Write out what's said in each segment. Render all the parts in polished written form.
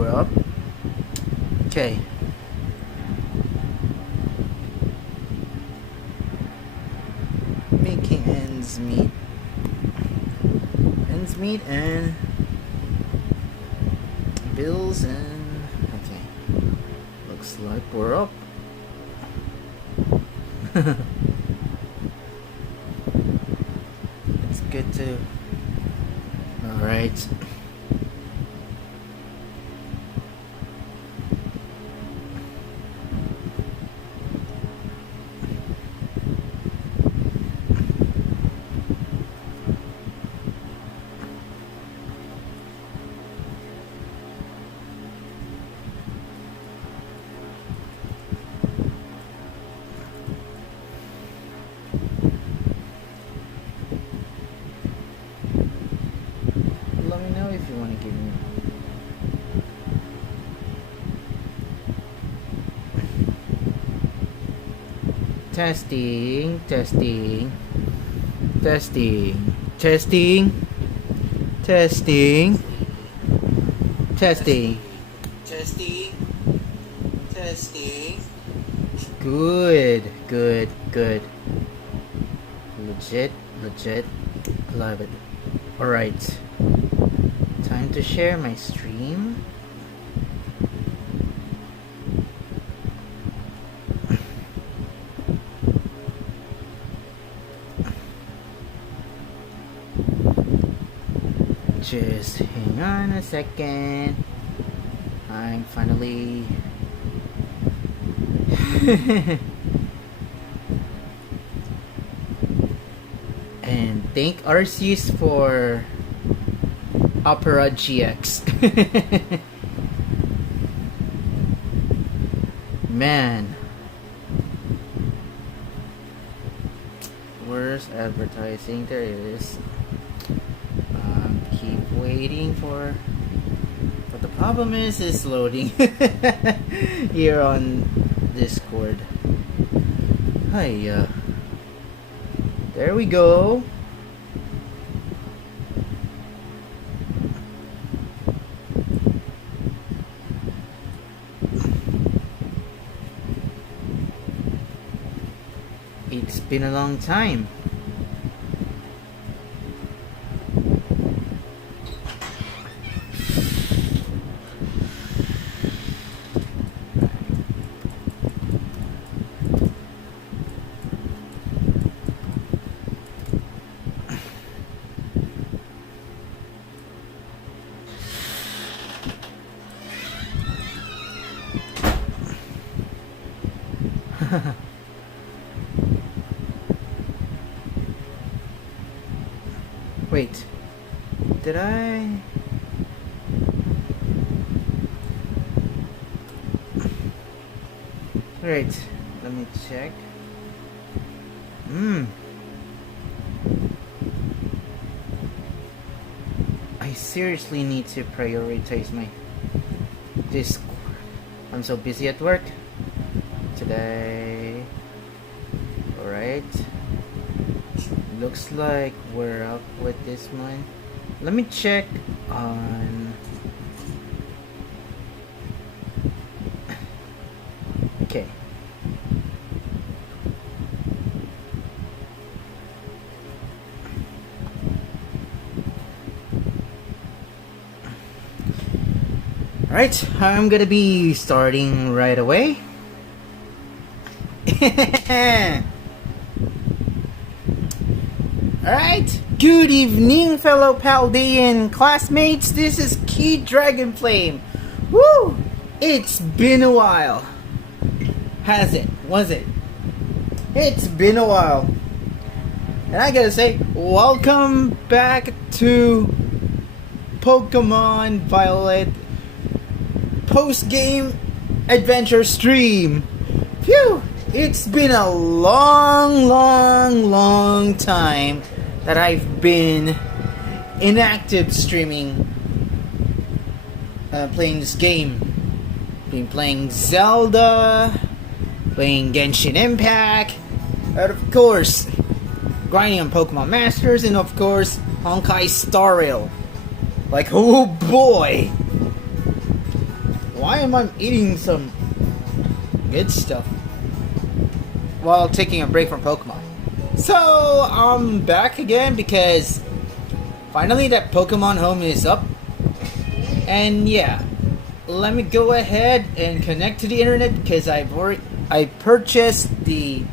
we're up. Okay. Making ends meet. Ends meet and bills and okay. Looks like we're up. It's good to. All right. Let me know if you want to give me. Testing, testing, testing, testing, testing, testing, testing, testing. Good, good, good. Legit, legit. Love it. Alright. Time to share my stream. Just hang on a second. I'm finally and thank Arceus for Opera GX. Man, where's advertising? There it is. Keep waiting for, but the problem is it's loading here on Discord. Hi, there we go. It's been a long time. Wait, did I? Right, let me check. I seriously need to prioritize my Discord. I'm so busy at work today. Alright. Looks like we're up with this one. Let me check on. Okay. Alright, I'm gonna be starting right away. Alright, good evening fellow Paldean classmates, this is Kieth Dragonflame. Woo! It's been a while. Has it? Was it? It's been a while. And I gotta say, welcome back to Pokemon Violet post-game adventure stream. Phew! It's been a long time that I've been inactive streaming, playing this game. Been playing Zelda, playing Genshin Impact, and of course, grinding on Pokemon Masters, and of course, Honkai Star Rail. Like, oh boy! Why am I eating some good stuff while taking a break from Pokemon? So, I'm back again because finally that Pokemon Home is up. And yeah, let me go ahead and connect to the internet because I purchased the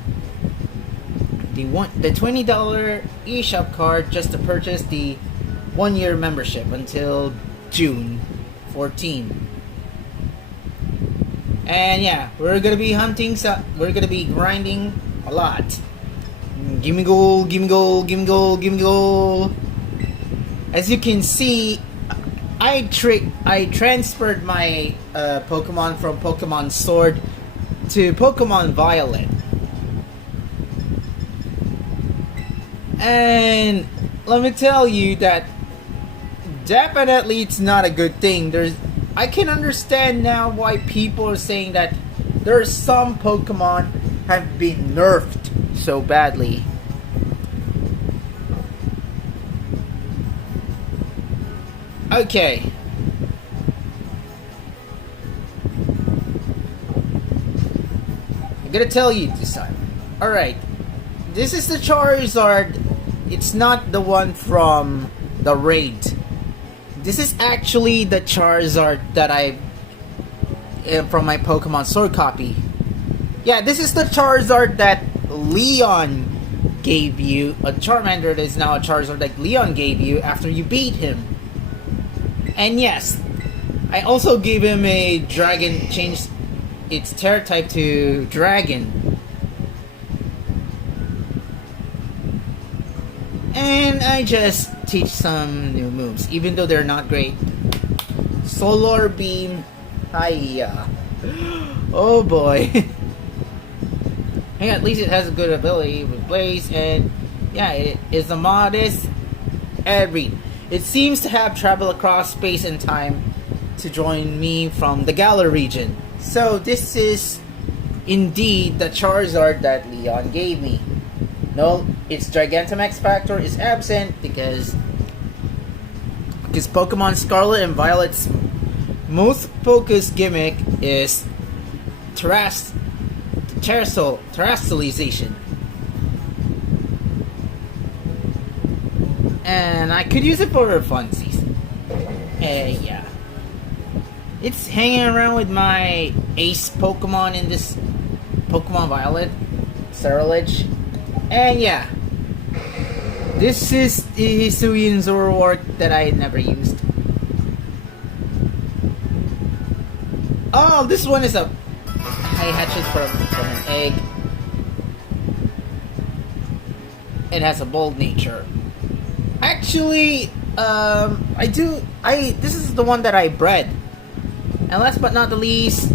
$20 eShop card just to purchase the 1-year membership until June 14. And yeah, we're gonna be hunting, so we're gonna be grinding a lot. Gimme gold, gimme gold, gimme gold, gimme gold. As you can see, I transferred my Pokemon from Pokemon Sword to Pokemon Violet. And let me tell you that definitely it's not a good thing. I can understand now why people are saying that there are some Pokemon have been nerfed so badly. Okay. I'm gonna tell you this time. Alright. This is the Charizard. It's not the one from the raid. This is actually the Charizard that I from my Pokemon Sword copy. Yeah, this is the Charizard that Leon gave you. A Charmander that is now a Charizard that Leon gave you after you beat him. And yes, I also gave him a dragon, changed its Terra type to Dragon. And I just teach some new moves, even though they're not great. Solar Beam, hiya. Oh boy. Hey, at least it has a good ability with Blaze, and yeah, it is a modest every. It seems to have traveled across space and time to join me from the Galar region. So this is indeed the Charizard that Leon gave me. No, its Gigantamax factor is absent because Pokemon Scarlet and Violet's most focused gimmick is terrestrialization. And I could use it for funsies. Yeah. It's hanging around with my ace Pokemon in this Pokemon Violet, Cerulege. And yeah, this is the Hisuian Zoroark that I never used. Oh, this one is I hatched it from an egg. It has a bold nature. Actually, this is the one that I bred. And last but not the least,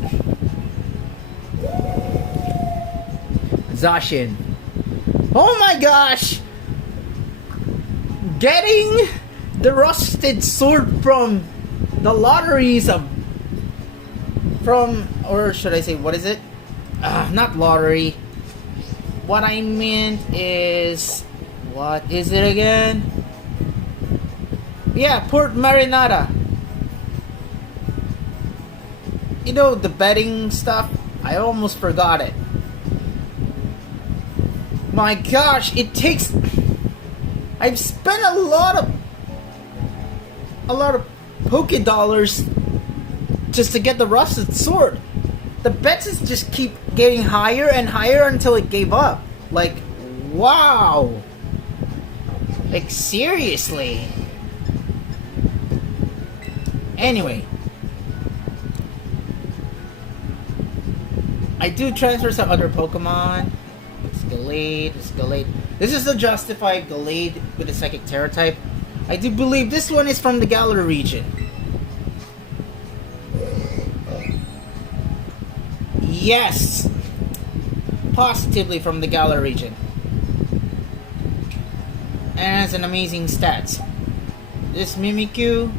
Zacian. Oh my gosh! Getting the rusted sword from the lotteries of... or should I say, what is it? Not lottery. What I meant is... what is it again? Yeah, Port Marinada. You know, the betting stuff? I almost forgot it. My gosh, it takes... I've spent a lot of Poké dollars just to get the rusted sword. The bets just keep getting higher and higher until it gave up. Like, wow. Like, seriously. Anyway. I do transfer some other Pokemon. Escalade. This is the justified Gallade with a Psychic Terra type. I do believe this one is from the Galar region. Yes! Positively from the Galar region. And has an amazing stats. This Mimikyu,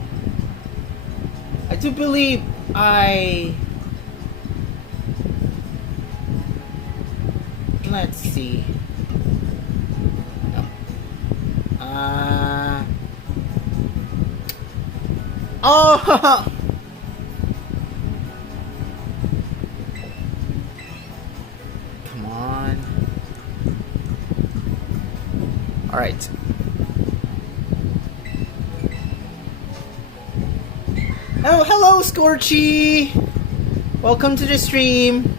I do believe let's see. Oh! Oh, hello, Scorchy! Welcome to the stream.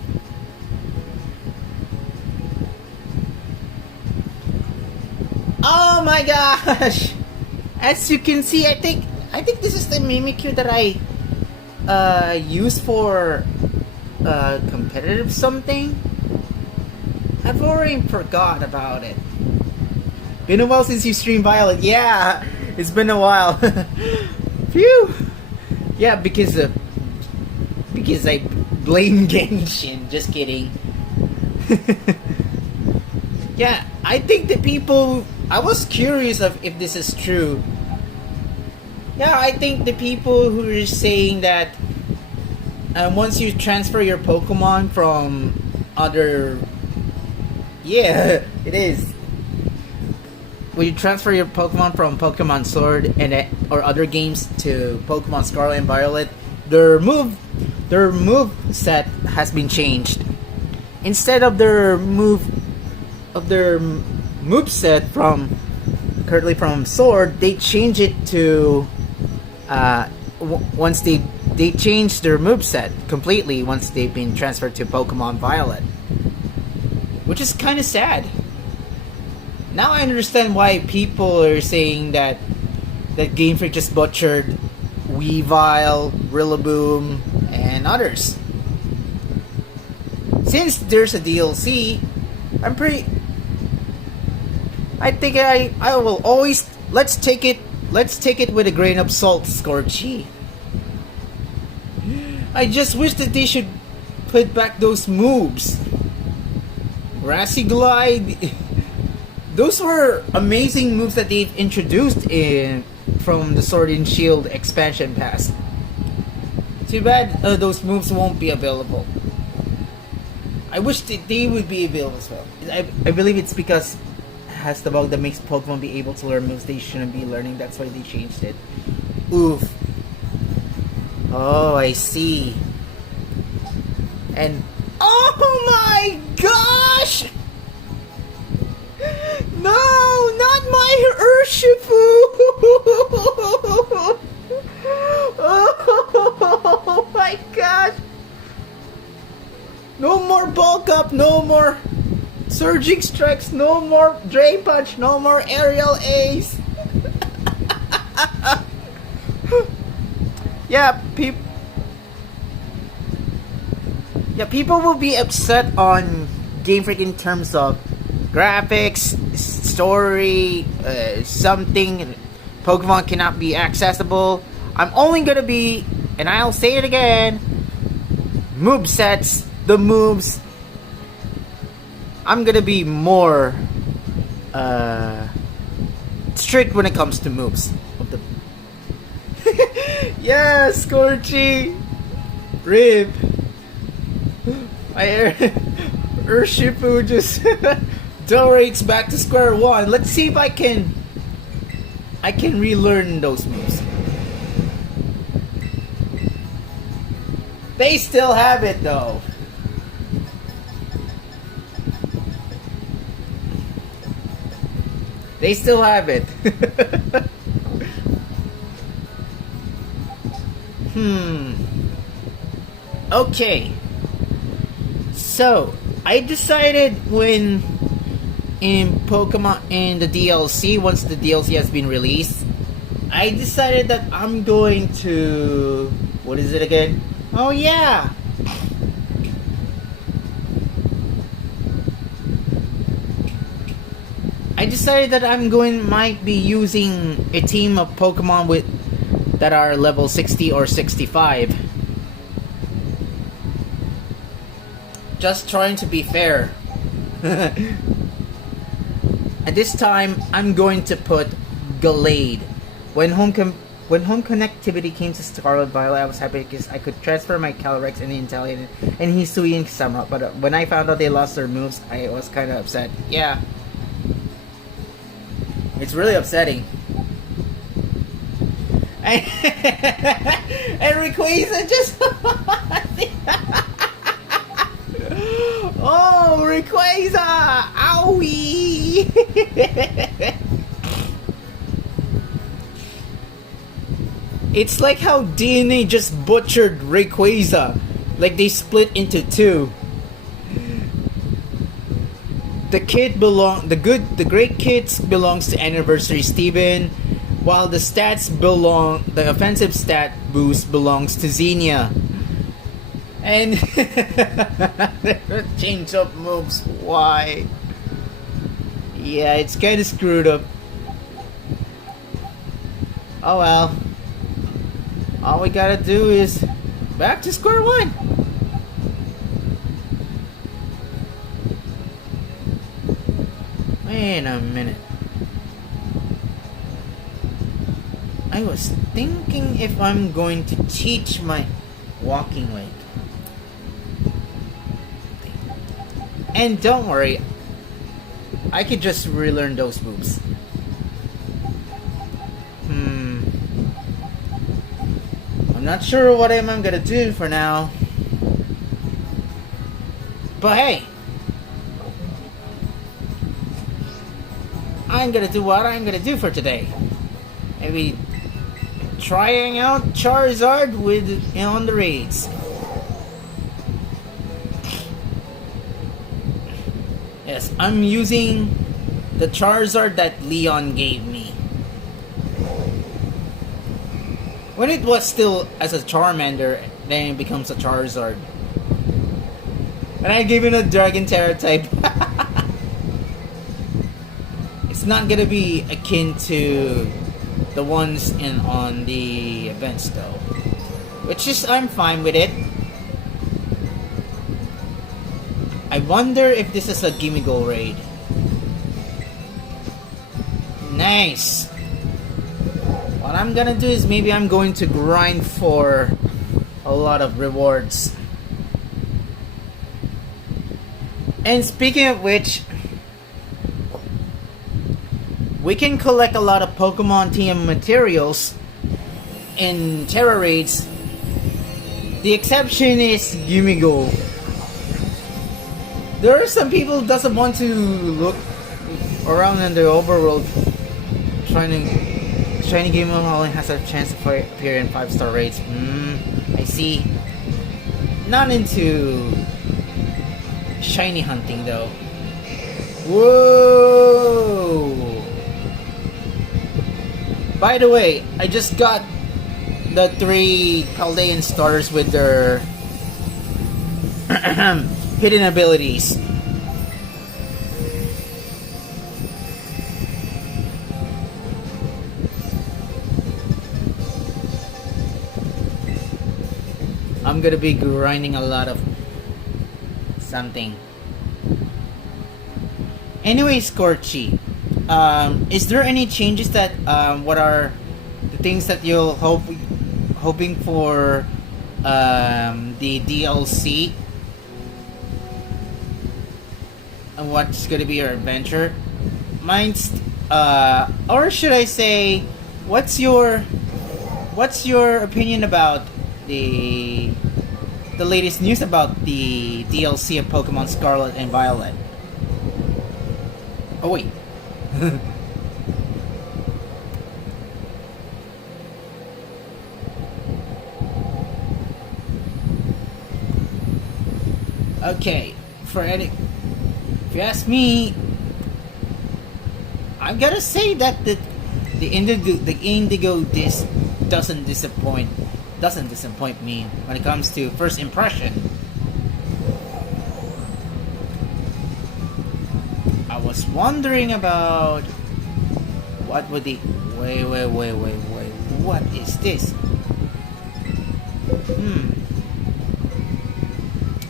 Oh my gosh! As you can see, I think this is the Mimikyu that I use for competitive something. I've already forgot about it. Been a while since you streamed Violet. Yeah, it's been a while. Phew. Yeah, because I blame Genshin. Just kidding. Yeah, I think the people. I was curious of if this is true. Yeah, I think the people who are saying that once you transfer your Pokemon from other, yeah, it is. When you transfer your Pokemon from Pokemon Sword and or other games to Pokemon Scarlet and Violet, their move set has been changed. Instead of their move set from currently from Sword, they change it to once they change their move set completely once they've been transferred to Pokemon Violet, which is kind of sad. Now I understand why people are saying that Game Freak just butchered Weavile, Rillaboom, and others. Since there's a DLC, I think I will always let's take it with a grain of salt, Scorchy. I just wish that they should put back those moves. Grassy Glide. Those were amazing moves that they've introduced from the Sword and Shield expansion pass. Too bad those moves won't be available. I wish they would be available as well. I believe it's because it has the bug that makes Pokemon be able to learn moves they shouldn't be learning. That's why they changed it. Oof. Oh, I see. And oh my gosh! No, not my Urshifu! Oh my gosh! No more bulk up, no more surging strikes, no more Drain Punch, no more aerial ace. Yeah, people will be upset on Game Freak in terms of graphics, story, something. Pokemon cannot be accessible. I'm only gonna be, and I'll say it again, movesets, the moves. I'm gonna be more strict when it comes to moves. Yeah, Scorchy! RIP! Urshifu just dorates back to square one. Let's see if I can relearn those moves. They still have it though. They still have it. Okay. So, I decided when in Pokemon in the DLC, once the DLC has been released, I decided that I'm going to, what is it again? Oh yeah. I decided that might be using a team of Pokemon that are level 60 or 65. Just trying to be fair. At this time, I'm going to put Gallade. When home connectivity came to Scarlet Violet, I was happy because I could transfer my Calyrex and Inteleon and Hisui and Samra. But when I found out they lost their moves, I was kind of upset. Yeah. It's really upsetting. And Rayquaza just... Oh, Rayquaza! Owie! It's like how DNA just butchered Rayquaza. Like they split into two. The great kids belongs to Anniversary Steven, while the offensive stat boost belongs to Xenia. And change up moves. Why? Yeah, it's kind of screwed up. Oh well. All we gotta do is back to square one. Wait a minute. I was thinking if I'm going to teach my walking weight. And don't worry, I could just relearn those moves. I'm not sure what I'm gonna do for now. But hey, I'm gonna do what I'm gonna do for today. Maybe trying out Charizard on the raids. Yes, I'm using the Charizard that Leon gave me. When it was still as a Charmander, then it becomes a Charizard. And I gave it a Dragon Terra type. It's not gonna be akin to the ones on the events though. Which is, I'm fine with it. I wonder if this is a Gimme Go raid. Nice! What I'm gonna do is maybe I'm going to grind for a lot of rewards. And speaking of which, we can collect a lot of Pokemon TM materials in Terra raids. The exception is Gimme Go. There are some people who doesn't want to look around in the overworld Shiny Game only has a chance to appear in 5-star raids. I see. Not into shiny hunting though. Whoa! By the way, I just got the 3 Paldean starters with their hidden abilities. I'm gonna be grinding a lot of something. Anyway, Scorchy, is there any changes that what are the things that you're hoping for the DLC? And what's gonna be your adventure? Mine's or should I say, what's your opinion about the latest news about the DLC of Pokemon Scarlet and Violet? Oh wait. Okay, if you ask me, I'm gonna say that the Indigo disc doesn't disappoint me when it comes to first impression. I was wondering about what would the wait, what is this?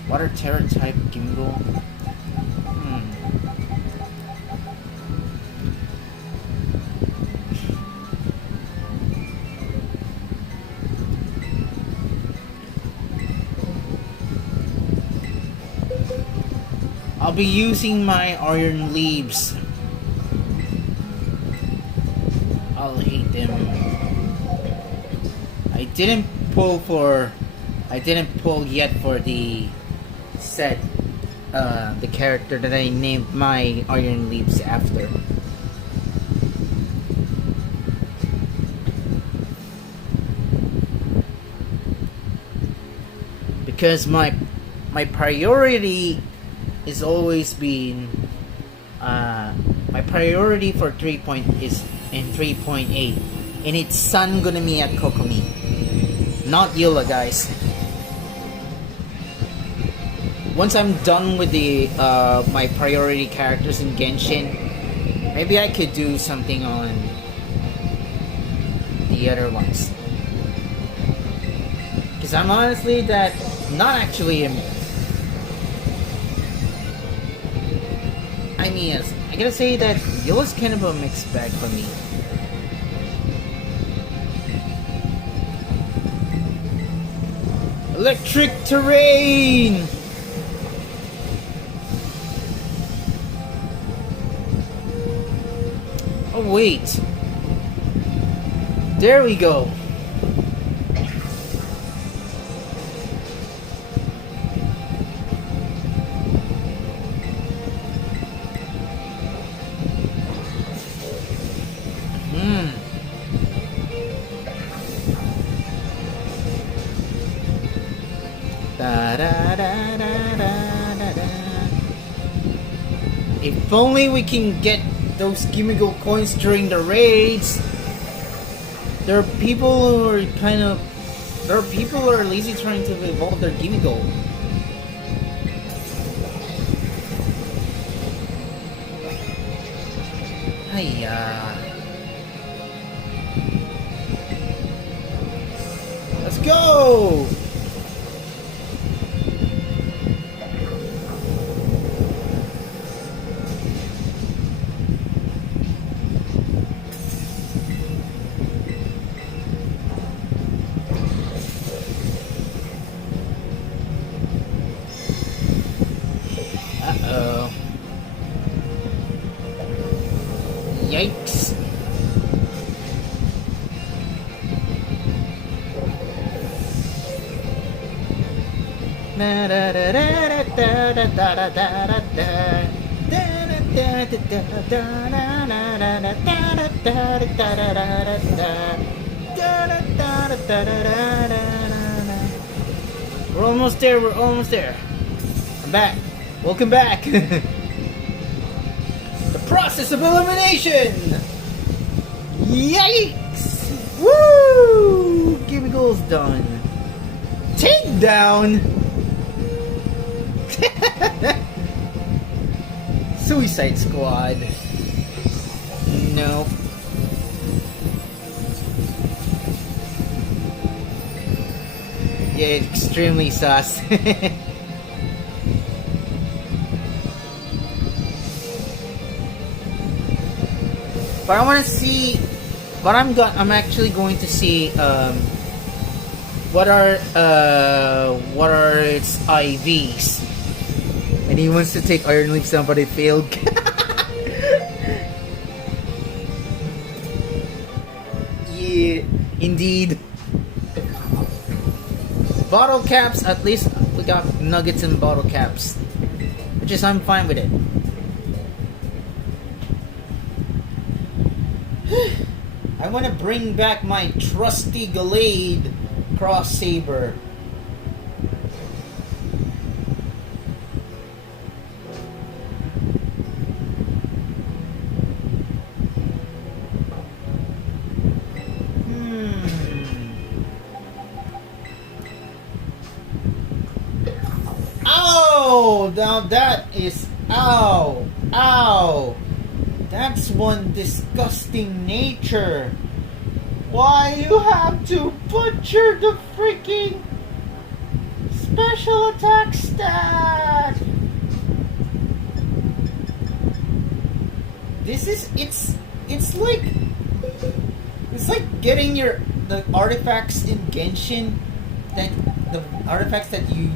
Water Terra type Gimbal. I'll be using my iron leaves. I'll hate them. I didn't pull yet for the set, the character that I named my iron leaves after. because my priority is always been my priority for 3 point is in 3.8, and it's Sun Gunami at Kokomi, not Eula, guys. Once I'm done with the my priority characters in Genshin, maybe I could do something on the other ones. Because I'm honestly that not actually I mean, yes, I gotta say that Eula's kind of a mixed bag for me. Electric terrain! Oh wait. There we go. If only we can get those Gimigo coins during the raids. There are people who are lazy trying to evolve their Gimigo. Hiya. Let's go! Uh-oh. Yikes. We're almost there, we're almost there. I'm back. Welcome back. The process of elimination. Yikes! Woo! Gimmigle's done. Takedown. Suicide Squad. No. Yeah, extremely sus. But I want to see. But I'm actually going to see what are its IVs. And he wants to take Iron Leaf, somebody failed. Yeah, indeed. Bottle caps, at least we got nuggets and bottle caps. Which is, I'm fine with it. I want to bring back my trusty Gallade Cross Saber. Ow! Now that is ow! Ow! That's one disgusting nature. Why you have to butcher the freaking special attack stat? This is it's like getting the artifacts in Genshin, that the artifacts that you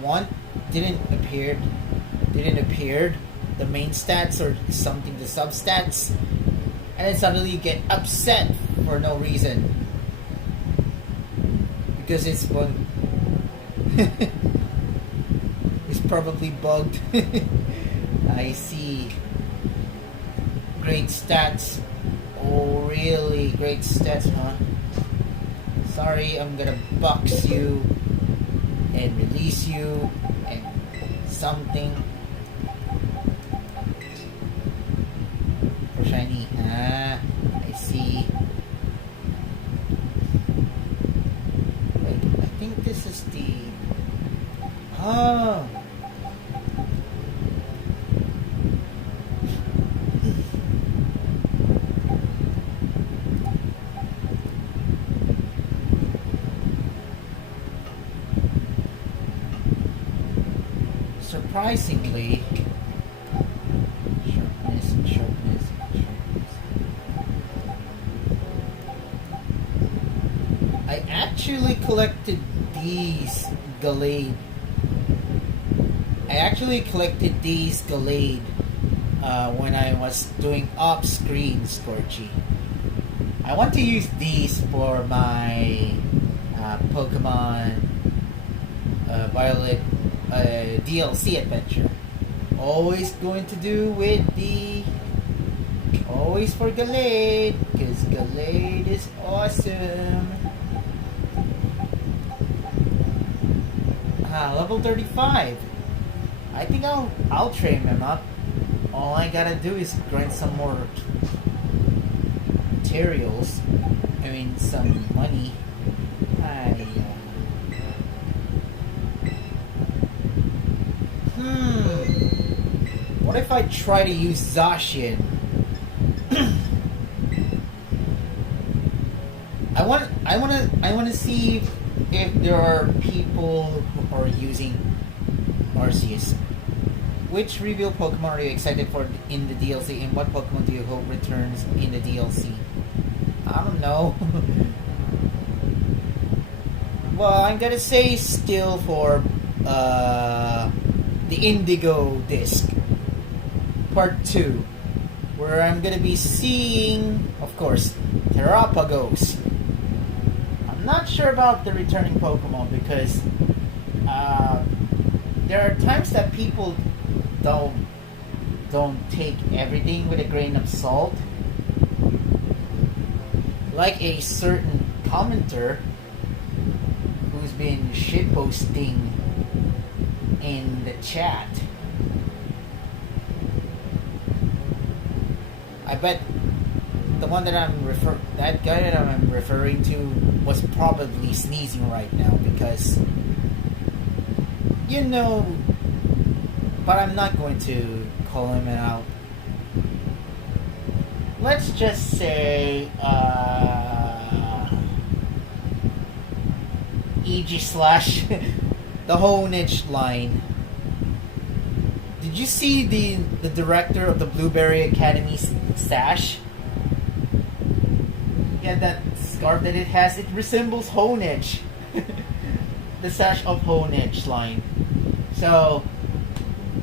want didn't appear, the main stats or something, the substats, and then suddenly you get upset for no reason because it's bugged. It's probably bugged. I see. Great stats. Oh really? Great stats, huh? Sorry, I'm gonna box you. and release you and something. For shiny. Ah, I see. Wait, I think this is the... Oh! Surprisingly, sharpness. I actually collected these Gallade. When I was doing off-screen Scorchy. I want to use these for my Pokemon Violet DLC adventure. Always going to do with always for Gallade, because Gallade is awesome. Level 35. I think I'll train him up. All I gotta do is grind some more materials. I mean, some money. What if I try to use Zacian? I want to see if there are people who are using Arceus. Which reveal Pokemon are you excited for in the DLC, and what Pokemon do you hope returns in the DLC? I don't know. Well, I'm gonna say still for the Indigo Disc Part 2, where I'm gonna be seeing, of course, Terrapagos. I'm not sure about the returning Pokemon because there are times that people don't take everything with a grain of salt. Like a certain commenter who's been shitposting in the chat. I bet the one that that guy that I'm referring to was probably sneezing right now because, you know, but I'm not going to call him out. Let's just say, EG slash the Honedge line. Did you see the director of the Blueberry Academy sash? Yeah, that scarf that it has, it resembles Honedge. The sash of Honedge line. So,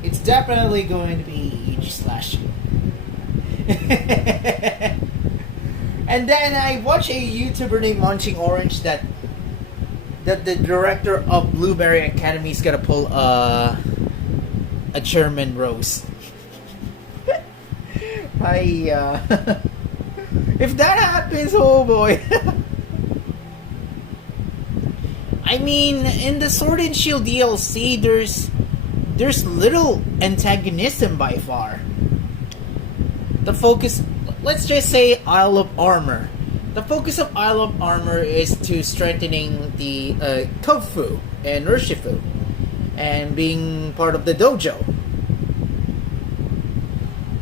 it's definitely going to be EG slash. And then I watched a YouTuber named Munching Orange that the director of Blueberry Academy is gonna pull a German Rose. If that happens, oh boy. I mean, in the Sword and Shield DLC, there's little antagonism by far. The focus, let's just say Isle of Armor. The focus of Isle of Armor is to strengthening the Kofu and Urshifu and being part of the dojo.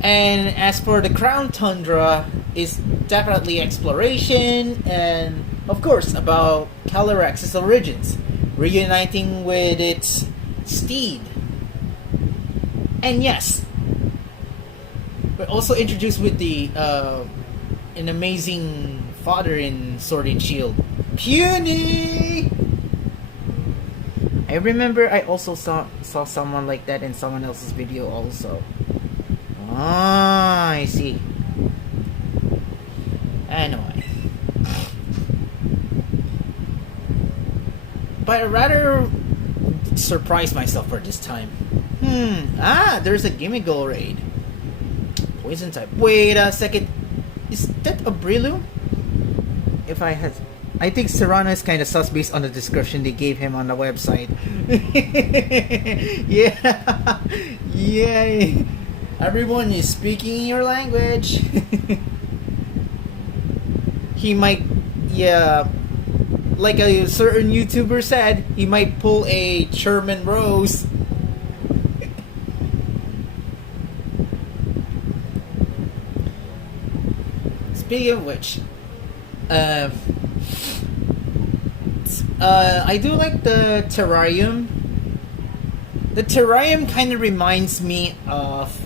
And as for the Crown Tundra, is definitely exploration and, of course, about Calyrax's origins, reuniting with its steed. And yes, we're also introduced with the an amazing father in Sword and Shield, Puny. I remember I also saw someone like that in someone else's video also. Ah, I see. Anyway, but I rather surprised myself for this time. There's a Gimmighoul raid. Poison type. Wait a second. Is that a Breloom? If I had... I think Serrano is kind of sus based on the description they gave him on the website. Yeah, yeah. Everyone is speaking your language. He might, yeah, like a certain YouTuber said, he might pull a Sherman Rose. Speaking of which, I do like the terrarium. The terrarium kind of reminds me of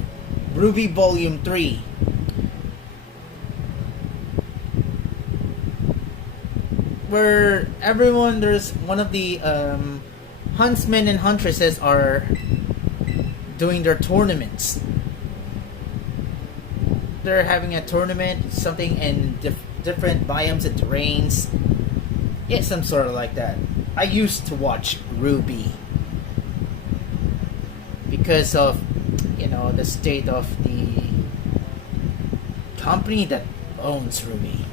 Ruby Volume 3. Where everyone, there's one of the huntsmen and huntresses are doing their tournaments. They're having a tournament, something in different biomes and terrains. Yeah, some sort of like that. I used to watch Ruby because of, you know, the state of the company that owns Ruby.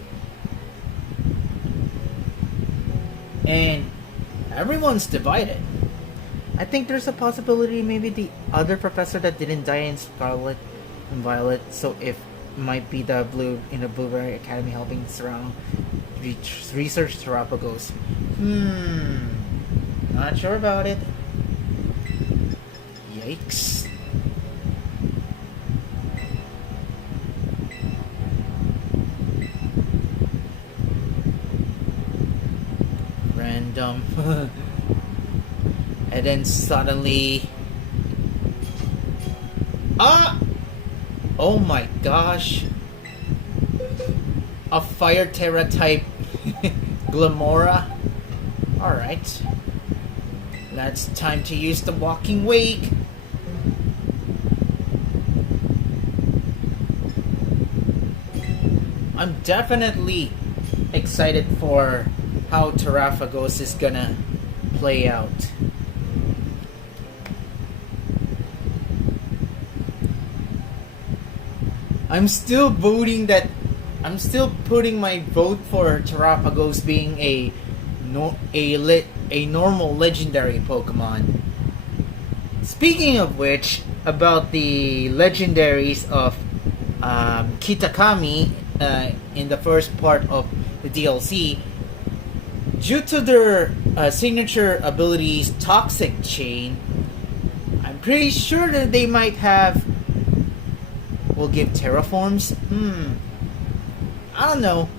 And everyone's divided. I think there's a possibility maybe the other professor that didn't die in Scarlet and Violet, so if might be the Blueberry Academy helping Serrano research Terrapagos. Not sure about it. Yikes. Random. And then suddenly, oh my gosh, a Fire Terra type Glamora. Alright, that's time to use the Walking Wake. I'm definitely excited for how Terrafagos is gonna play out. I'm still putting my vote for Terrapagos being a normal legendary Pokemon. Speaking of which, about the legendaries of Kitakami in the first part of the DLC, due to their signature abilities Toxic Chain, I'm pretty sure that they might have will give terraforms. I don't know.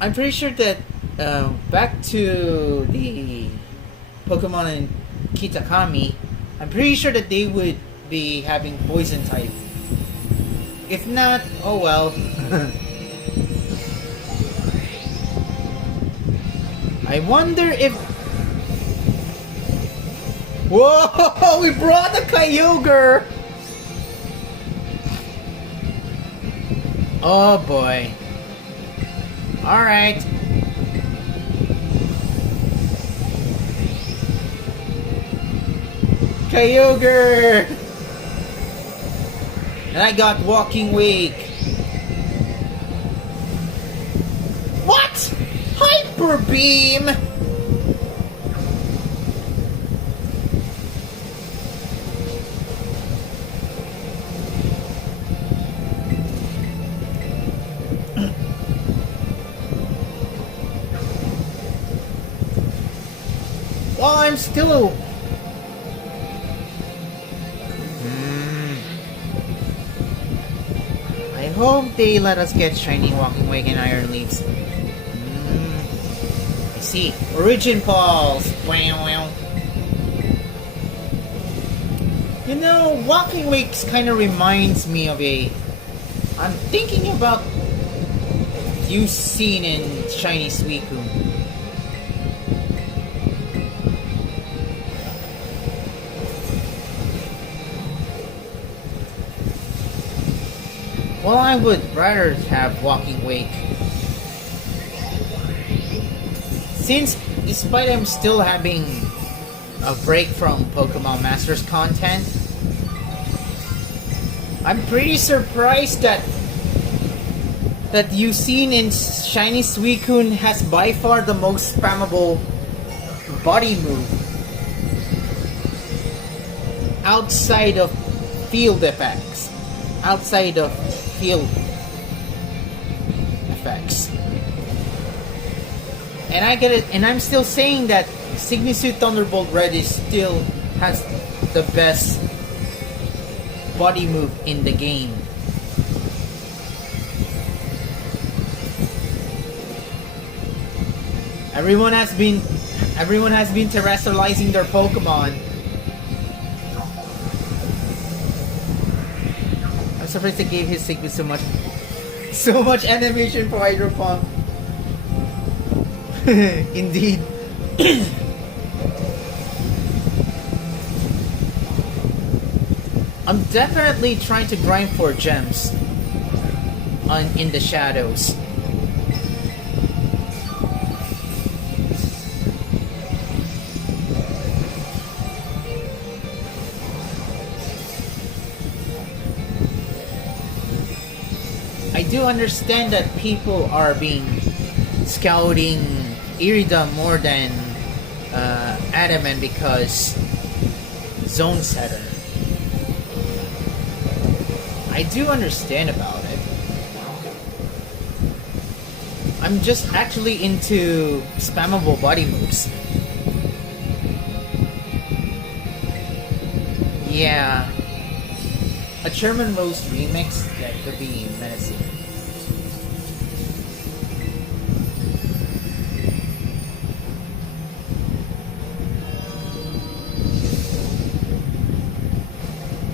I'm pretty sure that back to the Pokemon in Kitakami, I'm pretty sure that they would be having poison type. If not, oh well. I wonder if... Whoa! We brought a Kyogre! Oh boy. Alright. Kyogre! And I got Walking Wake. What? Hyper Beam? Well, I'm still... I hope they let us get Shiny Walking Wake and Iron Leaves. I see. Origin Pulse! You know, Walking Wakes kind of reminds me of a... I'm thinking about you seen in Shiny Suicune. Well, I would rather have Walking Wake. Since, despite I'm still having a break from Pokemon Masters content, I'm pretty surprised that that you've seen in Shiny Suicune has by far the most spammable body move outside of field effects. Outside of field effects. And I get it, and I'm still saying that Signisu Thunderbolt Red is still has the best body move in the game. Everyone has been terrestrializing their Pokemon. I'm surprised they gave his Sigma so much animation for Hydro Pump. Indeed. I'm definitely trying to grind for gems in the shadows. I do understand that people are scouting Iridium more than Adamant because Zone Setter. I do understand about it. I'm just actually into spammable body moves. Yeah. A German Rose remix that could be menacing.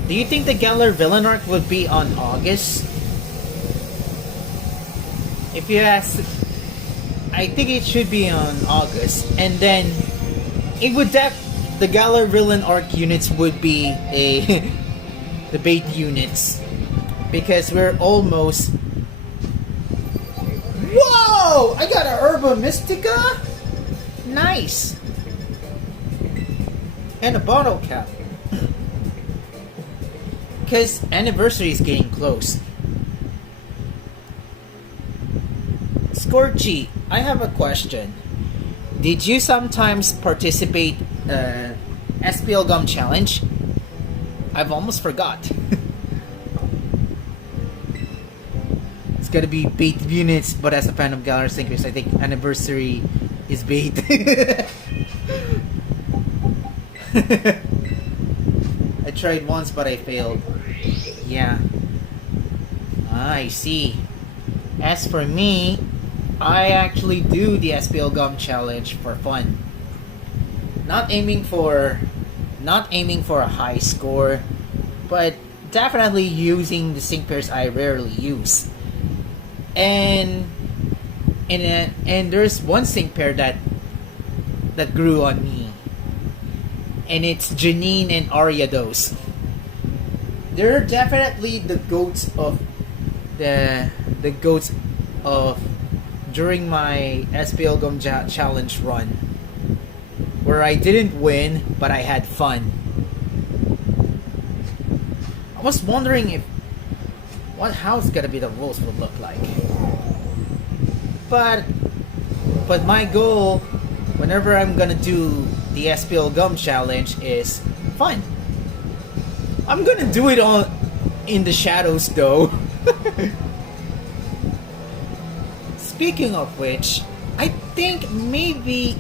Do you think the Galar villain arc would be on August? If you ask, I think it should be on August, and then it would the Galar villain arc units would be the bait units, because we're almost. Whoa! I got a Herba Mystica. Nice, and a bottle cap. Because anniversary is getting close. Scorchy, I have a question. Did you sometimes participate SPL Gum Challenge? I've almost forgot. It's gotta be bait units, but as a fan of Galar Sinkers, I think anniversary is bait. I tried once, but I failed. Yeah. I see. As for me, I actually do the SPL Gum Challenge for fun. Not aiming for a high score, but definitely using the sync pairs I rarely use. And there's one sync pair that grew on me. And it's Janine and Ariados. They're definitely the goats of during my SPL Gum Challenge run, where I didn't win, but I had fun. I was wondering how it's gonna be the rules would look like. But my goal, whenever I'm gonna do the SPL Gum Challenge, is fun. I'm gonna do it in the shadows though. Speaking of which, I think maybe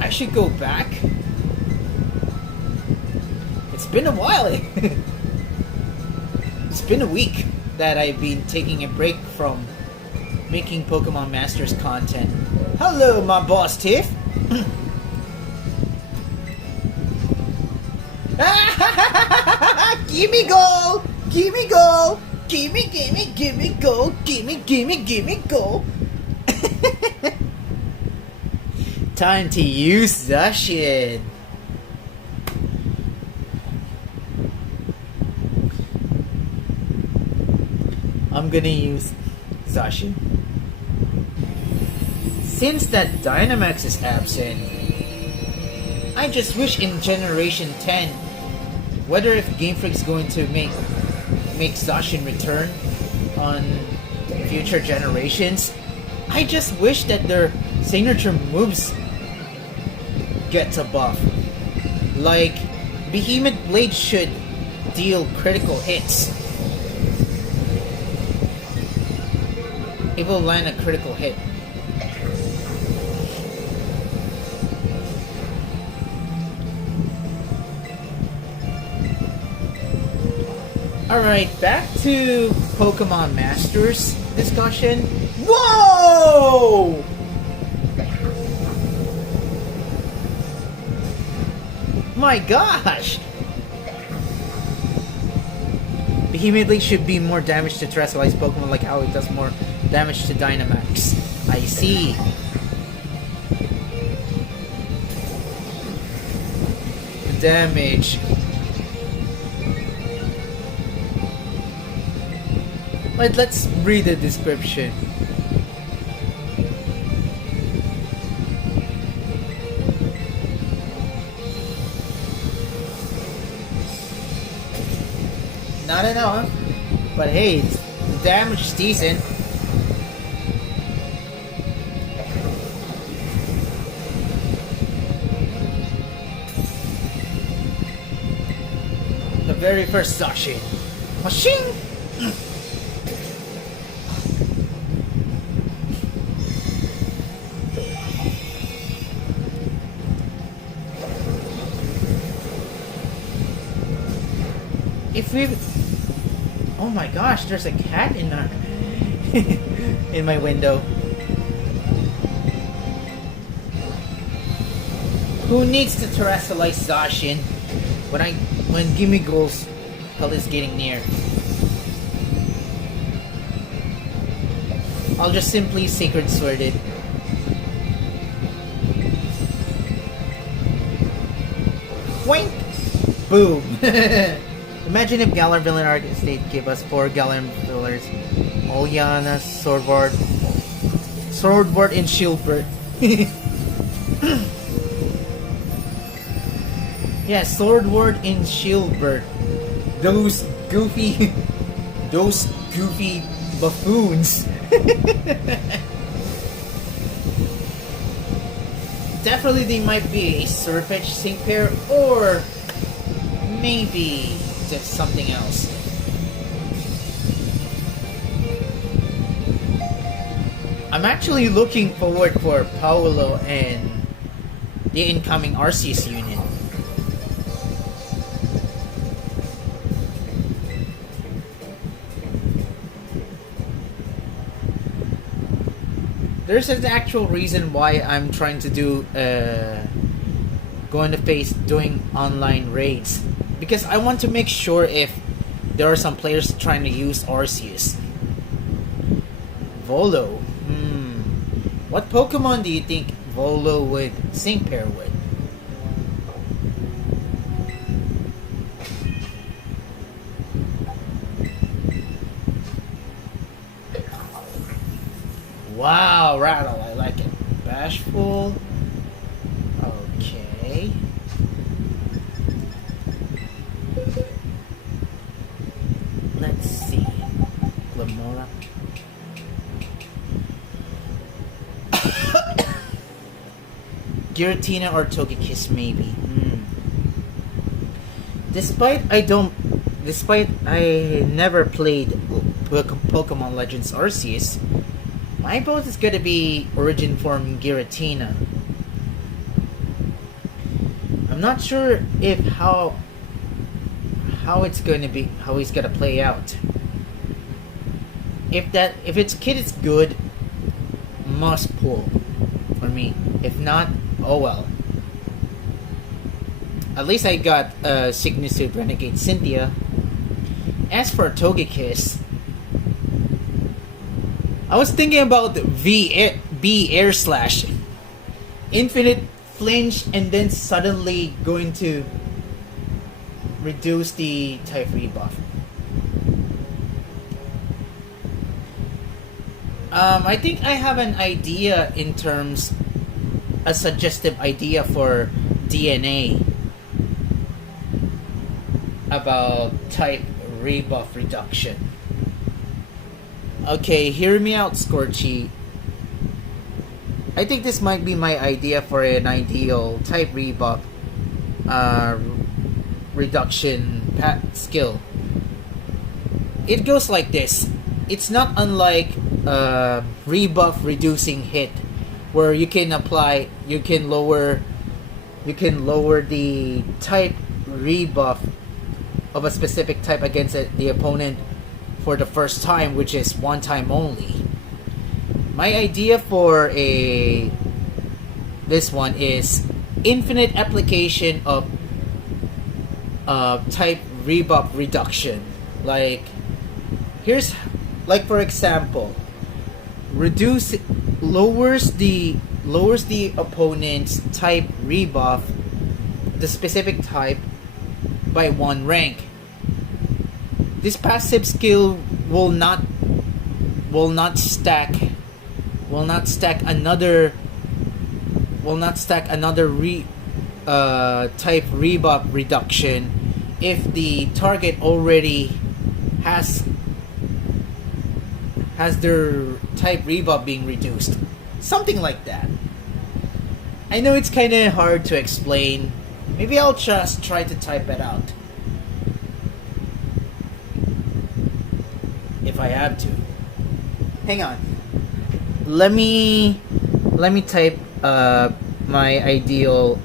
I should go back. It's been a while. It's been a week that I've been taking a break from making Pokemon Masters content. Hello, my boss Tiff. Gimme go! Gimme go! Gimme go! Gimme go! Time to use the shit. I'm gonna use Zacian. Since that Dynamax is absent, I just wish in Generation 10, whether if Game Freak is going to make make Zacian return on future generations. I just wish that their signature moves gets a buff. Like, Behemoth Blade should deal critical hits. It will land a critical hit. Alright, back to Pokemon Masters discussion. Whoa! My gosh! Behemoth Blade should be more damage to terrestrialized Pokemon, like how it does more damage to Dynamax. I see. Damage. Let's read the description. Not enough, but hey, the damage is decent. The very first Zacian. Machine! If we... Oh my gosh, there's a cat in our... in my window. Who needs to terrestrialize Zacian when Gimme Goals hell is getting near? I'll just simply Sacred Sword it. Wink! Boom! Imagine if Galar Villain Arc Estate gave us 4 Galar Villars. Oliana, Swordboard, and Shieldbird. Yeah, Swordboard and Shieldbird. Those goofy buffoons. Definitely they might be a Surfetch sync pair, or maybe just something else. I'm actually looking forward for Paolo and the incoming Arceus unit. There's an actual reason why I'm trying to do going to face doing online raids, because I want to make sure if there are some players trying to use Arceus. Volo. What Pokemon do you think Volo would sync pair with? Wow, Rattle, I like it. Bashful. Okay. Let's see. Glamora. Giratina or Togekiss maybe. Despite I never played Pokemon Legends Arceus, my vote is gonna be Origin Form Giratina. I'm not sure if how it's gonna be, how he's gonna play out. If its kit is good, must pull for me. If not, oh well. At least I got Signusuit Renegade Cynthia. As for Togekiss, I was thinking about B Air Slash, Infinite Flinch, and then suddenly going to reduce the type rebuff. I think I have an idea in terms, a suggestive idea for DNA about type rebuff reduction. Okay, hear me out, Scorchy. I think this might be my idea for an ideal type rebuff reduction skill. It goes like this. It's not unlike rebuff reducing hit, where you can lower the type rebuff of a specific type against the opponent for the first time, which is one time only. My idea for this one is infinite application of type rebuff reduction. Like for example, lowers the opponent's type rebuff, the specific type, by 1 rank. This passive skill will not stack another type rebuff reduction if the target already has their type rebuff being reduced. Something like that. I know it's kind of hard to explain. Maybe I'll just try to type it out if I have to. Hang on. Let me type my ideal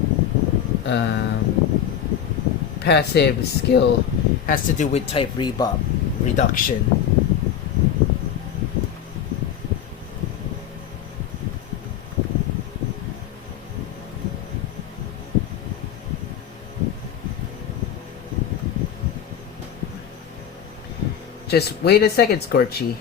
passive skill has to do with type rebuff reduction. Just wait a second, Scorchy.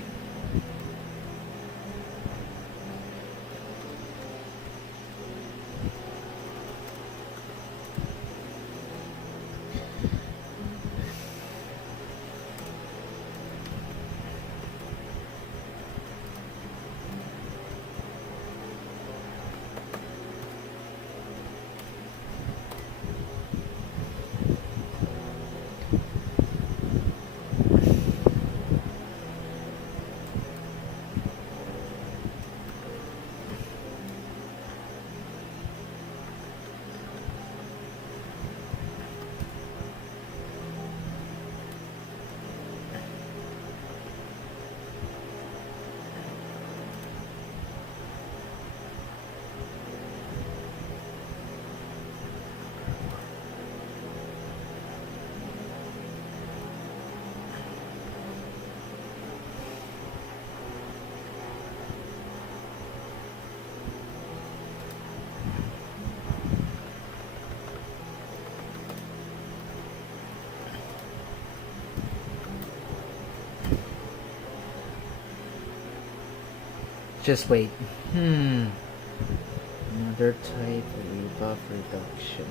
Just wait. Another type rebuff reduction.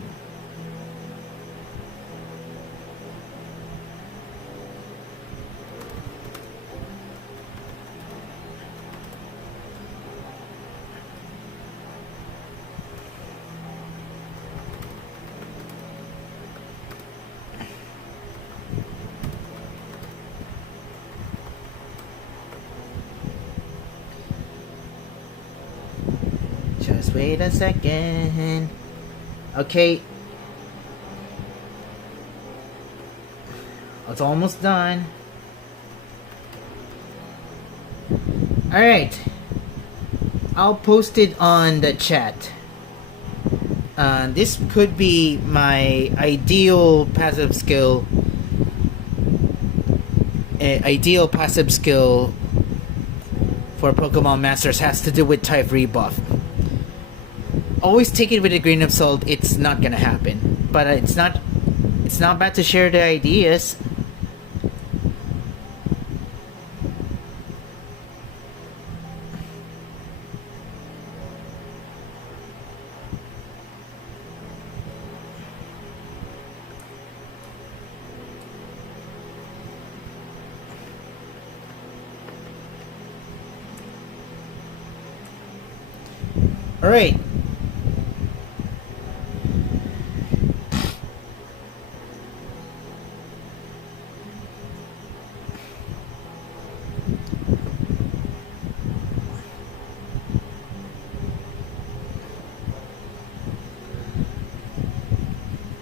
Just wait a second. Okay. It's almost done. Alright. I'll post it on the chat. This could be my ideal passive skill. Ideal passive skill for Pokemon Masters has to do with type rebuff. Always take it with a grain of salt. It's not gonna happen, but it's not bad to share the ideas. All right.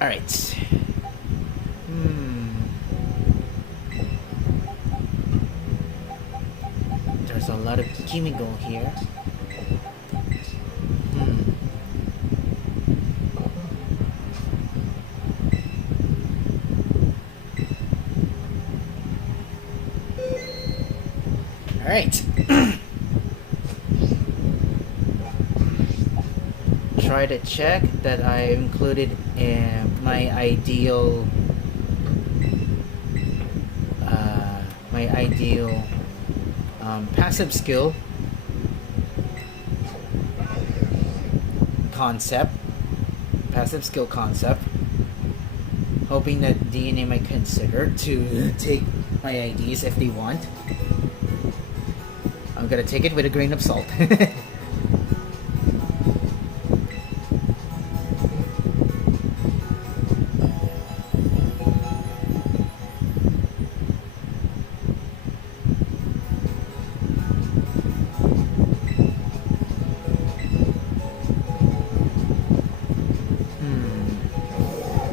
Alright. There's a lot of chemical here. Alright. Try to check that I included my ideal passive skill concept. Hoping that DNA might consider to take my IDs if they want. I'm gonna take it with a grain of salt.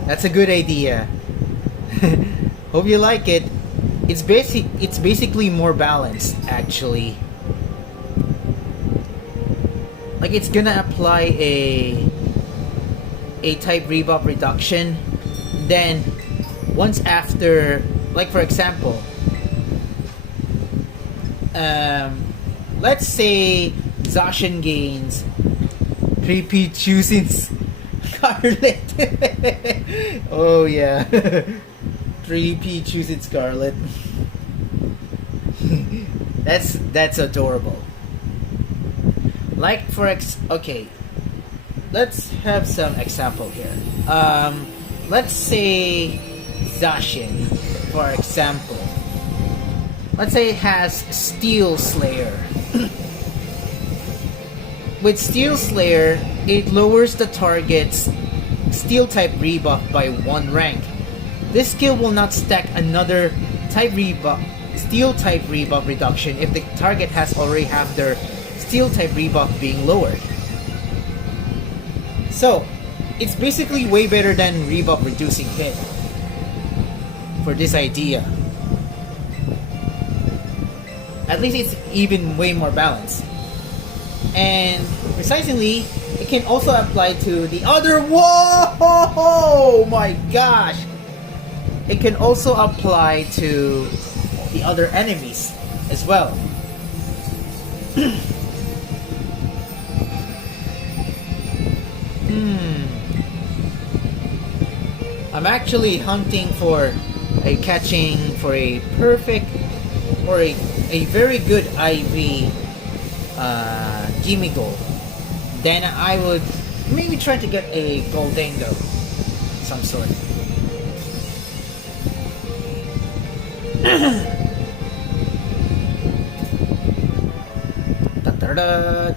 That's a good idea. Hope you like it. It's basically more balanced, actually. Like, it's gonna apply a type rebuff reduction. Then once after, like for example, let's say Zacian gains 3P choosing Scarlet. Oh yeah. 3P choosing Scarlet. That's adorable. Like for okay, let's have some example here. Let's say Zacian, for example. Let's say it has Steel Slayer. With Steel Slayer, it lowers the target's Steel type rebuff by 1 rank. This skill will not stack another type rebuff, Steel type rebuff reduction if the target has already have their Steel type rebuff being lowered. So, it's basically way better than rebuff reducing hit for this idea. At least it's even way more balanced. And precisely, it can also apply to the other. Whoa! My gosh! It can also apply to the other enemies as well. I'm actually hunting for catching for a perfect or a very good IV Gimme Gold. Then I would maybe try to get a Goldango of some sort. Da-da-da.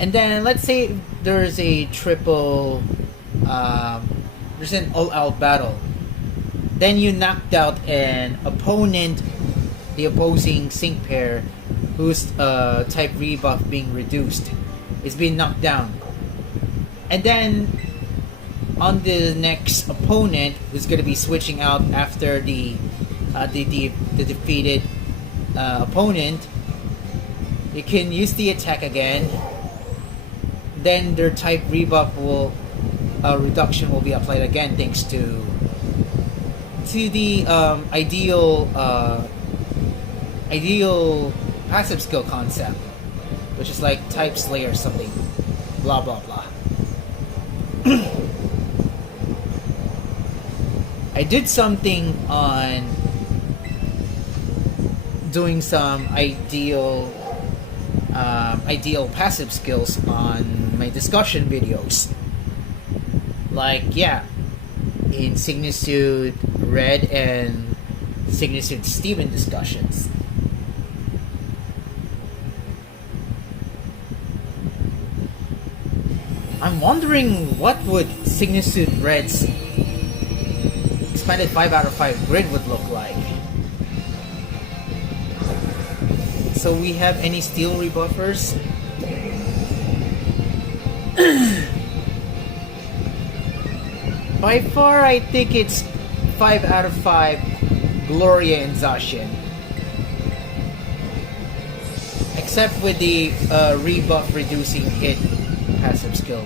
And then let's say there's a triple, there's an all-out battle. Then you knocked out an opponent, the opposing sync pair, whose type rebuff being reduced, is being knocked down. And then on the next opponent, who's going to be switching out after the defeated opponent, you can use the attack again. Then their type rebuff will reduction will be applied again, thanks to the ideal passive skill concept, which is like type slayer or something, blah blah blah. I did something on doing some ideal passive skills on my discussion videos. Like, yeah, in Signitude Red and Signitude Steven discussions. I'm wondering what would Signitude Red's expanded 5 out of 5 grid would look like. So we have any steel rebuffers? By far, I think it's 5 out of 5 Gloria and Zacian. Except with the rebuff reducing hit passive skill.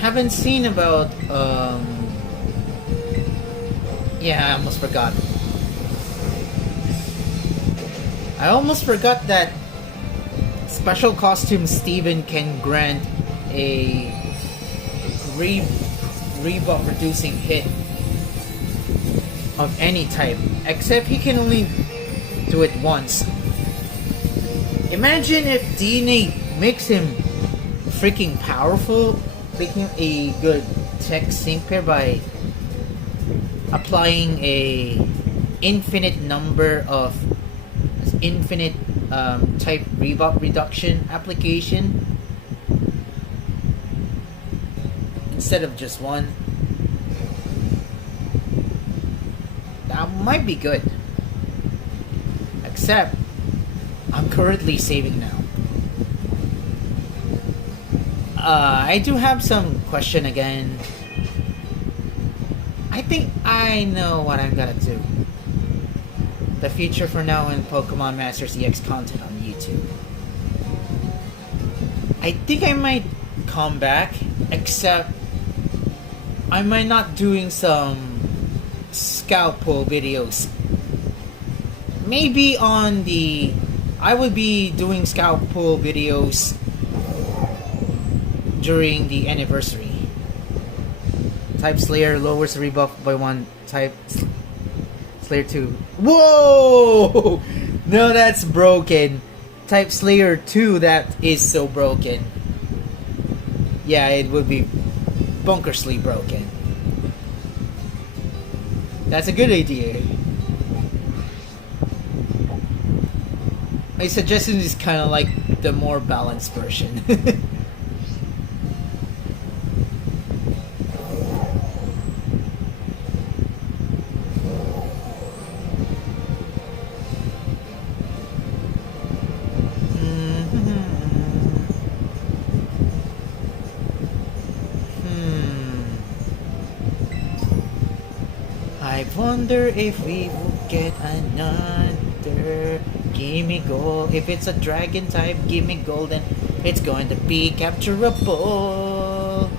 Haven't seen about yeah, I almost forgot. I almost forgot that special costume Steven can grant a rebuff reducing hit of any type, except he can only do it once. Imagine if DNA makes him freaking powerful, making a good tech sync pair by applying a infinite number of infinite type rebuff reduction application instead of just one. That might be good. Except I'm currently saving now. I do have some question again. I think I know what I'm gonna do. The future for now in Pokemon Masters EX content on YouTube. I think I might come back, except I might not doing some scout poll videos. Maybe on the... I would be doing scout poll videos during the anniversary. Type Slayer lowers the rebuff by 1. Type Slayer 2. Whoa! No, that's broken. Type Slayer 2, that is so broken. Yeah, it would be bunkersly broken. That's a good idea. My suggestion is kind of like the more balanced version. I wonder if we will get another gimme gold. If it's a dragon type gimme gold, then it's going to be capturable.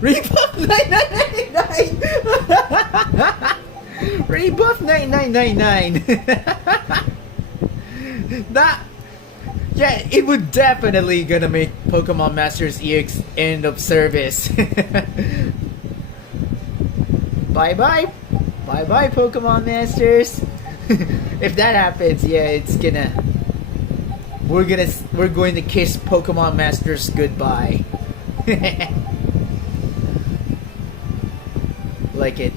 Rebuff 9999. Rebuff 9999. That, yeah, it would definitely gonna make Pokemon Masters EX end of service. Bye bye. Bye bye, Pokemon Masters. If that happens, yeah, it's gonna... We're going to kiss Pokemon Masters goodbye. Like it.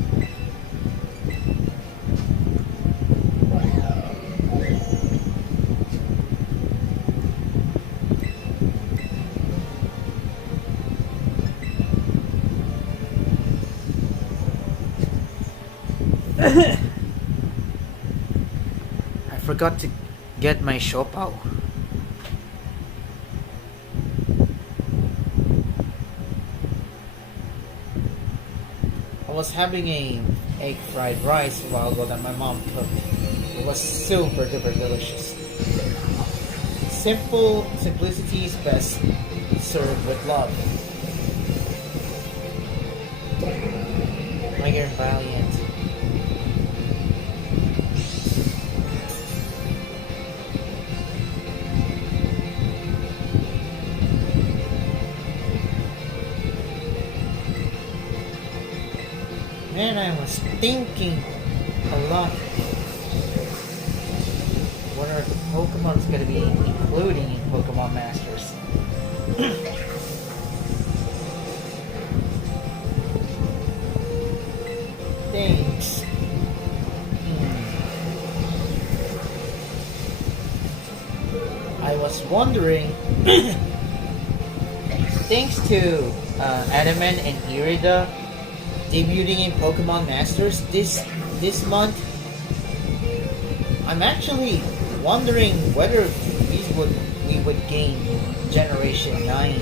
I forgot to get my Shopao. I was having a egg fried rice a while ago that my mom cooked. It was super duper delicious. Simplicity is best served with love. Mega Valiant. Man, I was thinking a lot. What are the Pokemon's gonna be including in Pokemon Masters? Thanks. wondering, thanks to Adaman and Irida debuting in Pokemon Masters this month, I'm actually wondering whether we would gain Generation 9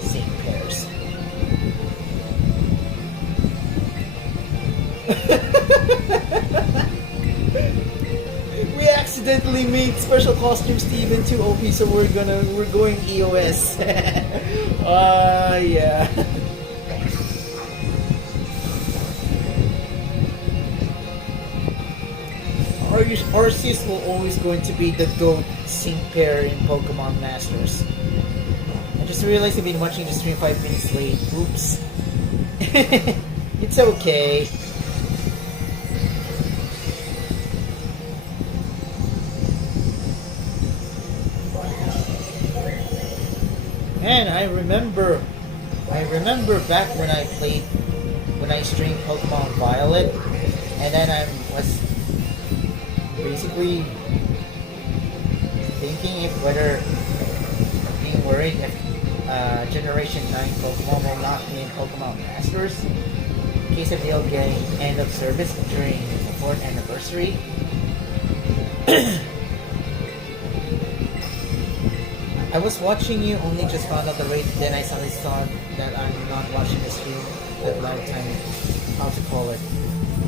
Sync pairs. We accidentally made Special Costume Steven too OP, so we're going EOS. Yeah. Arceus will always going to be the GOAT sync pair in Pokemon Masters. I just realized I've been watching the stream 5 minutes late. Oops. It's okay. And I remember back when I streamed Pokemon Violet, and then I was basically thinking whether being worried if Generation 9 Pokemon will not be in Pokemon Masters in case of they'll getting end of service during the 4th anniversary. I was watching you, only just found out the rate, then I suddenly saw that I'm not watching the stream at live time. How to call it?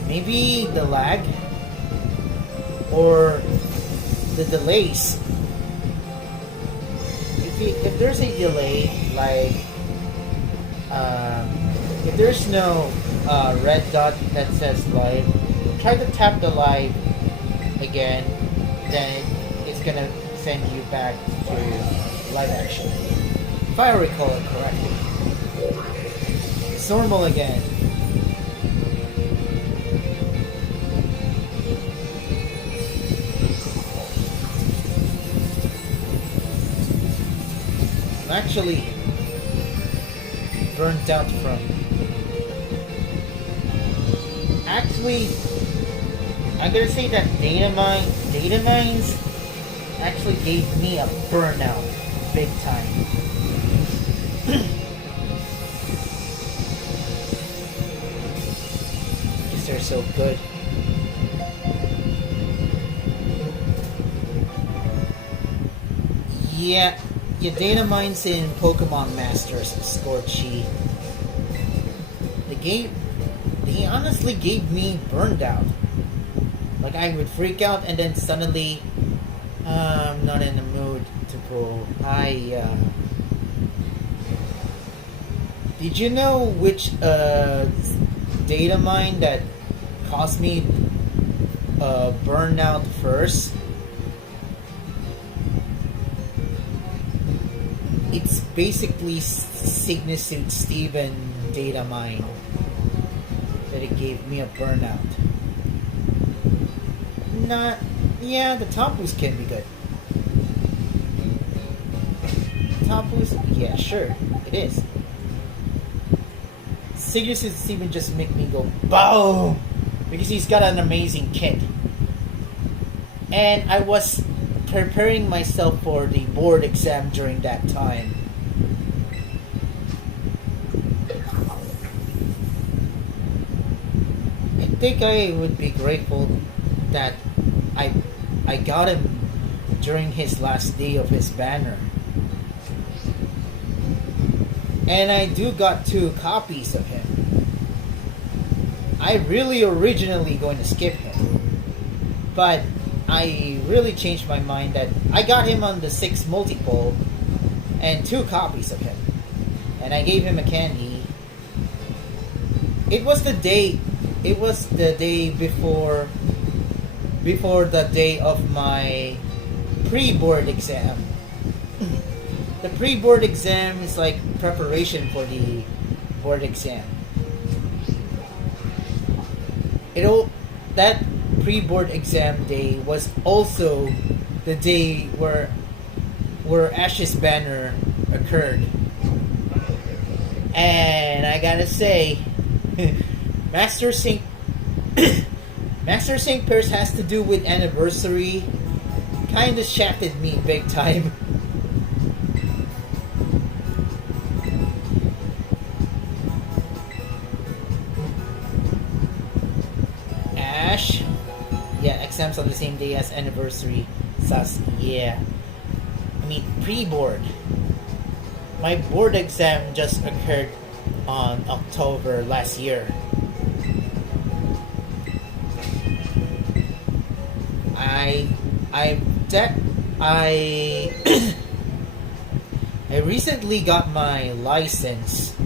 Maybe the lag? Or the delays. If there's a delay, like if there's no red dot that says live, try to tap the live again, then it's gonna send you back to live action. If I recall it correctly. It's normal again. I'm actually burnt out from. Actually, I'm gonna say that data mines actually gave me a burnout, big time. Because they're so good. Yeah, data mines in Pokemon Masters, Scorchy. They honestly gave me burned out. Like I would freak out and then suddenly, I'm not in the mood to pull. Did you know which data mine that caused me burnout first? It's basically Signisuit Steven data mine that it gave me a burnout. The top boost can be good. Top boost, yeah, sure, it is. Signisuit Steven just make me go boom because he's got an amazing kit. And I was preparing myself for the board exam during that time. I think I would be grateful that I got him during his last day of his banner. And I do got 2 copies of him. I really originally going to skip him, but I really changed my mind that I got him on the 6 multiple and 2 copies of him, and I gave him a candy. It was the day before the day of my pre-board exam. The pre-board exam is like preparation for the board exam. That pre-board exam day was also the day where Ash's banner occurred. And I gotta say, Master Sync Pairs has to do with anniversary. Kinda shafted me big time. exams on the same day as anniversary. Sus, yeah. I mean, pre-board. My board exam just occurred on October last year. I I recently got my license.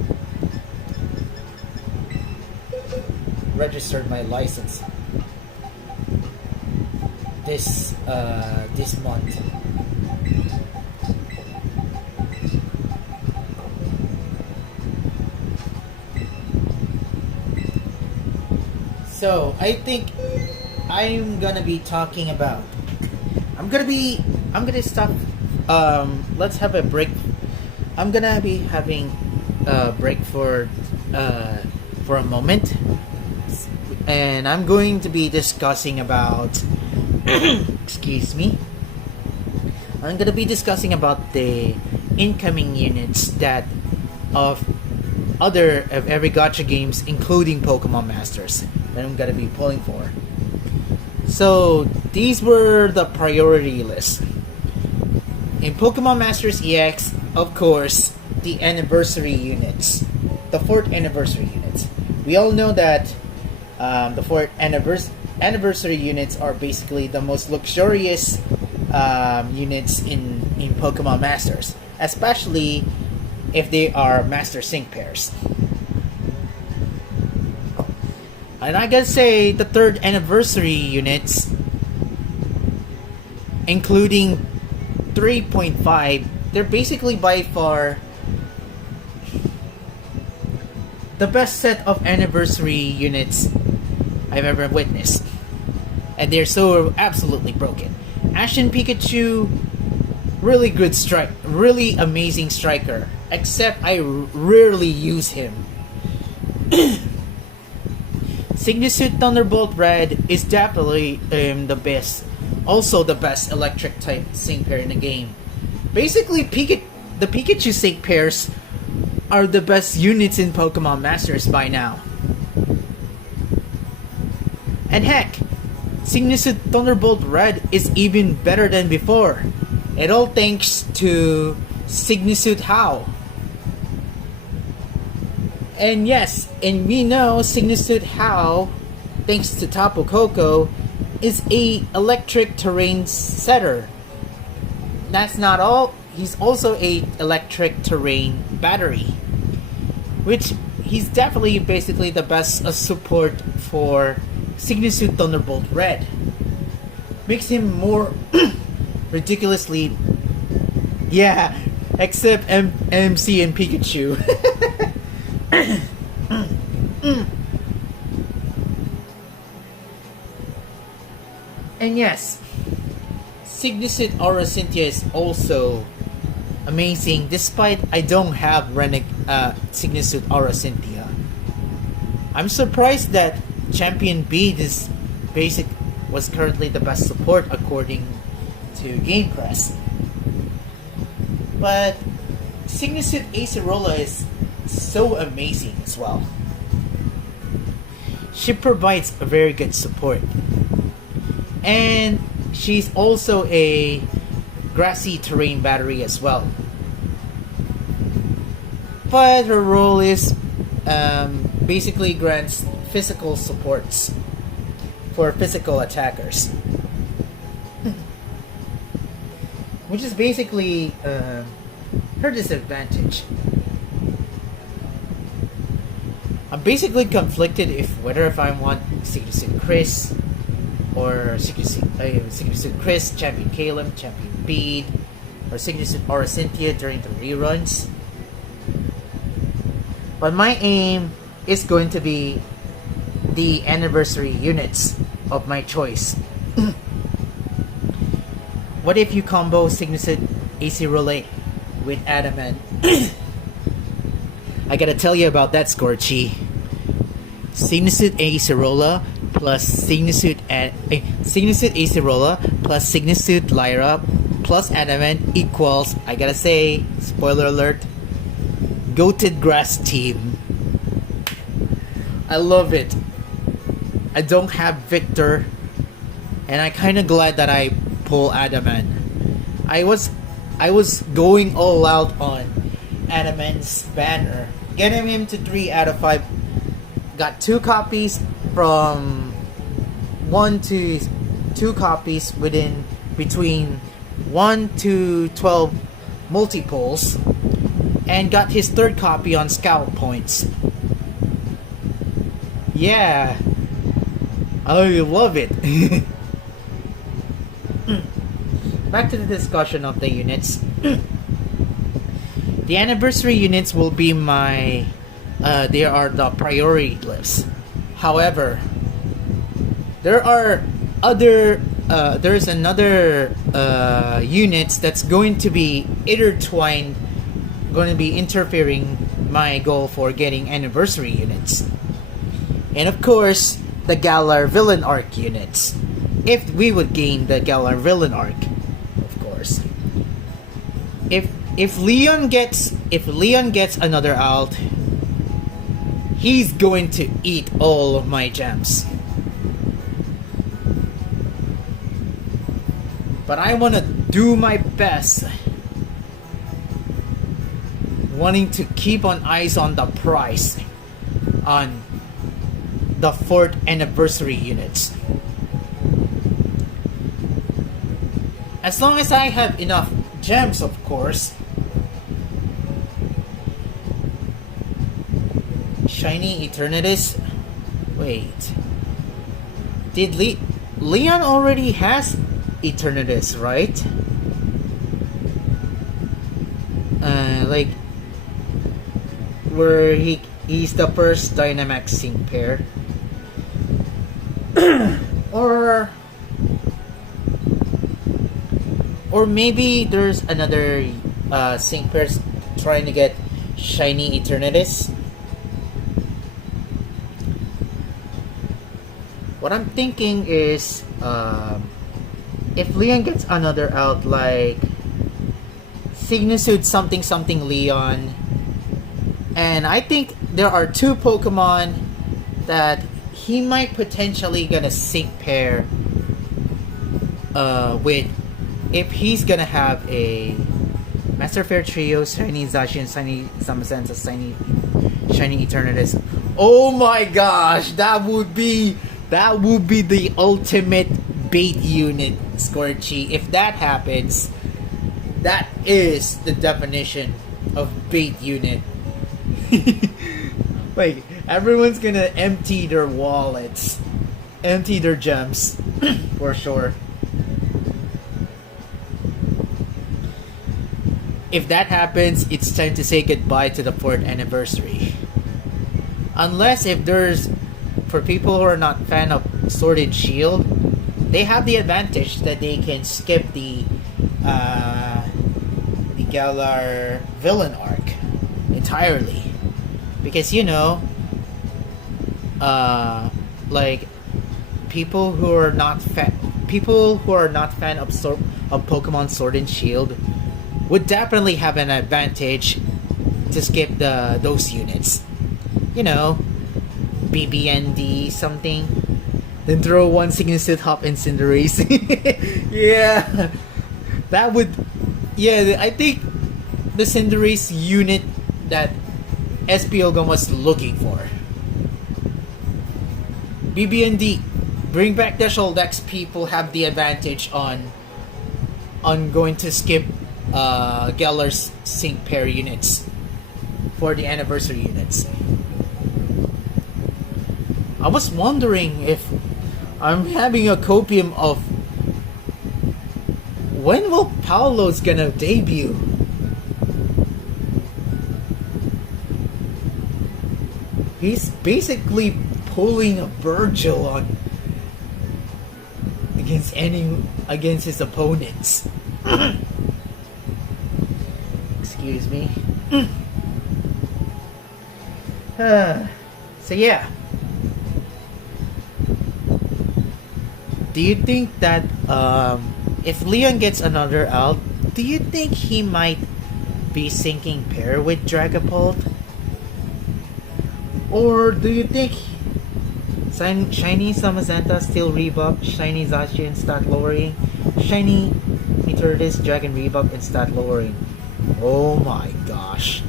Registered my license this month. So I think I'm gonna be talking about. I'm gonna stop. Let's have a break. I'm gonna be having a break for a moment, and I'm going to be discussing about. Excuse me. I'm gonna be discussing about the incoming units that of every gacha games, including Pokemon Masters, that I'm gonna be pulling for. So these were the priority list. In Pokemon Masters EX, of course, the anniversary units, the 4th anniversary units. We all know that the 4th anniversary units are basically the most luxurious units in Pokemon Masters, especially if they are Master Sync pairs. And I gotta say, the 3rd anniversary units, including 3.5, they're basically by far the best set of anniversary units I've ever witnessed. And they're so absolutely broken. Ash and Pikachu, really good really amazing striker. Except I rarely use him. Signusuit Thunderbolt Red is definitely the best. Also the best electric type sync pair in the game. Basically, the Pikachu sync pairs are the best units in Pokemon Masters by now. And heck, Signusuit Thunderbolt Red is even better than before. It all thanks to Signusuit How. And yes, and we know Signusuit How, thanks to Tapu Koko, is a electric terrain setter. That's not all. He's also a electric terrain battery, which he's definitely basically the best support for Signusuit Thunderbolt Red. Makes him more ridiculously, yeah, except MC and Pikachu. And yes, Signusuit Aura Cynthia is also amazing, despite I don't have Signusuit Aura Cynthia. I'm surprised that Champion Bead is was currently the best support according to Game Press. But Signusuit Acerola is so amazing as well. She provides a very good support. And she's also a grassy terrain battery as well. But her role is basically grants physical supports for physical attackers. Which is basically her disadvantage. I'm basically conflicted whether I want Signusuit Chris or Signusuit Chris, Champion Caleb, Champion Bead, or Signusuit Aura Cynthia during the reruns. But my aim is going to be the anniversary units of my choice. What if you combo Signusuit Acerola with Adamant? I gotta tell you about that, Scorchy. Signusuit Acerola plus Signusuit Acerola plus Signusuit Lyra plus Adamant equals, I gotta say, spoiler alert, Goated Grass Team. I love it. I don't have Victor, and I kind of glad that I pull Adamant. I was going all out on Adamant's banner, getting him to 3 out of 5. Got 2 copies from 1 to 2 copies within between 1 to 12 multiples, and got his 3rd copy on scout points. Yeah, I love it. Back to the discussion of the units. The anniversary units will be my they are the priority glyphs. However, there are other there's another units that's going to be intertwined, going to be interfering my goal for getting anniversary units. And of course, the Galar Villain Arc units. If we would gain the Galar Villain Arc, of course. If Leon gets another alt, he's going to eat all of my gems. But I want to do my best, wanting to keep on eyes on the price on the 4th anniversary units. As long as I have enough gems, of course. Shiny Eternatus. Wait. Did Leon already has Eternatus, right? Like where he's the first Dynamax sync pair. Or maybe there's another sync pair trying to get Shiny Eternatus. What I'm thinking is, if Leon gets another out, like Signisude something something Leon, and I think there are 2 Pokemon that he might potentially gonna sync pair with, if he's gonna have a Master Fair Trio, Shiny Zacian, Shiny Zamazenta, Shiny Eternatus. Oh my gosh, that would be the ultimate bait unit, Scorchy. If that happens, that is the definition of bait unit. Like, everyone's gonna empty their wallets, empty their gems, for sure. If that happens, it's time to say goodbye to the 4th anniversary. Unless if there's, for people who are not fan of Sword and Shield, they have the advantage that they can skip the Galar Villain Arc entirely, because like people who are not fan of Pokemon Sword and Shield would definitely have an advantage to skip those units. BBND something, then throw one Signature Hop and Cinderace. Yeah, that would. Yeah, I think the Cinderace unit that SP Ogan was looking for. BBND, bring back the Sholdex. People have the advantage on going to skip Geller's sync pair units for the anniversary units. I was wondering if I'm having a copium of when will Paolo's gonna debut. He's basically pulling a Virgil on against his opponents. Excuse me. So yeah. Do you think that if Leon gets another out, do you think he might be syncing pair with Dragapult? Or do you think Shiny Samazanta still rebuff. Shiny Zacian stat lowering. Shiny Eternatus Dragon rebuff and stat lowering. Oh my gosh.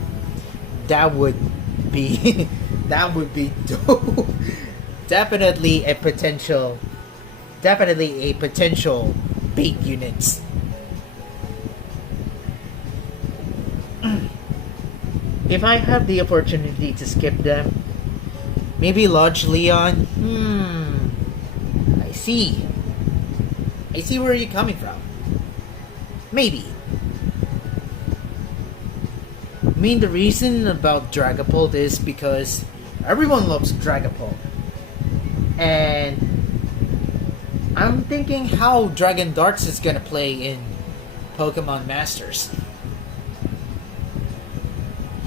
That would be that would be dope. Definitely a potential bait units. If I have the opportunity to skip them, maybe Lodge Leon. I see where you're coming from. Maybe. I mean, the reason about Dragapult is because everyone loves Dragapult. And I'm thinking how Dragon Darts is gonna play in Pokemon Masters.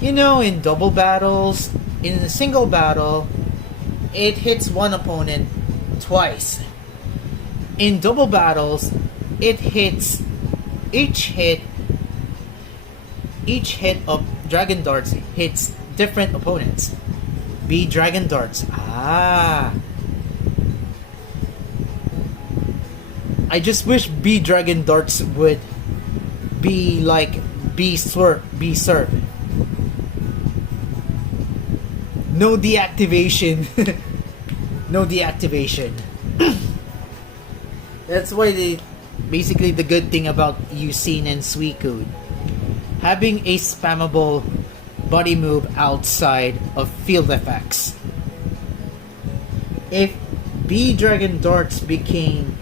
You know, in double battles, in a single battle, it hits one opponent twice. In double battles, it hits each hit of Dragon Darts hits different opponents. B Dragon Darts. I just wish B Dragon Darts would be like B Surf. No deactivation. No deactivation. That's why basically the good thing about Yusin and Suicune. Having a spammable body move outside of field effects. If B Dragon Darts became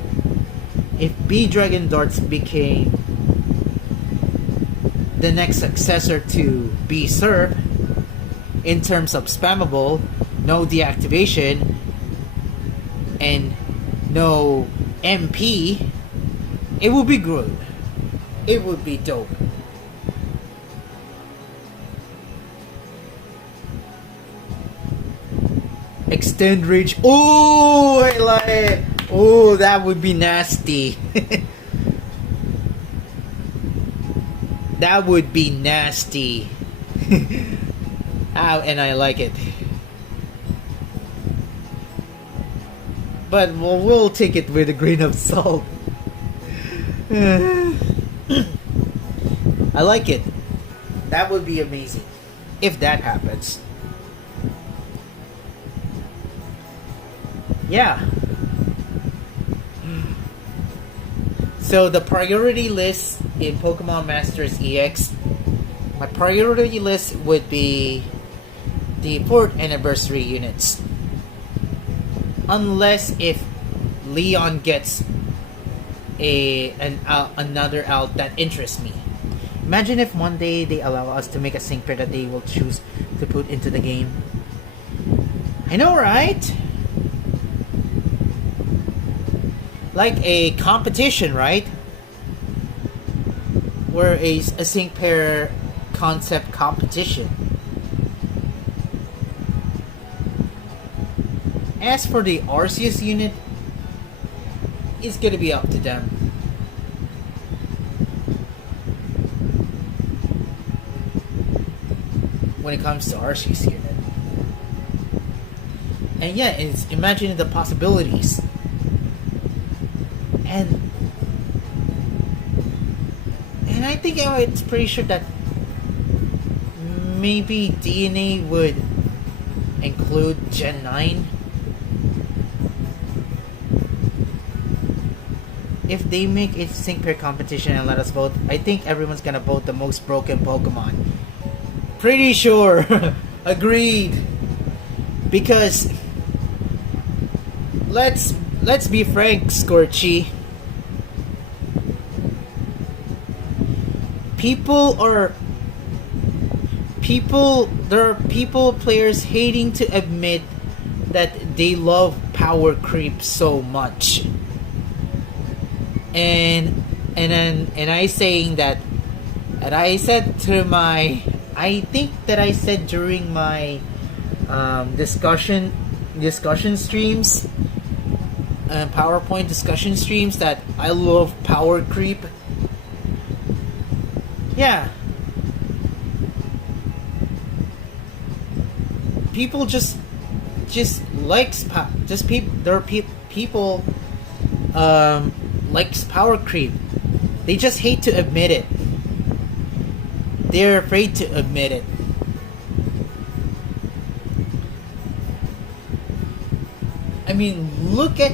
the next successor to B Surf in terms of spammable, no deactivation, and no MP, it would be good. It would be dope. Extend reach. Oh, I like it. Oh, that would be nasty. That would be nasty. And I like it. But we'll take it with a grain of salt. I like it. That would be amazing if that happens. Yeah. So the priority list in Pokemon Masters EX, my priority list would be the 4th anniversary units. Unless if Leon gets another out that interests me. Imagine if one day they allow us to make a sync pair that they will choose to put into the game. I know, right? Like a competition, right? Where a sync pair concept competition. As for the Arceus unit, it's gonna be up to them. When it comes to Arceus unit. And yeah, it's imagining the possibilities. And I think it's pretty sure that maybe DNA would include Gen 9. If they make a sync pair competition and let us vote, I think everyone's gonna vote the most broken Pokemon. Pretty sure. Agreed. Because let's be frank, Scorchy. There are players hating to admit that they love power creep so much. And I saying that, and I said to my, I think that I said during my discussion streams, PowerPoint discussion streams, that I love power creep. Yeah. People just just likes people likes power creep. They just hate to admit it. They're afraid to admit it. I mean, look at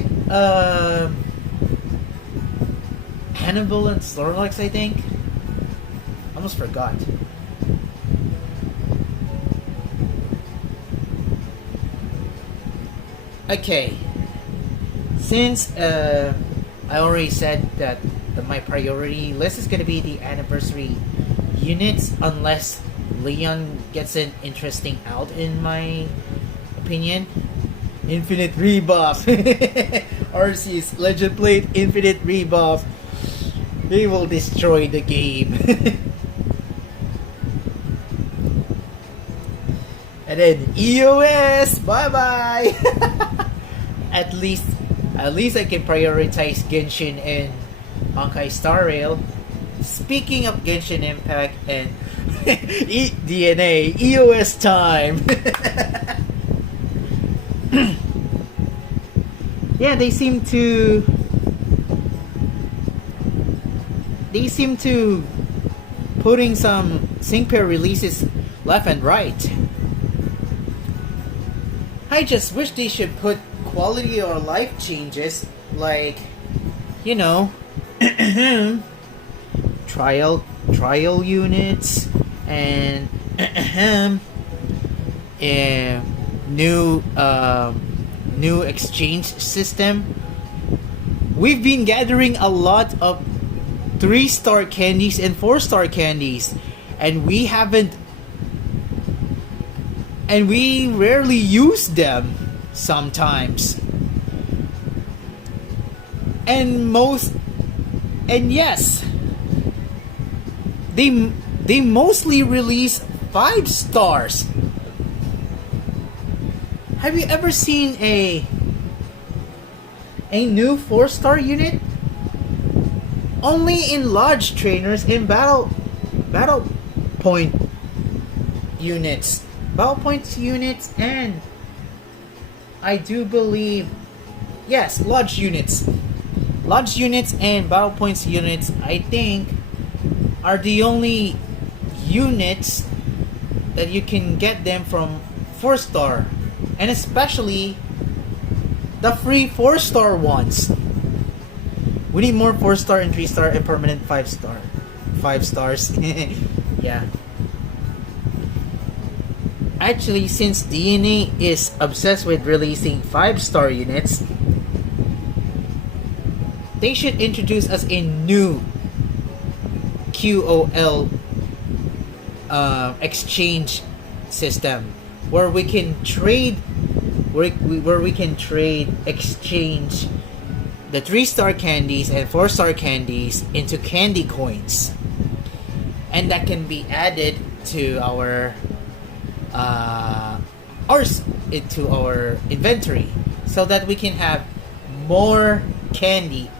Hannibal and Snorlax, I think. Almost forgot. Okay. Since I already said that my priority list is gonna be the anniversary units, unless Leon gets an interesting out, in my opinion. Infinite rebuff. RC's Legend Blade Infinite rebuff. They will destroy the game. And then EOS. Bye bye. At least I can prioritize Genshin and Honkai Star Rail. Speaking of Genshin Impact and DNA, EOS time. Yeah, they seem to putting some sync pair releases left and right. I just wish they should put quality or life changes, like, you know, trial units and new exchange system. We've been gathering a lot of 3-star candies and 4-star candies, and we rarely use them sometimes. And yes, they mostly release 5 stars. Have you ever seen a new 4-star unit? Only in Lodge Trainers and battle point units. Battle points units, and I do believe, yes, Lodge units. Lodge units and battle points units, I think, are the only units that you can get them from 4-star. And especially the free 4-star ones. We need more 4-star and 3-star and permanent 5-star. 5 stars. Yeah. Actually, since DNA is obsessed with releasing 5-star units, they should introduce us a new QOL exchange system where we can trade exchange the 3-star candies and 4-star candies into candy coins, and that can be added to our into our inventory, so that we can have more candy,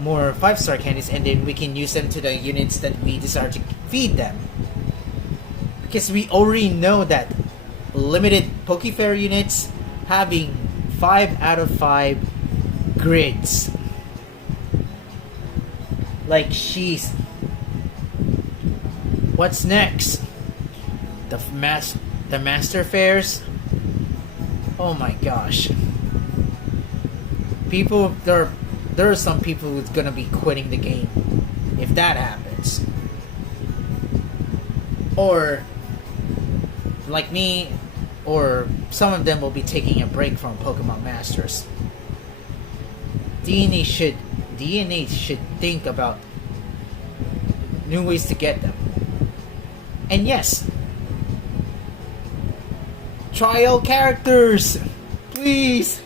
more 5-star candies, and then we can use them to the units that we desire to feed them. Because we already know that limited Pokefair units having 5 out of 5 grids. Like, she's. What's next? The Master Fairs? Oh my gosh. There are some people who's gonna be quitting the game if that happens. Or like me, or some of them will be taking a break from Pokemon Masters. DNA should think about new ways to get them. And yes, trial characters, please.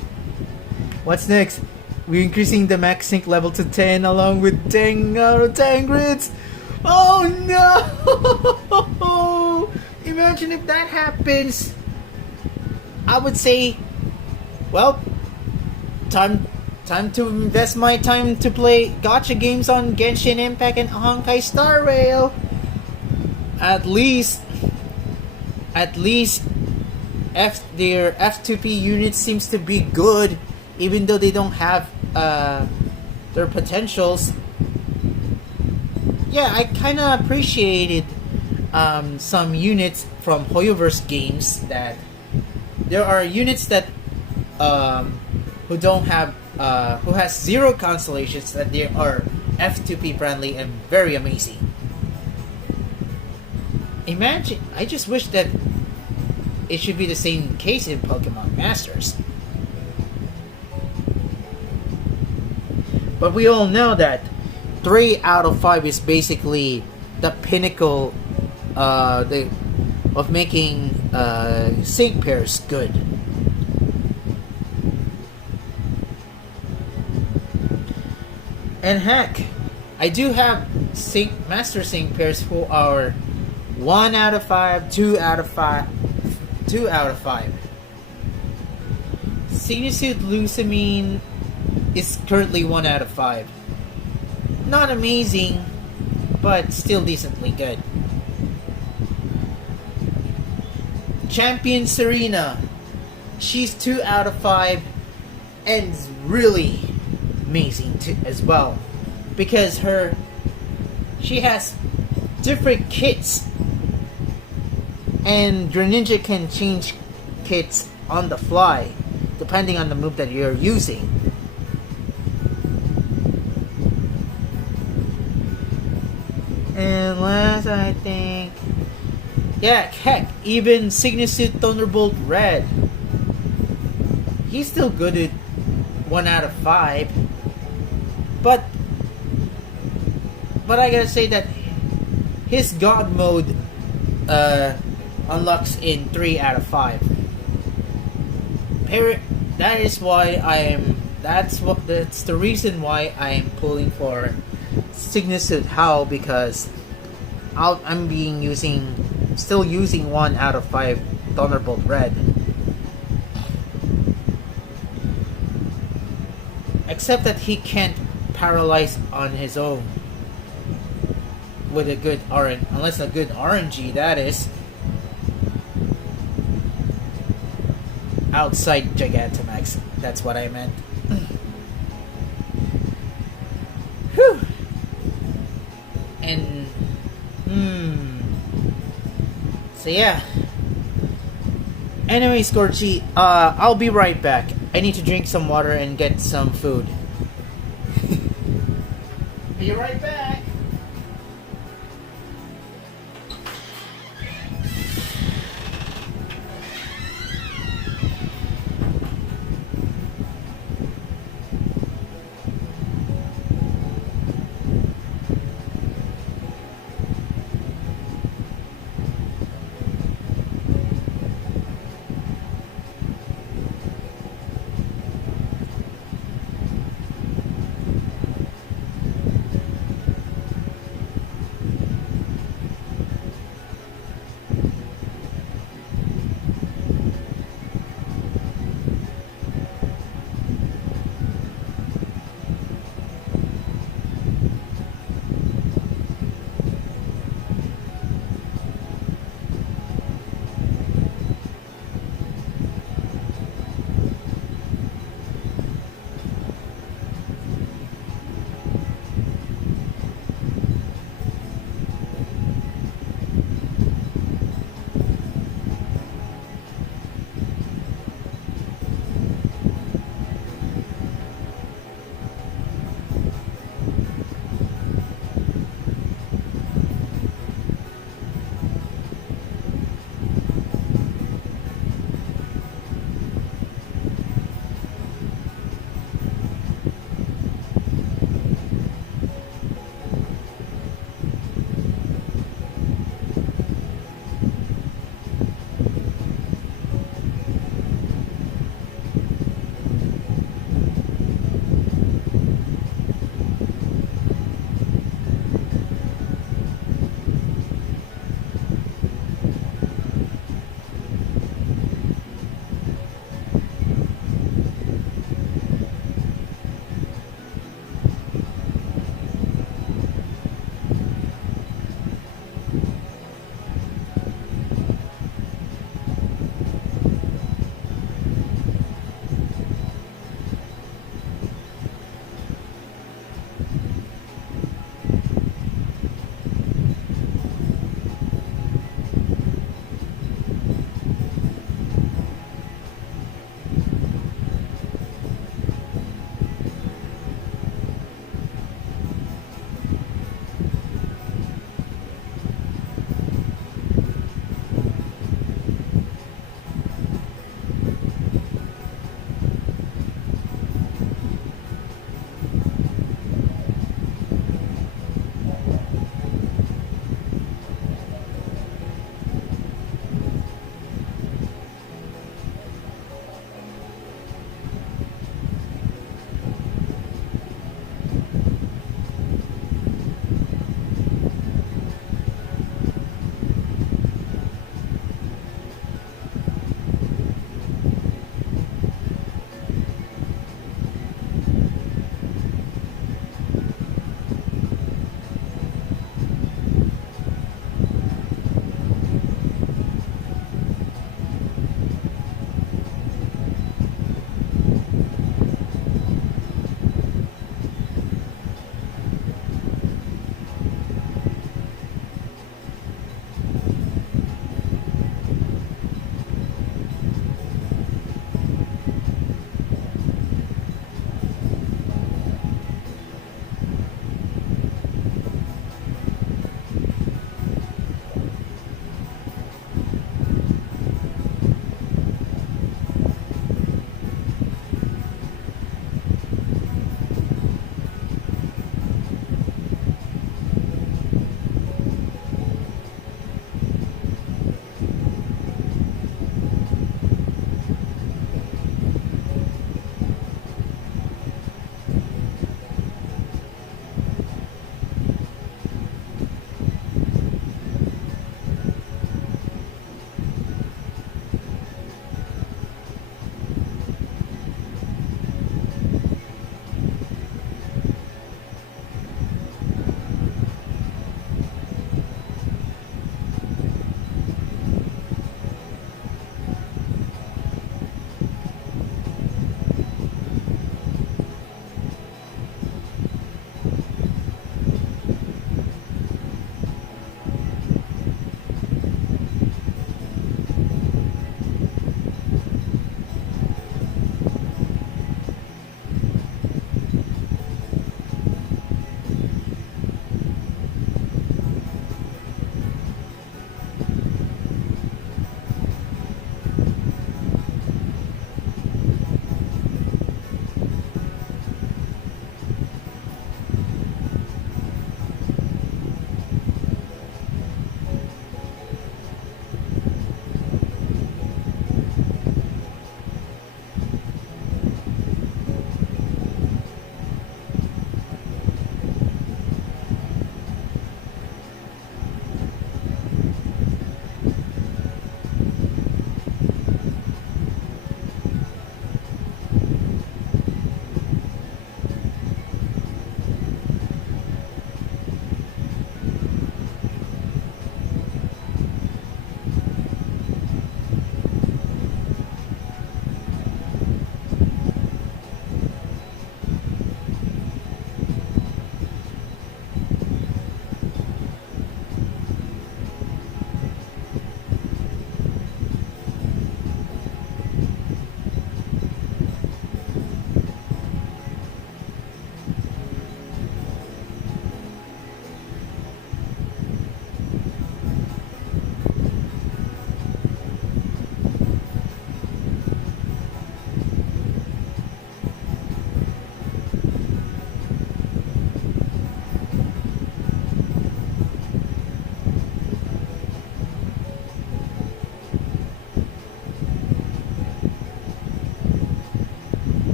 What's next? We're increasing the max sync level to 10 along with 10 out of 10 grids. Oh no! Imagine if that happens. I would say, well, time to invest my time to play gacha games on Genshin Impact and Honkai Star Rail. At least their F2P unit seems to be good, even though they don't have their potentials. Yeah, I kind of appreciated some units from Hoyoverse games that there are units that who don't have who has zero constellations that they are F2P friendly and very amazing. Imagine, I just wish that it should be the same case in Pokemon Masters. But we all know that 3 out of 5 is basically the pinnacle of making sync pairs good. And heck, I do have master sync pairs who are 1 out of 5, 2 out of 5, 2 out of 5. Sinusute Lusamine is currently 1 out of 5. Not amazing, but still decently good. Champion Serena, she's 2 out of 5 and really amazing too, as well, because she has different kits, and Greninja can change kits on the fly depending on the move that you're using. And last, I think, yeah, heck, even Signusuit Thunderbolt Red, he's still good at 1 out of 5. But I gotta say that his God mode unlocks in 3 out of 5. That is why that's the reason why I am pulling for Signusuit How, because I'm still using 1 out of 5 Thunderbolt Red. Except that he can't paralyze on his own with a good unless a good RNG, that is. Outside Gigantamax, that's what I meant. Whew. And so yeah. Anyway, Scorchy, I'll be right back. I need to drink some water and get some food. Be right back.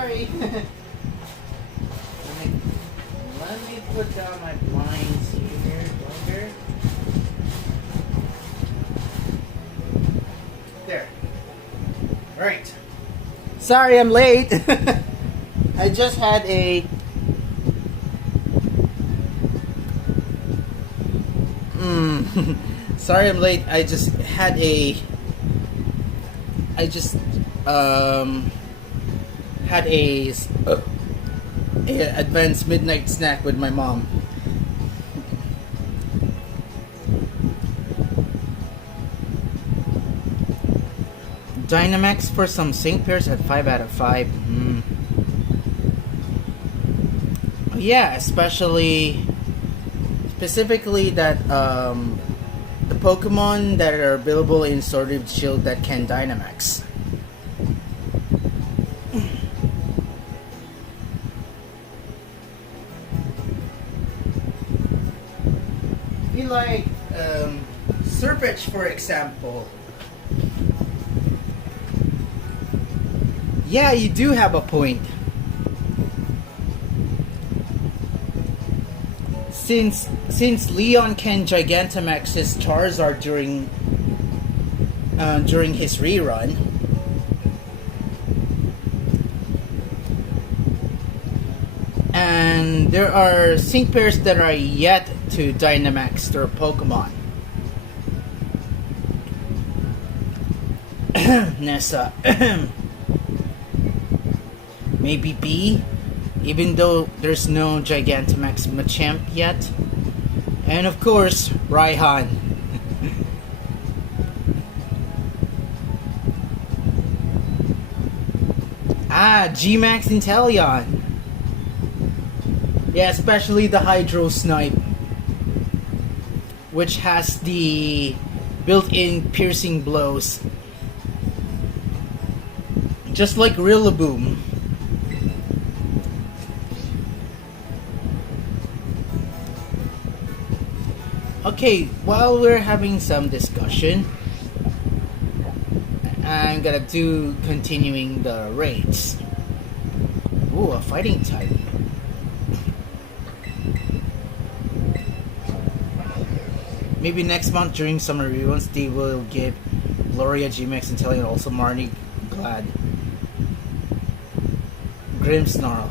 sorry. Let me put down my blinds here. Longer. There. Alright. Sorry I'm late. I just had a sorry I'm late. I just had a advanced midnight snack with my mom. Dynamax for some sync pairs at 5 out of 5. Yeah, specifically that the Pokemon that are available in Sword and Shield that can Dynamax. Be like Serpech, for example. Yeah, you do have a point. Since Leon can Gigantamax his Charizard during his rerun, and there are sync pairs that are yet to Dynamax their Pokemon. Nessa. Maybe B, even though there's no Gigantamax Machamp yet. And of course, Raihan. G-Max Inteleon. Yeah, especially the Hydro Snipe, which has the built-in piercing blows. Just like Rillaboom. Okay, while we're having some discussion, I'm gonna do continuing the raids. Ooh, a fighting type. Maybe next month during summer reruns they will give Gloria, G-Max, and Inteleon, also Marnie, Glad, Grimmsnarl.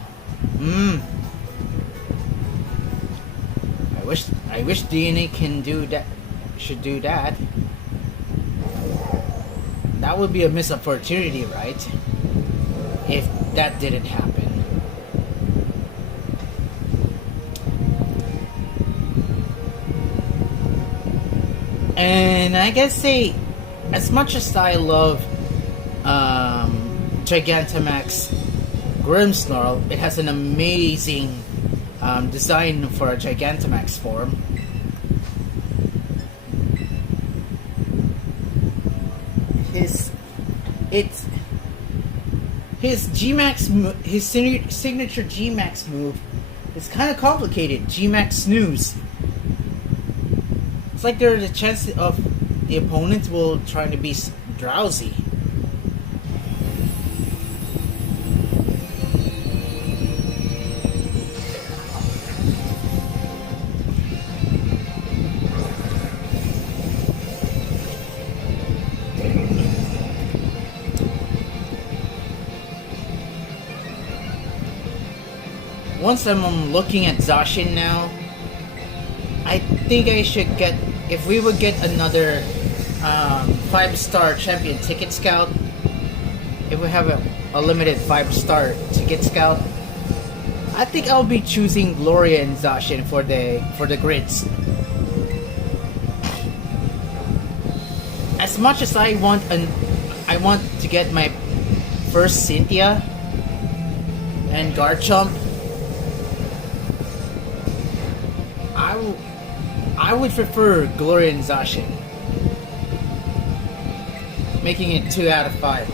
I wish DNA can do that. Should do that. That would be a missed opportunity, right? If that didn't happen. And I guess say, as much as I love Gigantamax Grimmsnarl, it has an amazing design for a Gigantamax form. His signature G-Max move is kind of complicated. G-Max Snooze. It's like there's a chance of the opponents will try to be drowsy. Once I'm looking at Zacian now, I think I should get, if we would get another 5-star champion ticket scout, if we have a limited 5-star ticket scout, I think I'll be choosing Gloria and Zacian for the grids. As much as I want to get my first Cynthia and Garchomp, I would prefer Gloria and Zacian, making it 2 out of 5.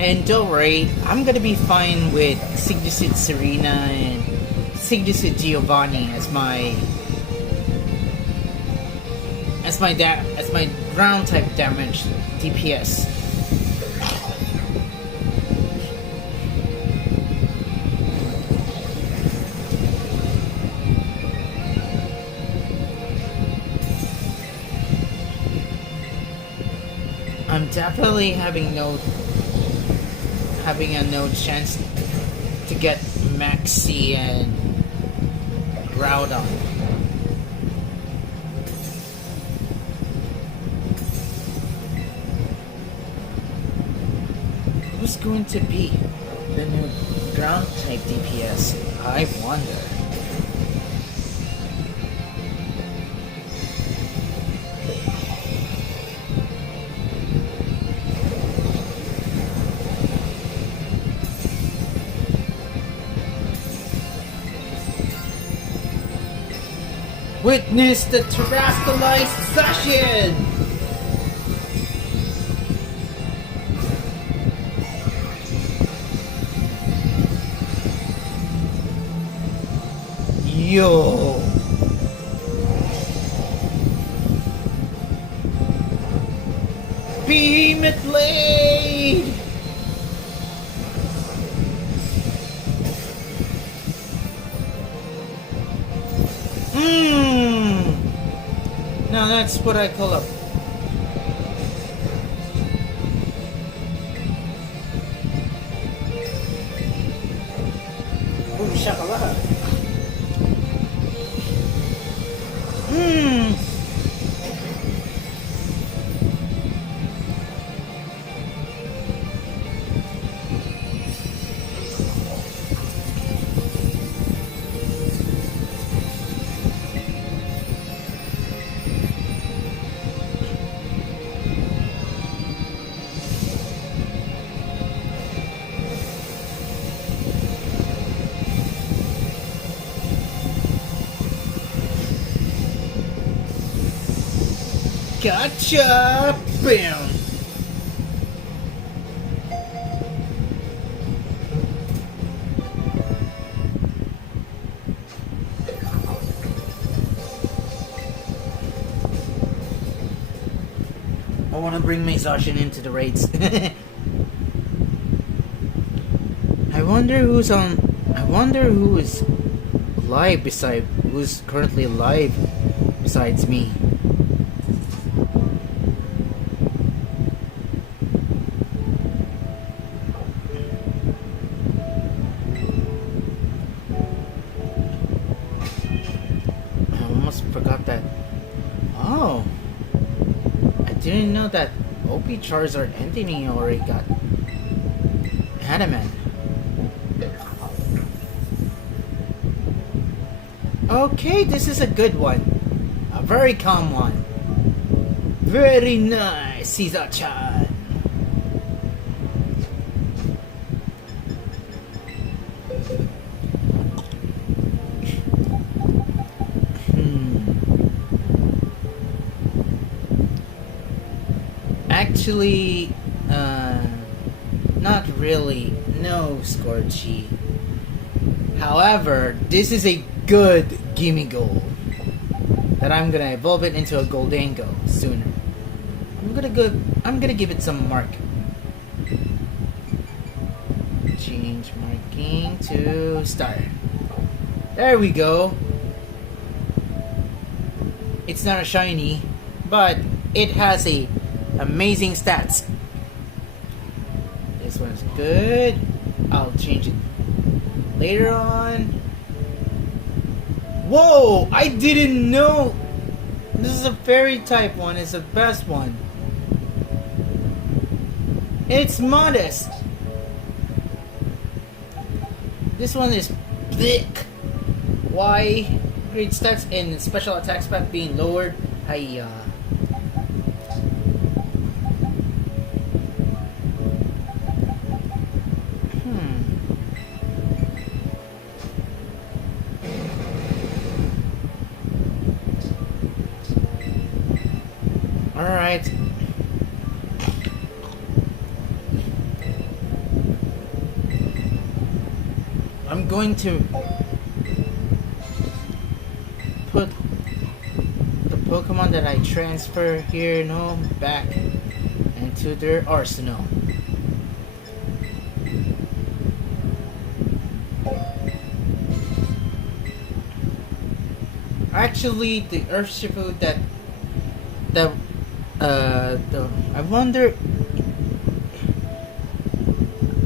And don't worry, I'm gonna be fine with Signisid Serena and say this is Giovanni as my ground type damage DPS. I'm definitely having a no chance to get Maxi and Groudon. Who's going to be the new ground type DPS? I wonder. Witness the terrestrialized session! Yo! Beam it, blade! Now that's what I call a boom shakalaka. Gotcha! Bam! I want to bring my Zacian into the raids. I wonder who is live who's currently live besides me. Forgot that. Oh, I didn't know that OP Charizard Anthony already got Adaman. Okay, this is a good one. A very calm one. Very nice, Caesar-chan. Actually, not really. No, Scorchy. However, this is a good gimme goal that I'm gonna evolve it into a Goldango sooner. I'm gonna give it some mark. Change marking to star. There we go. It's not a shiny, but it has a amazing stats. This one's good. I'll change it later on. Whoa! I didn't know. This is a fairy type one. It's the best one. It's modest. This one is thick. Why? Great stats and special attack spec being lowered. Hiya. Alright. I'm going to Pokemon that I transfer here, no, back into their arsenal. Actually, the Urshifu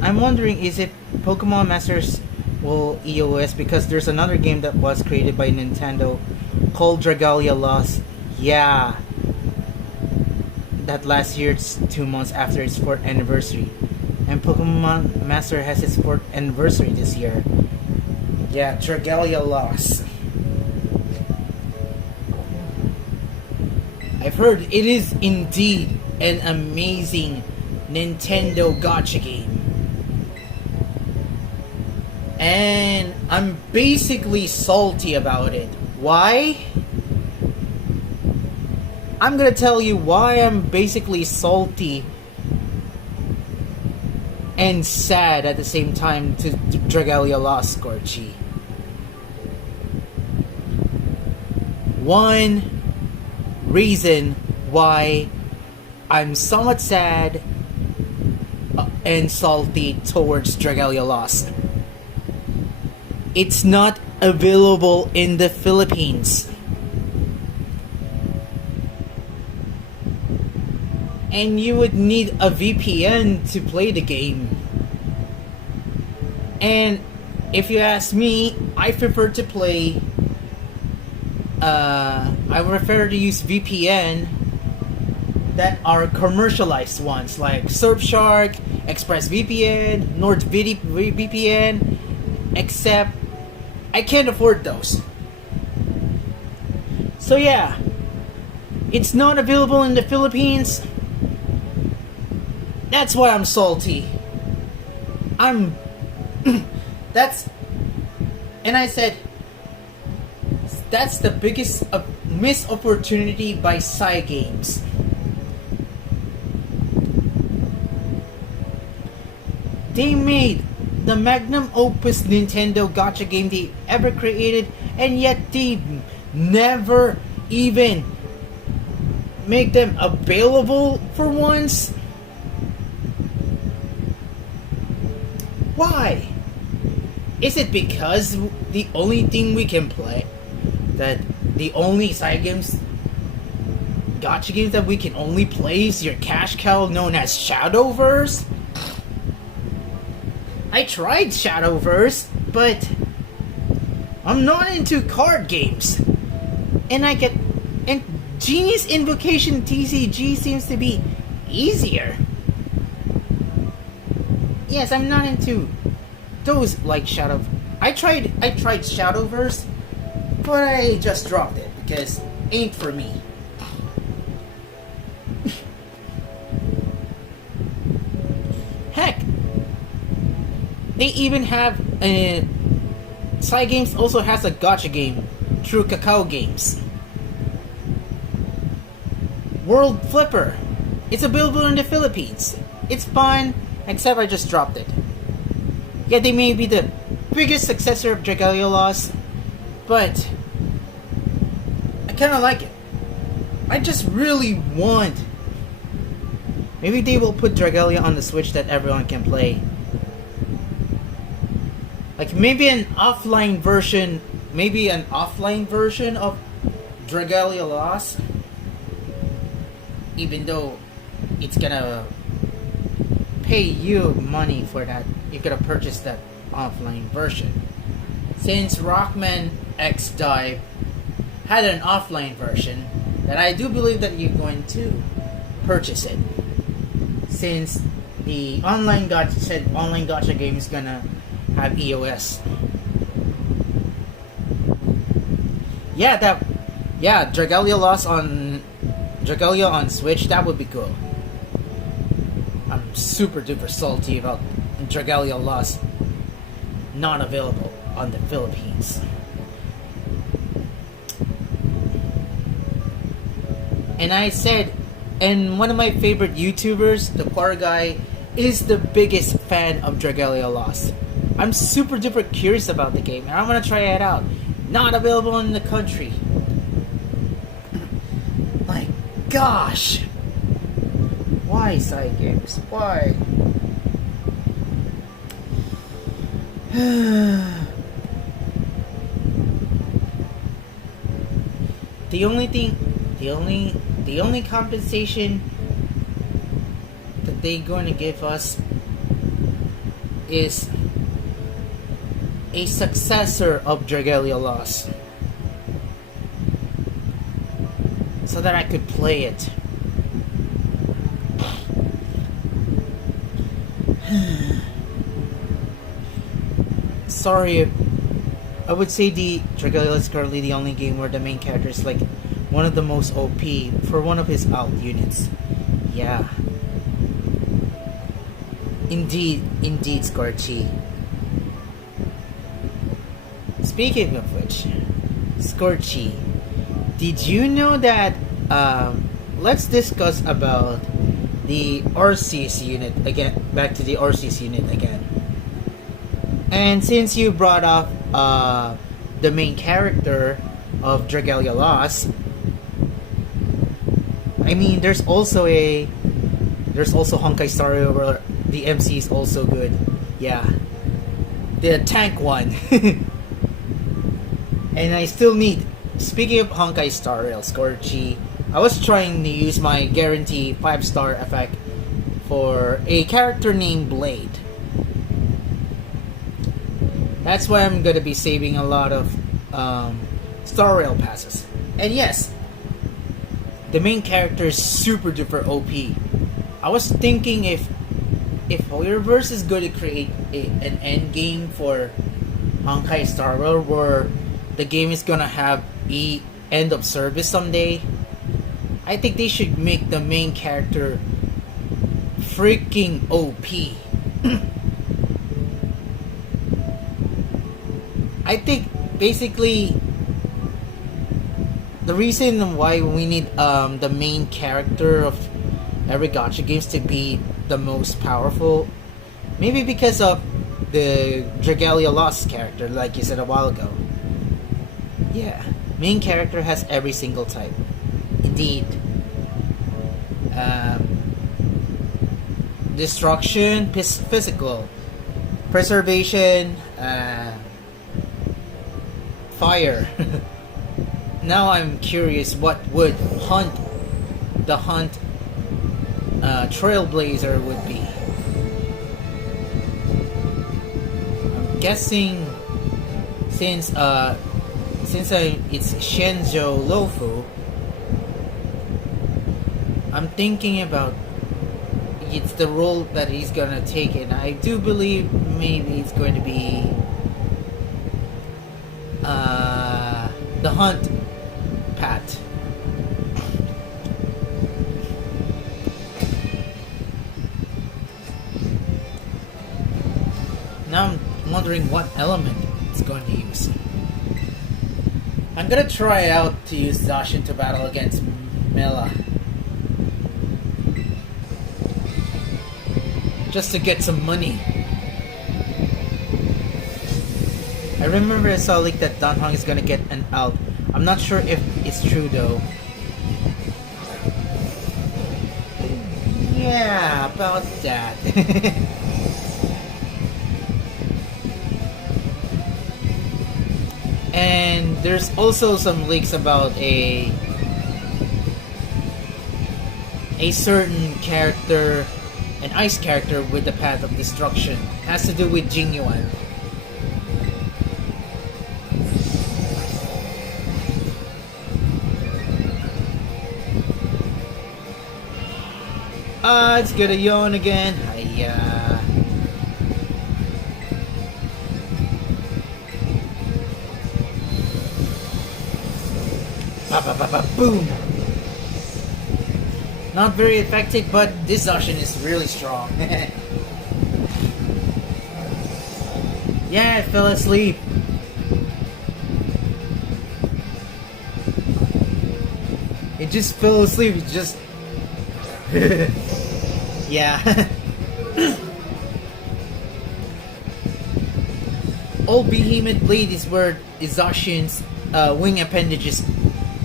I'm wondering is if Pokemon Masters will EOS, because there's another game that was created by Nintendo called Dragalia Lost. Yeah. That last year, it's 2 months after its 4th anniversary. And Pokemon Master has its 4th anniversary this year. Yeah, Dragalia Lost. I've heard it is indeed an amazing Nintendo gacha game. And I'm basically salty about it. Why? I'm gonna tell you why I'm basically salty and sad at the same time to Dragalia Lost, Scorchy. One reason why I'm somewhat sad and salty towards Dragalia Lost. It's not available in the Philippines. And you would need a VPN to play the game. And if you ask me, I prefer to play I prefer to use VPN that are commercialized ones like Surfshark, ExpressVPN, NordVPN, except I can't afford those. So yeah, it's not available in the Philippines. That's why I'm salty. That's, and I said, that's the biggest missed opportunity by Cygames. They made the magnum opus Nintendo gacha game they ever created, and yet they never even make them available for once. Why? Is it because the only thing we can play, that the only Cygames gacha games that we can only play is your cash cow known as Shadowverse? I tried Shadowverse, but I'm not into card games. And Genius Invocation TCG seems to be easier. Yes, I'm not into those like I tried Shadowverse, but I just dropped it because it ain't for me. Heck, they even have Cygames also has a gacha game through Kakao Games. World Flipper. It's available in the Philippines. It's fun, except I just dropped it. Yeah, they may be the biggest successor of Dragalia Lost, but I kinda like it. I just really want... Maybe they will put Dragalia on the Switch that everyone can play. Like maybe an offline version of Dragalia Lost, even though it's gonna pay you money for that. You're gonna purchase that offline version. Since Rockman X Dive had an offline version, that I do believe that you're going to purchase it. Since the online gacha game is gonna have EOS. Dragalia Lost on Dragalia on Switch, that would be cool. I'm super duper salty about Dragalia Lost not available on the Philippines. And I said, and one of my favorite YouTubers, the Quar Guy, is the biggest fan of Dragalia Lost. I'm super duper curious about the game and I'm gonna try it out. Not available in the country. gosh! Why side games? Why? The only compensation that they're going to give us is a successor of Dragalia Lost, so that I could play it. Sorry, I would say the Dragalia is currently the only game where the main character is like one of the most OP for one of his alt units. Yeah. Indeed, Scorchy. Speaking of which, Scorchy, did you know that, let's discuss about the Arceus unit again, back to the Arceus unit again. And since you brought up, the main character of Dragalia Lost, I mean, there's also Honkai Star Rail where the MC is also good. Yeah. The tank one. And I still need, speaking of Honkai Star Rail, Scorchy, I was trying to use my guarantee 5-star effect for a character named Blade. That's why I'm gonna be saving a lot of Star Rail passes. And yes, the main character is super duper OP. I was thinking if Hoyoverse is going to create an end game for Honkai Star Rail where the game is gonna have a end of service someday, I think they should make the main character freaking OP. I think basically the reason why we need the main character of every gacha games to be the most powerful, maybe because of the Dragalia Lost character, like you said a while ago. Yeah, main character has every single type. Indeed. Destruction, physical, preservation, fire. Now I'm curious what would the hunt Trailblazer would be. I'm guessing since it's Shenzhou Lofu, I'm thinking about it's the role that he's gonna take, and I do believe maybe it's going to be the hunt Pat. Now I'm wondering what element it's going to use. I'm gonna try out to use Zacian to battle against Mela, just to get some money. I remember I saw a leak that Dan Hong is gonna get an out. I'm not sure if it's true though. Yeah, about that. And there's also some leaks about a certain character, an ice character with the Path of Destruction. Has to do with Jingyuan. It's gonna yawn again. Boom! Not very effective, but this Zacian is really strong. Yeah, I fell asleep. It just fell asleep. It just... yeah. Old Behemoth Blade is where Zacian's wing appendages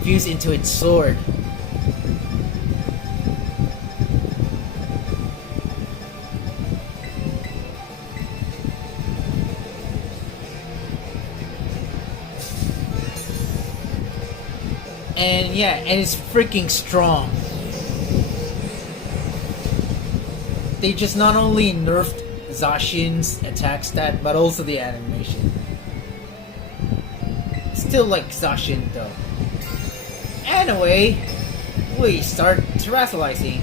fuse into its sword. And yeah, and it's freaking strong. They just not only nerfed Zacian's attack stat, but also the animation. Still like Zacian though. Anyway, we start terrestrializing.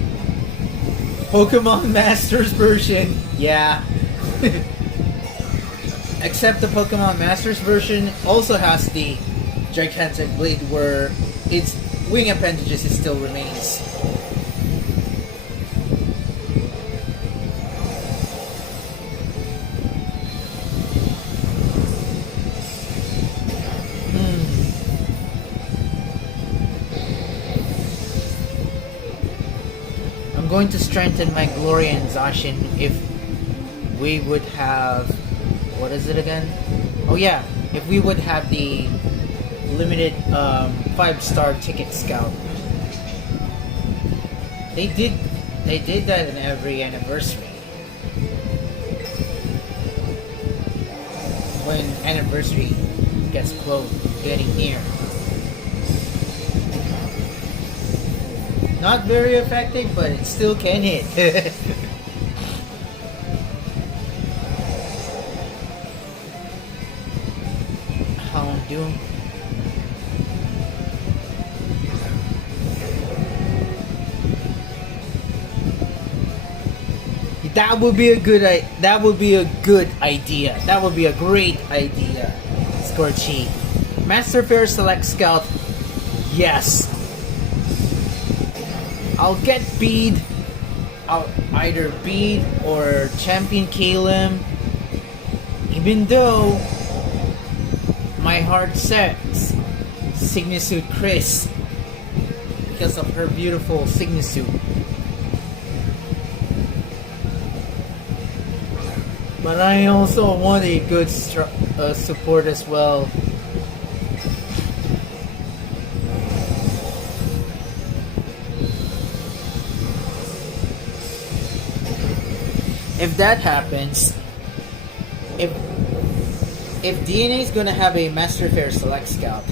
Pokemon Masters version, yeah. Except the Pokemon Masters version also has the gigantic blade where its wing appendages still remains. I'm going to strengthen my Glorian Zacian if we would have... What is it again? Oh yeah, if we would have the limited 5-star ticket scout. They did that in every anniversary. When anniversary gets close, getting near. Not very effective, but it still can hit. Houndoom. That would be a good idea. That would be a great idea. Scorchy. Master Fair Select Scout. Yes. I'll get Bead. I'll either Bead or Champion Kalim. Even though my heart says Signisuit Chris because of her beautiful Signisuit. But I also want a good support as well. If that happens, if DNA is gonna have a Master Fair Select Scout,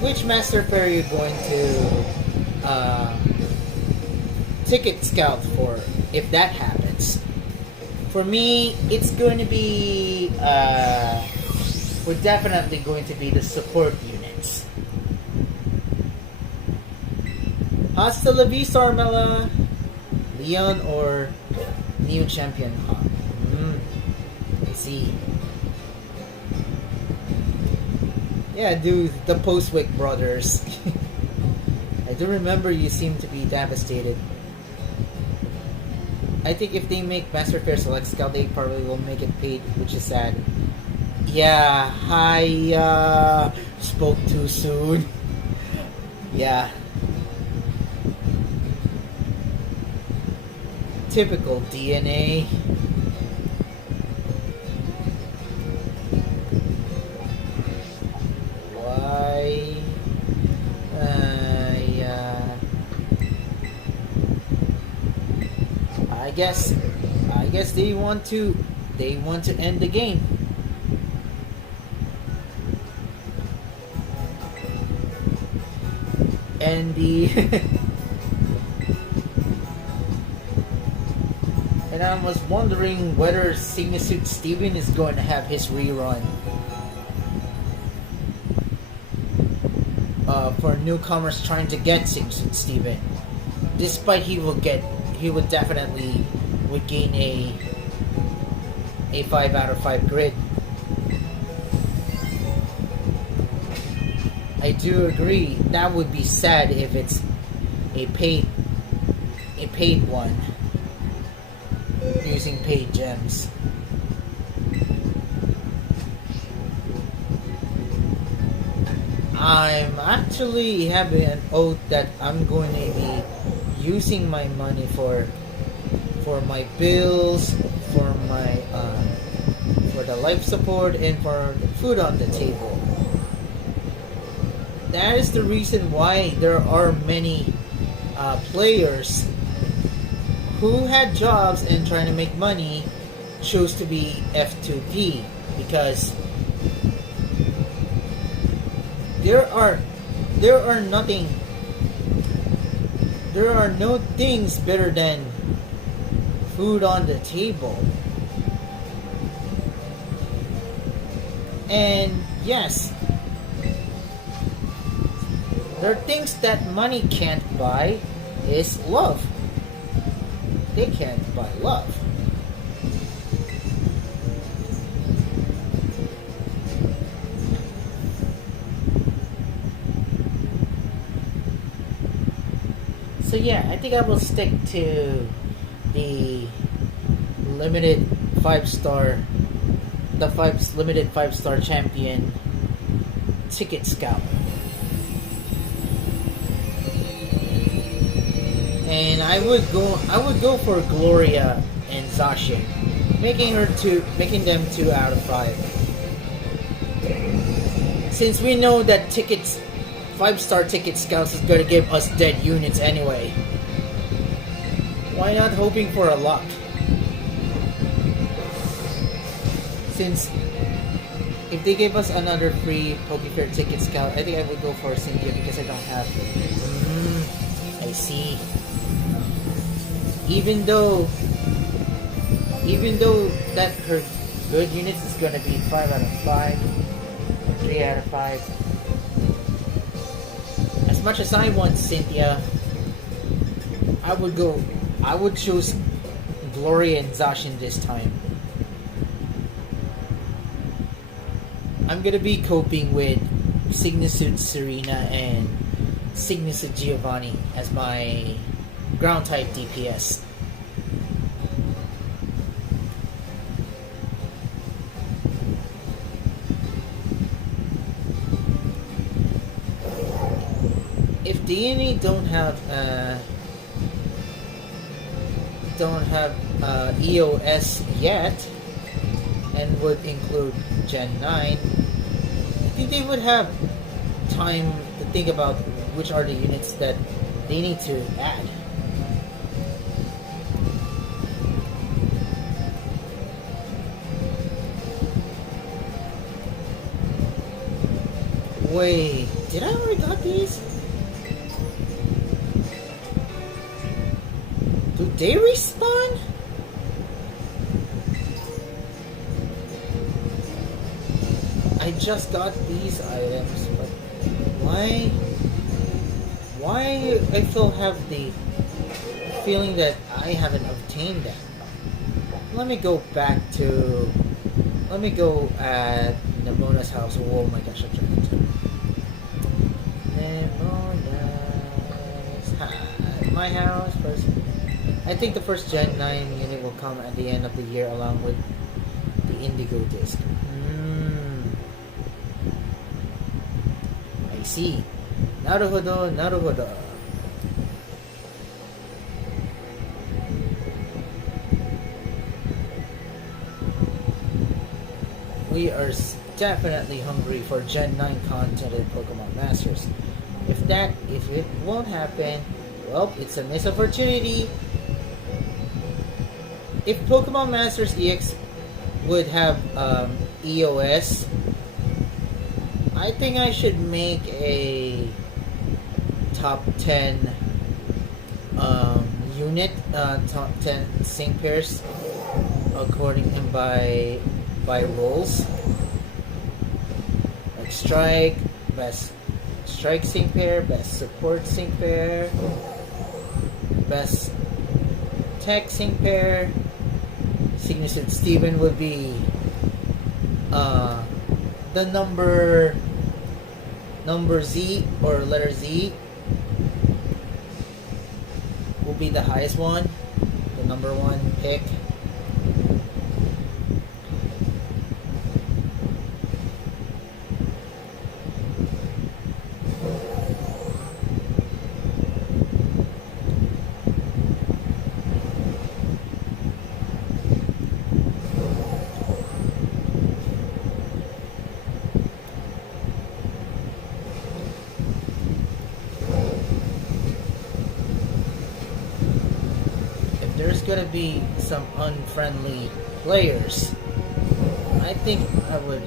which Master Fair are you going to ticket scout for? If that happens, for me, it's going to be we're definitely going to be the support units. Hasta la vista, Armella. Leon or New Champion Hawk. I see. Yeah, dude, the Postwick brothers. I do remember you seem to be devastated. I think if they make Master Fair Select Scout, they probably will make it paid, which is sad. Yeah, I spoke too soon. Yeah. Typical DNA. Why? Yeah. I guess they want to end the game. And and I was wondering whether Signisuit Steven is going to have his rerun for newcomers trying to get Signisuit Steven. Despite he would definitely gain a 5 out of 5 grid. I do agree. That would be sad if it's a paid one using paid gems. I'm actually having an oath that I'm going to be using my money for my bills, for my for the life support, and for the food on the table. That is the reason why there are many players who had jobs and trying to make money chose to be F2P, because there are there are no things better than food on the table. And yes, there are things that money can't buy is love. They can't buy love. So yeah, I think I will stick to the limited 5-star, limited 5-star champion ticket scout. And I would go for Gloria and Zacian, making them 2 out of 5. Since we know that 5-star ticket scouts is gonna give us dead units anyway, why not hoping for a luck? Since if they gave us another free Pokefair ticket scout, I think I would go for Cynthia because I don't have it. I see. Even though that her good units is gonna be 5 out of 5, or 3 out of 5. As much as I want Cynthia, I would choose Gloria and Zacian this time. I'm gonna be coping with Signusuit Serena and Signusuit Giovanni as my ground type DPS. If DNA don't have EOS yet, and would include Gen 9, I think they would have time to think about which are the units that they need to add. Wait, did I already got these? Do they respawn? I just got these items, but why I still have the feeling that I haven't obtained them? Let me go at Nemona's house. Oh my gosh, I'm trying to. Nemona's house. My house first. I think the first Gen 9 unit will come at the end of the year along with the Indigo disc. I see. Naruhodo, naruhodo. We are definitely hungry for Gen 9 content in Pokemon Masters. If it won't happen, well, it's a missed opportunity. If Pokemon Masters EX would have EOS, I think I should make a top 10 unit, top 10 sync pairs according to by roles. Like Strike, best Strike sync pair, best support sync pair, best tech sync pair. Signusuit Steven would be the number Z or letter Z will be the highest one, the number 1 pick. There's gonna be some unfriendly players. I think I would,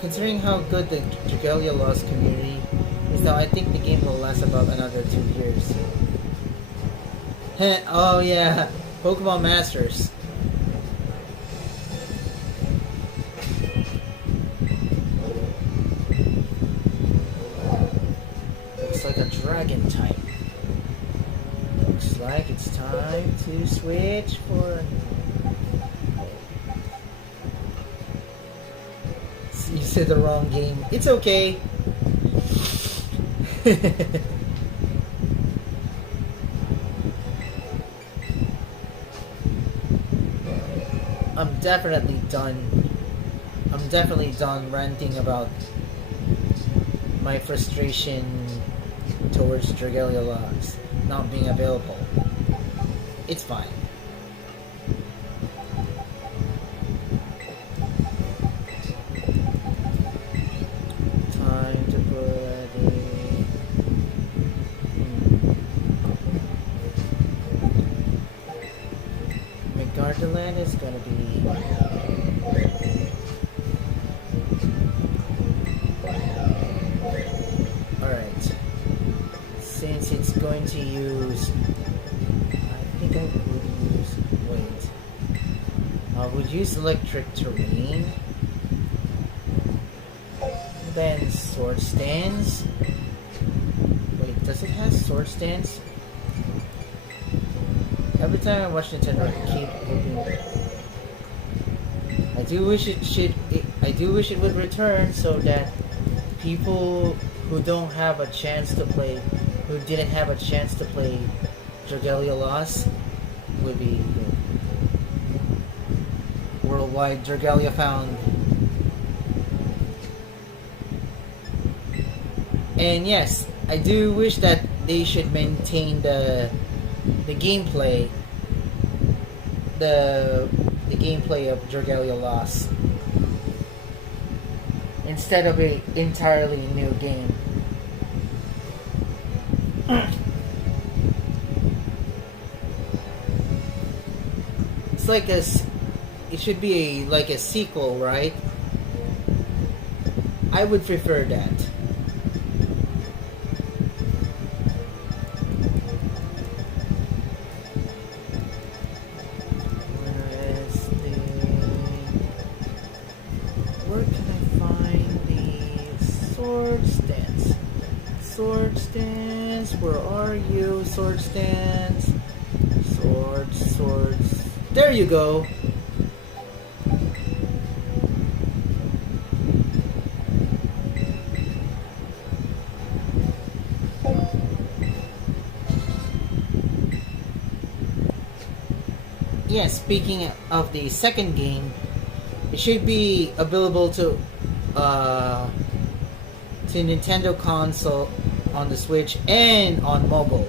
considering how good the Dragalia Lost community is So I think the game will last about another 2 years. Oh yeah, Pokemon Masters. Looks like a dragon type. Looks like it's time to switch for... You said the wrong game. It's okay. I'm definitely done ranting about my frustration towards Dragalia Logs not being available. It's fine. Time to put Gardaland is gonna be... Alright. Since it's going to use... I think I would use... Wait. I would use electric terrain. Then sword stance. Wait, does it have sword stance? Every time I watch Nintendo, I keep looking. I do wish it would return so that people who don't have a chance to play, who didn't have a chance to play Dragalia Lost, would be good. Worldwide Dragalia found. And yes, I do wish that they should maintain the gameplay, the gameplay of Dragalia Lost instead of a entirely new game. It's like it should be like a sequel, right? I would prefer that. Where are you? Sword stance. Swords. There you go. Yeah, speaking of the second game, it should be available to Nintendo console, on the Switch, and on mobile,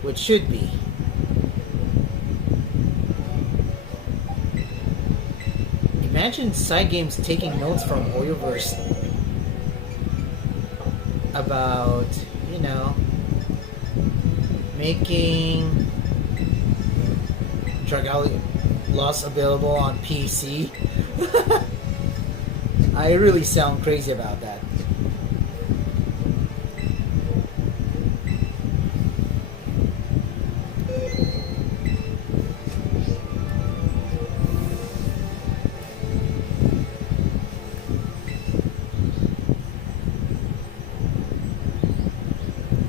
which should be. Imagine side games taking notes from Hoyoverse about, you know, making Dragalia Lost available on PC. I really sound crazy about that.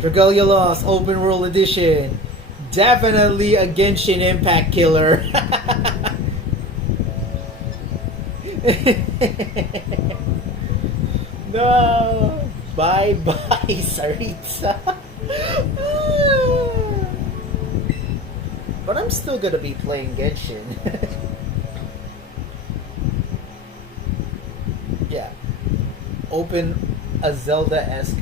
Dragalia Lost Open World Edition. Definitely a Genshin Impact killer. No. Bye bye, Saritsa. But I'm still gonna be playing Genshin. Yeah. Open a Zelda-esque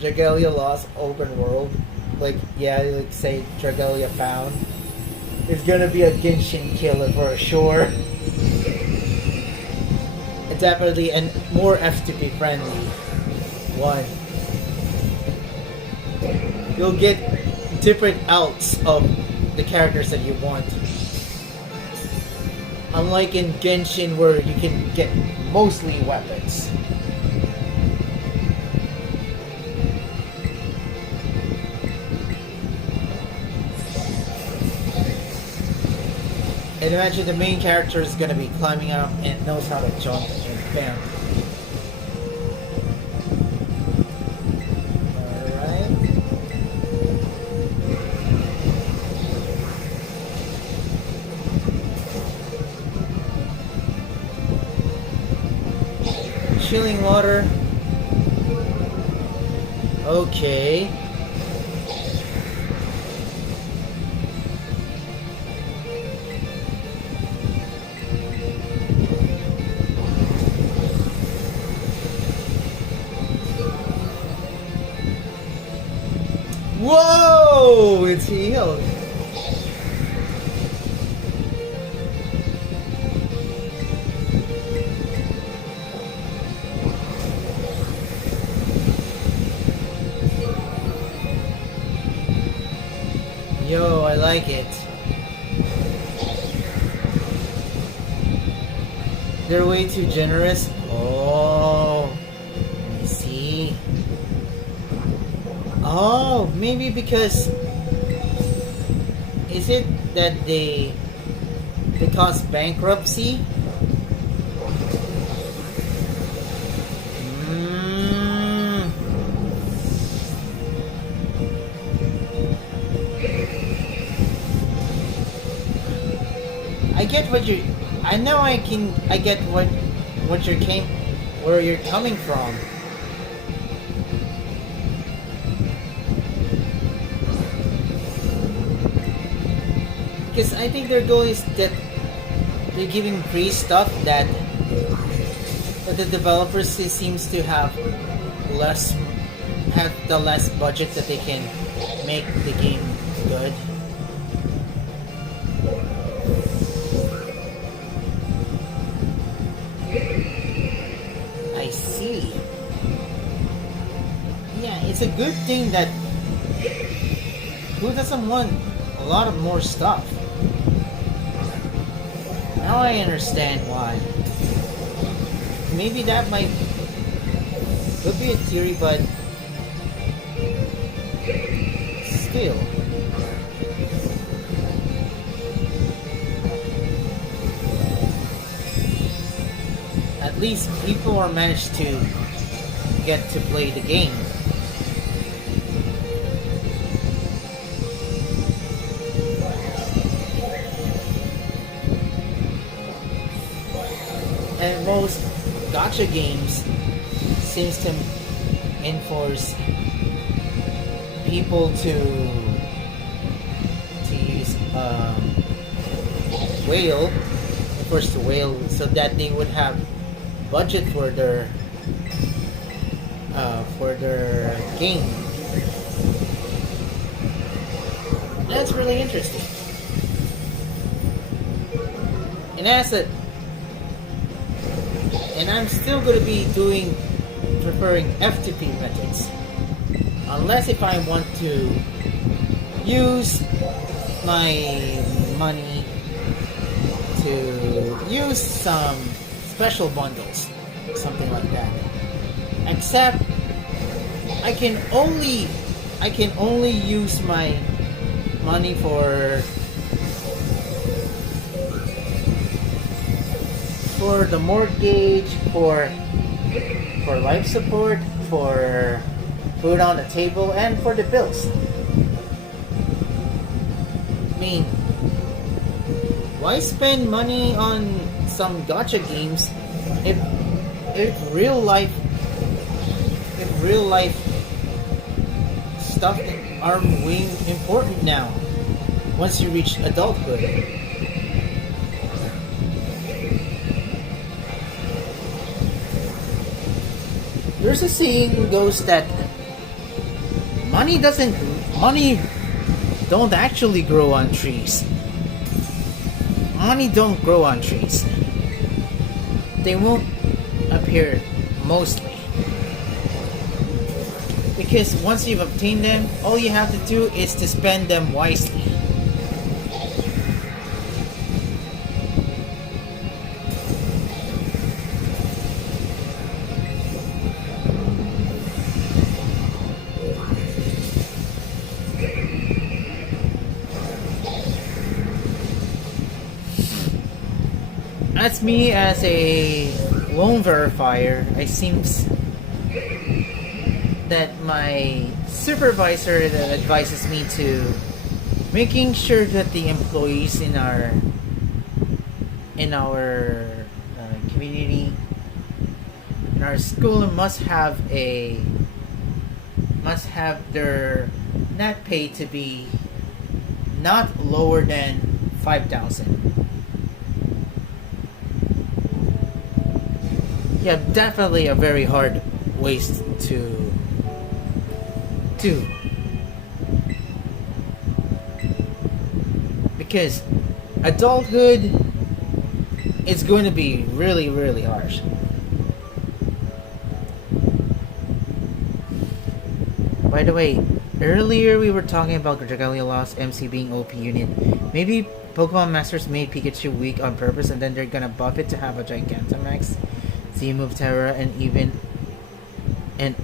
Dragalia Lost open world, like say Dragalia Found, it's gonna be a Genshin killer for sure. Definitely, and more FTP friendly one. You'll get different outs of the characters that you want. Unlike in Genshin where you can get mostly weapons. And imagine the main character is gonna be climbing up and knows how to jump and bam. Alright. Chilling water. Okay. Whoa! It's healed. Yo, I like it. They're way too generous. Oh, I see. Oh, maybe because is it that they cause bankruptcy? I get what you. I know I get what where you're coming from. Because I think their goal is that they're giving free stuff that the developers seems to have the less budget that they can make the game good. I see. Yeah, it's a good thing that who doesn't want a lot of more stuff? Now I understand why. Maybe that could be a theory, but still. At least people are managed to get to play the game. And most gacha games seems to enforce people to use whale, enforce the whale, so that they would have budget for their game. That's really interesting. And I'm still going to be preferring FTP methods. Unless if I want to use my money to use some special bundles. Something like that. Except I can only use my money for the mortgage, for life support, for food on the table, and for the bills. I mean, why spend money on some gacha games if real life stuff are way important now once you reach adulthood? There's a saying goes that money don't actually grow on trees. Money don't grow on trees. They won't appear mostly. Because once you've obtained them, all you have to do is to spend them wisely. as me as a lone verifier, it seems that my supervisor that advises me to making sure that the employees in our community, in our school, must have their net pay to be not lower than 5,000. Yeah, definitely a very hard waste to do. Because adulthood is going to be really, really harsh. By the way, earlier we were talking about Dragalia Lost MC being OP unit. Maybe Pokemon Masters made Pikachu weak on purpose and then they're gonna buff it to have a Gigantamax, Z-move Terra, and even an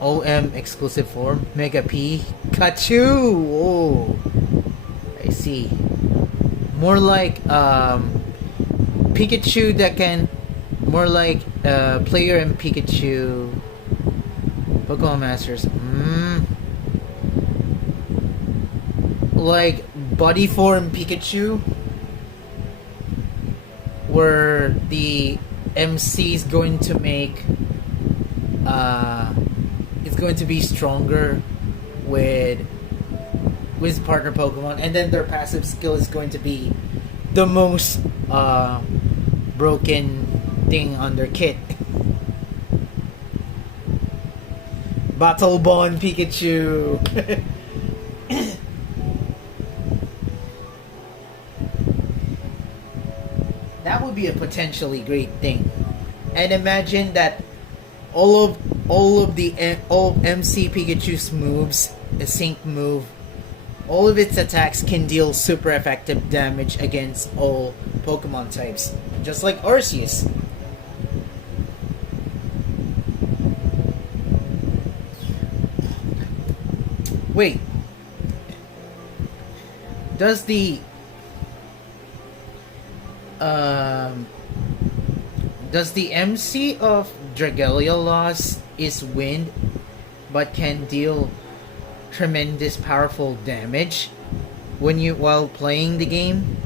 OM exclusive form, Mega Pikachu! Oh, I see. More like Pikachu that can, more like player and Pikachu Pokemon Masters. Like body form Pikachu, where the MC is going to make it's going to be stronger with partner Pokemon, and then their passive skill is going to be the most broken thing on their kit. Battle Bond Pikachu. That would be a potentially great thing. And imagine that all of MC Pikachu's moves, the sync move, all of its attacks can deal super effective damage against all Pokemon types, just like Arceus. Wait, does the MC of Dragalia Lost is wind, but can deal tremendous powerful damage while playing the game?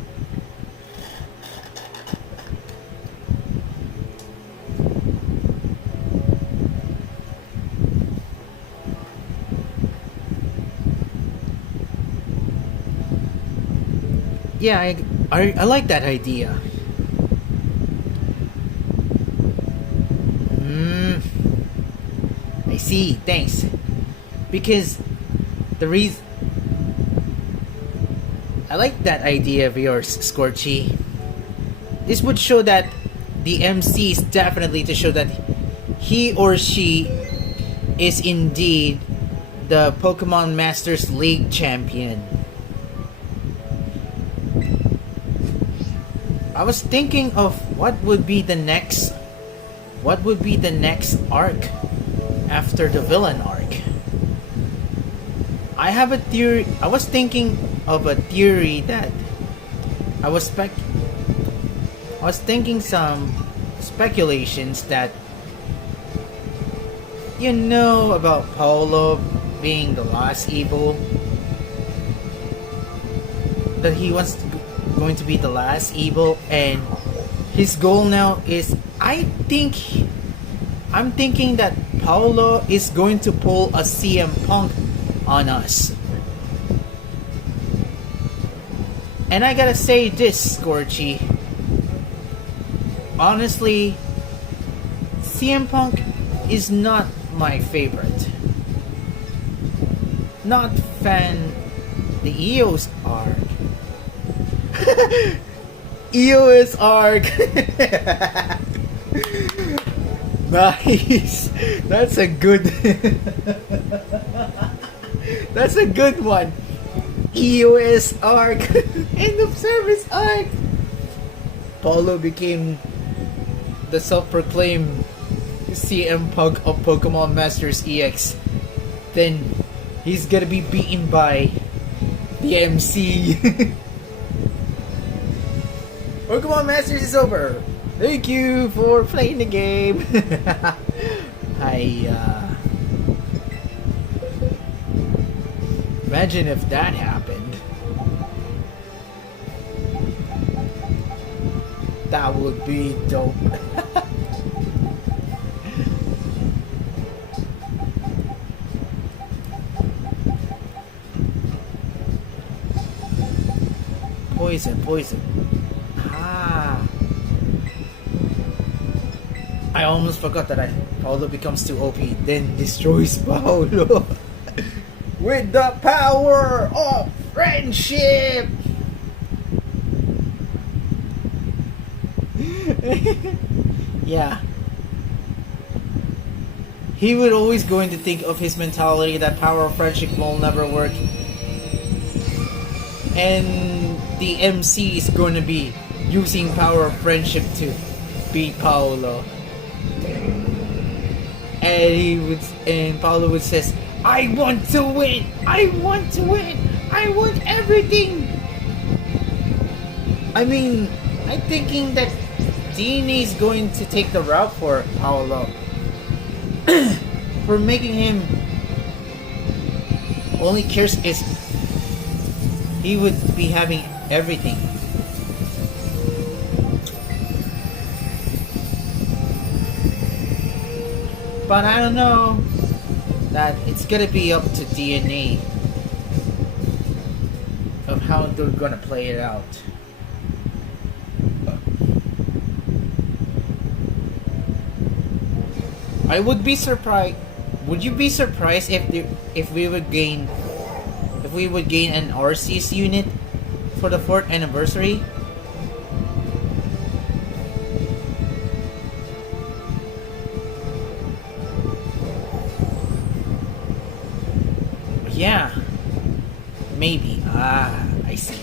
Yeah, I like that idea. I see, thanks. Because the reason I like that idea of yours, Scorchy. This would show that the MC is definitely to show that he or she is indeed the Pokemon Masters League champion. I was thinking of what would be the next arc after the villain arc. I have a theory. I was thinking of a theory that I was thinking some speculations that, you know, about Paolo being the last evil, that he was going to be the last evil, and his goal now is, I'm thinking that Paolo is going to pull a CM Punk on us. And I gotta say this, Scorchy. Honestly, CM Punk is not my favorite. Not fan the EOS arc. EOS arc. Nice. That's a good That's a good one. EOS arc. End of service arc. Paulo became the self-proclaimed CM Punk of Pokemon Masters EX. Then he's gonna be beaten by the MC. Pokemon Masters is over. Thank you for playing the game. Imagine if that happened. That would be dope. Poison. Ah. I almost forgot that Paolo becomes too OP, then destroys Paolo. With the power of friendship! Yeah. He would always going to think of his mentality that power of friendship will never work. And the MC is going to be using power of friendship to beat Paolo. And Paolo would says, I want to win! I want everything! I mean, I'm thinking that DNA is going to take the route for Paolo. For making him only cares is he would be having everything. But I don't know that it's gonna be up to DNA of how they're gonna play it out. I would be surprised. Would you be surprised if we would gain an Arceus unit for the 4th anniversary? Yeah, maybe. Ah, I see.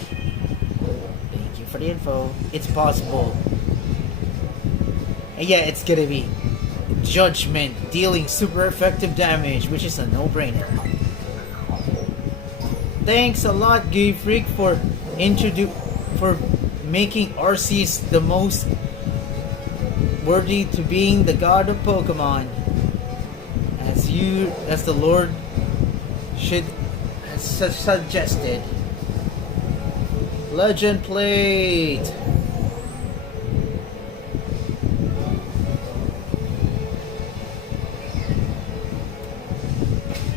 Thank you for the info. It's possible. And yeah, it's gonna be Judgment, dealing super effective damage, which is a no-brainer. Thanks a lot, Gay Freak, for making Arceus the most worthy to being the god of Pokemon, as the Lord should has suggested. Legend plate.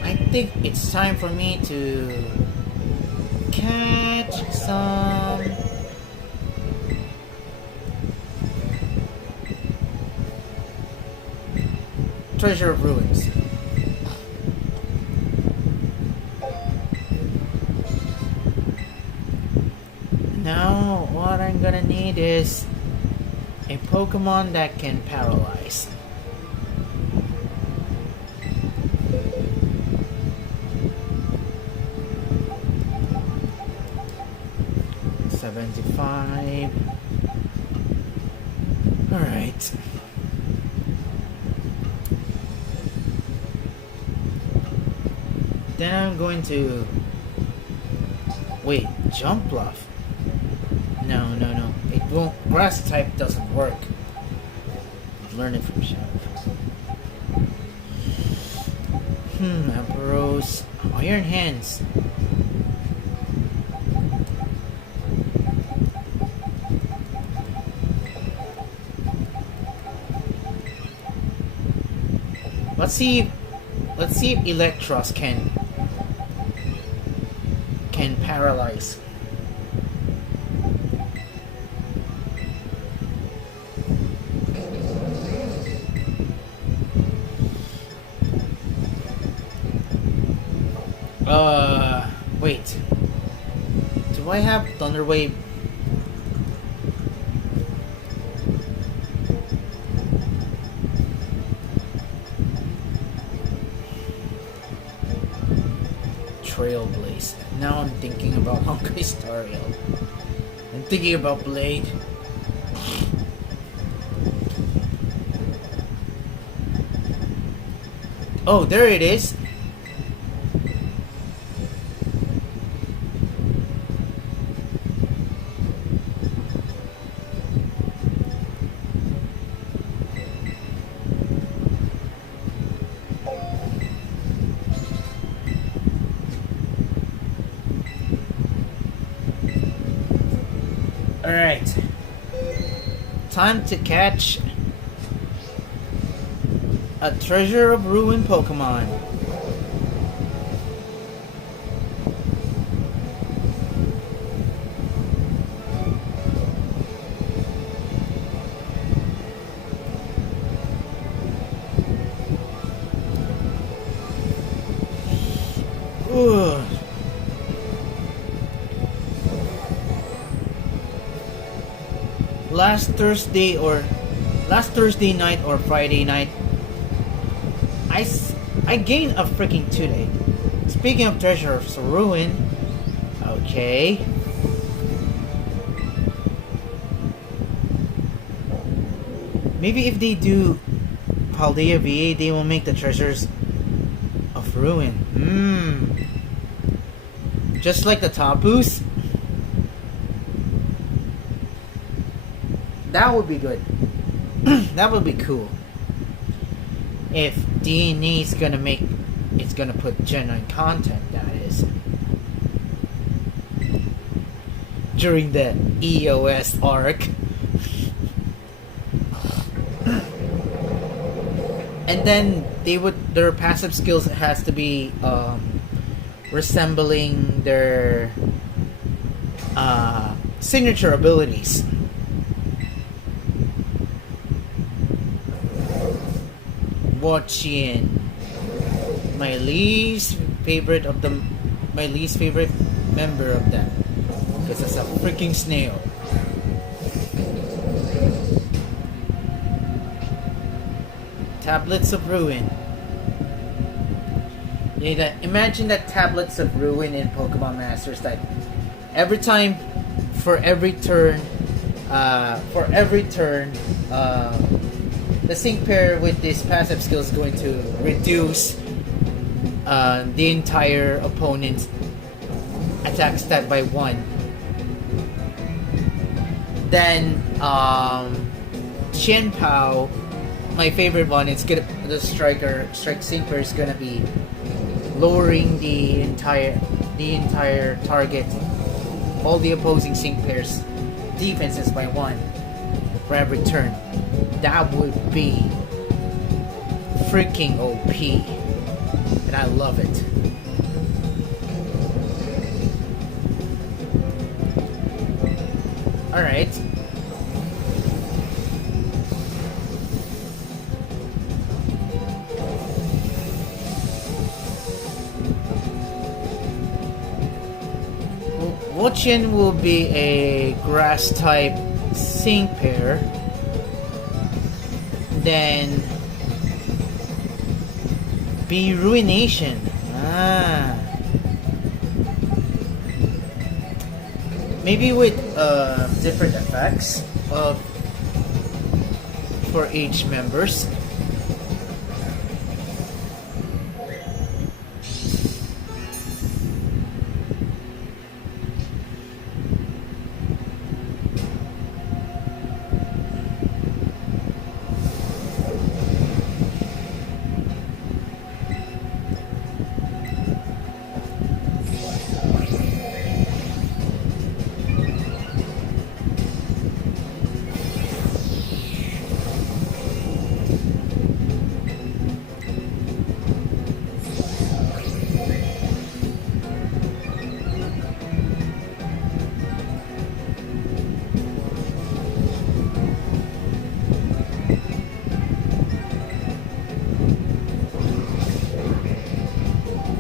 I think it's time for me to catch some Treasure of Ruins. Now what I'm gonna need is a Pokemon that can paralyze. $75. Alright. Then I'm going to wait, jump bluff. No. It won't. Grass type doesn't work. Learn it from Shadow. Ampharos. Iron Hands. Let's see if Electros can paralyze. Wait. Do I have Thunder Wave? Trailblaze. Now I'm thinking about Honkai Star Rail. I'm thinking about Blade. Oh, there it is. Alright. Time to catch a treasure of ruin Pokemon. Ugh. Last Thursday night or Friday night, I gained a freaking toothache. Speaking of treasures of ruin, okay. Maybe if they do Paldea VA, they will make the treasures of ruin. Just like the Tapus. That would be good. That would be cool. If DNA's gonna make, it's gonna put genuine content, that is. During the EOS arc. And then their passive skills has to be resembling their signature abilities. Watching my least favorite member of them, because it's a freaking snail. Tablets of Ruin. Imagine that Tablets of Ruin in Pokemon Masters, that every time, for every turn, the sync pair with this passive skill is going to reduce the entire opponent's attack stat by 1. Then Shenpao, my favorite one, the strike sync pair is gonna be lowering the entire target, all the opposing sync pairs defenses by 1 for every turn. That would be freaking OP, and I love it. Alright. Wochin will be a grass type sync pair. Then be Ruination. Maybe with different effects for each members.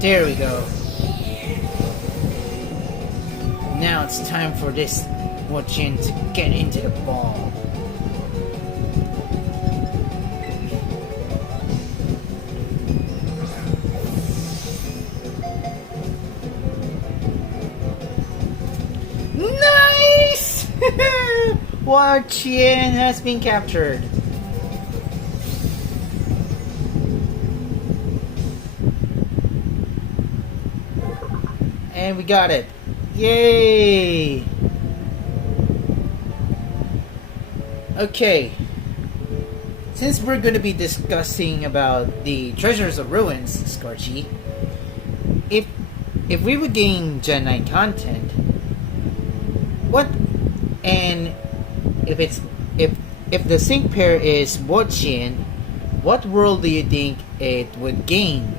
There we go. Now it's time for this Wochin to get into the ball. Nice! Wochin has been captured. And we got it. Yay! Okay. Since we're going to be discussing about the Treasures of Ruins, Scorchy, if we would gain Gen 9 content, And if it's if the sync pair is Wochin, what world do you think it would gain?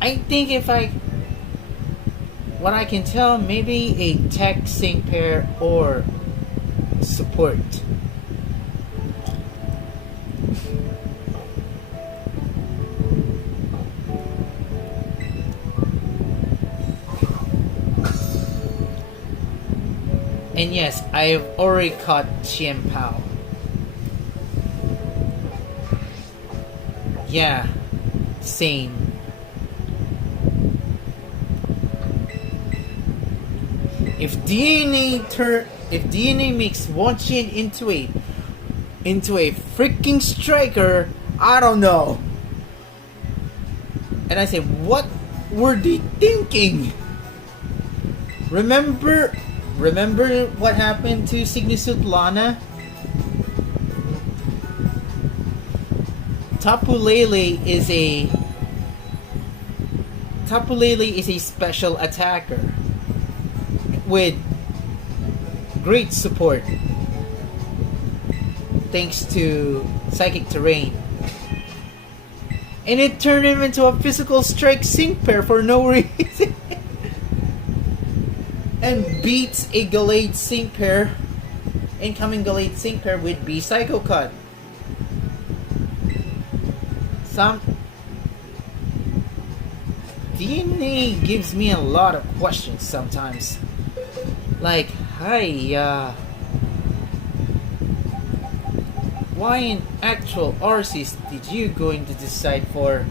I think what I can tell, maybe a tech sync pair or support. And yes, I've already caught Xian Pao. Yeah, same. If DNA makes Wonqian into a freaking striker, I don't know. And I say, what were they thinking? Remember what happened to Signisut Lana? Tapulele is a special attacker with great support thanks to Psychic Terrain. And it turned him into a physical strike sync pair for no reason. And beats a Gallade sync pair, incoming Gallade sync pair with B Psycho Cut. Some DNA gives me a lot of questions sometimes. Like, hi, why in actual Arceus did you going to decide for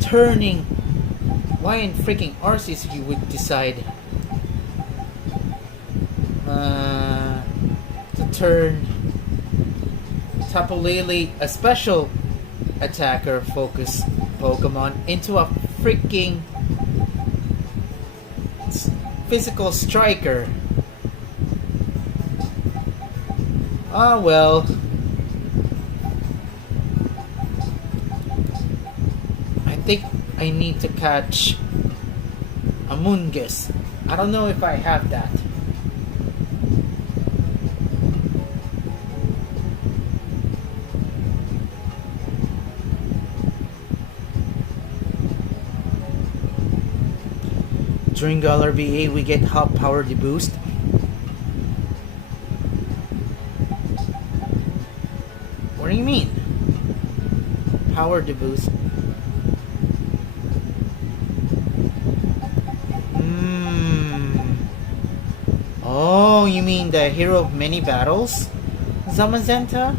turning? Why in freaking Arceus you would decide to turn Tapulele, a special attacker focused Pokemon, into a freaking physical striker? Ah, well. I think I need to catch Amoonguss. I don't know if I have that. During Galar BA, we get hot power boost. What do you mean? Power boost? Oh, you mean the hero of many battles? Zamazenta?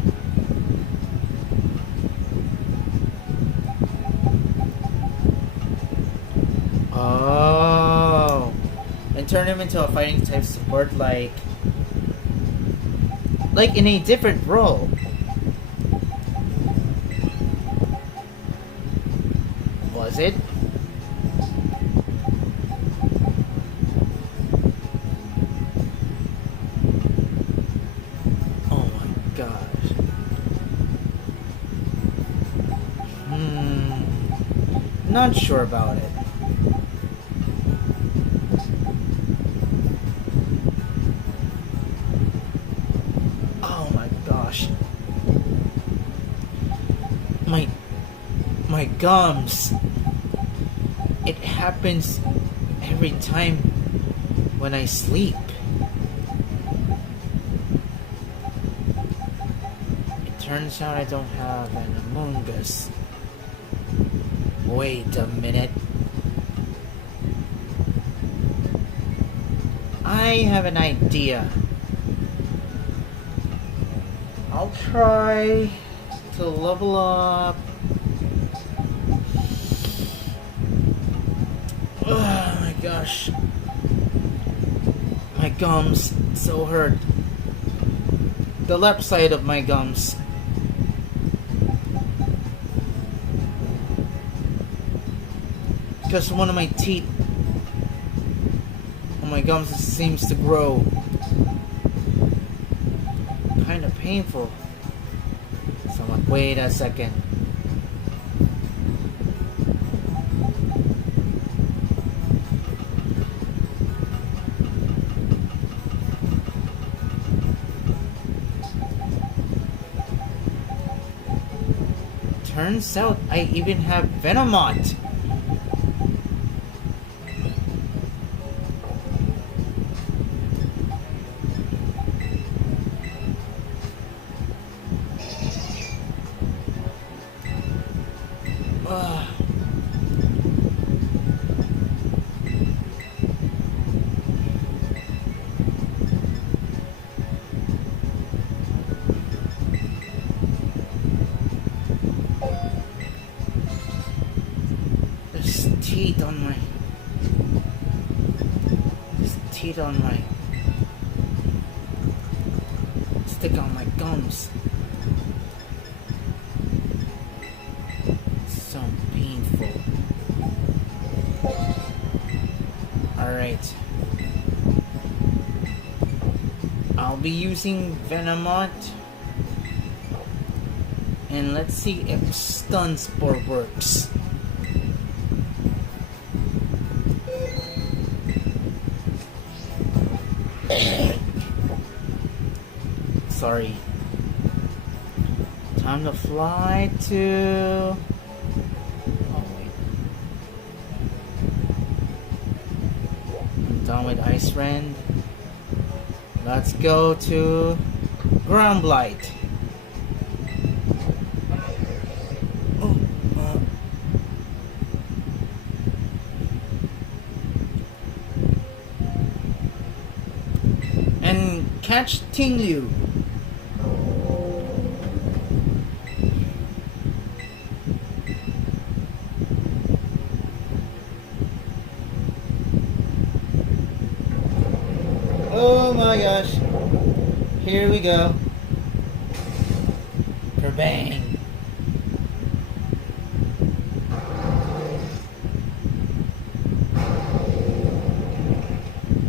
Oh. And turn him into a fighting type support like in a different role. Was it? Oh my gosh. Not sure about it. Oh my gosh. My gums. It happens every time when I sleep. It turns out I don't have an Amoonguss. Wait a minute. I have an idea. I'll try to level up. Oh my gosh. My gums so hurt. The left side of my gums. Because one of my teeth on my gums seems to grow. Kind of painful. Someone, wait a second. turns out I even have Venomont. On my stick on my gums. So painful. Alright. I'll be using Venomont. And let's see if Stun Spore works. Sorry. Time to fly to... Oh wait. I'm done with Ice Rend. Let's go to Ground Blight. And catch Tinglu. Oh my gosh. Here we go. Kerbang.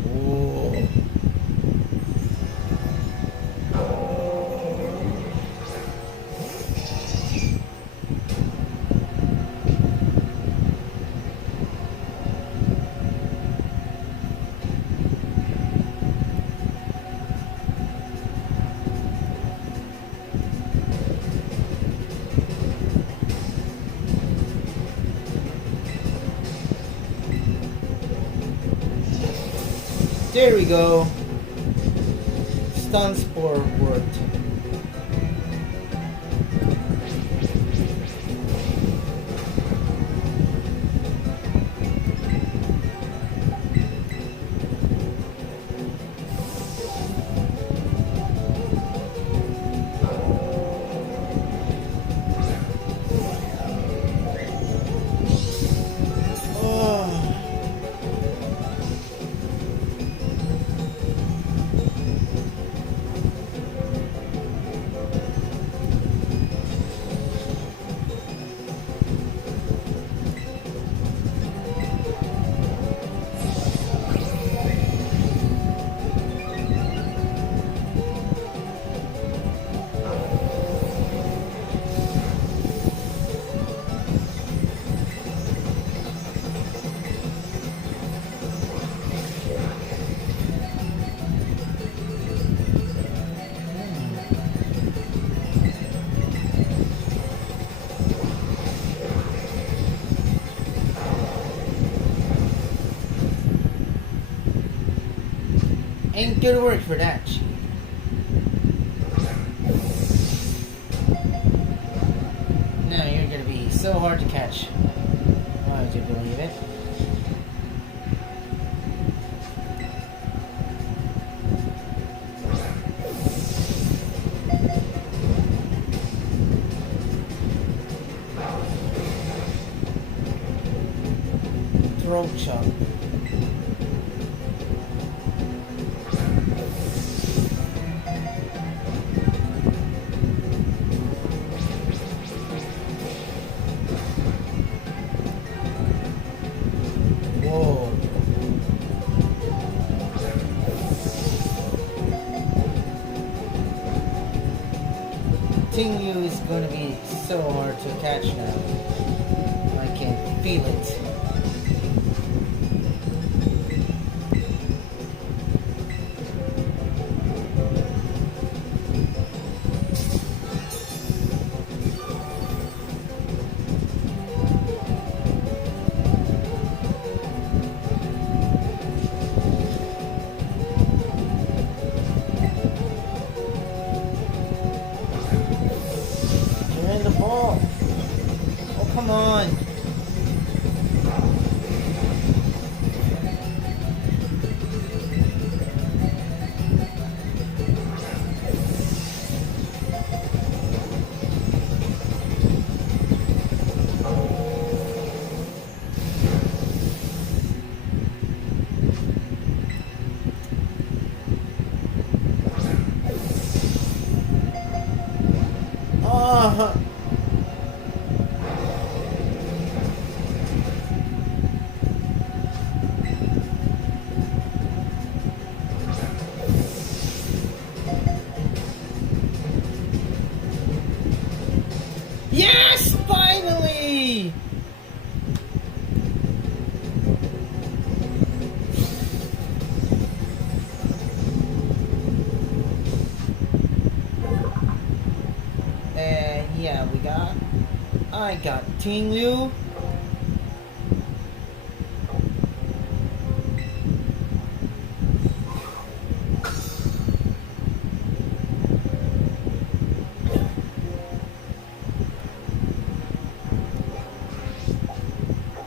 Whoa. There we go. Stun Spore worked. Ain't good work for that. Now you're gonna be so hard to catch. Why would you believe it? Throat chop. Tinglu is going to be so hard to catch now. I can feel it. Oh. Yes, finally! And yeah, I got Ting Liu.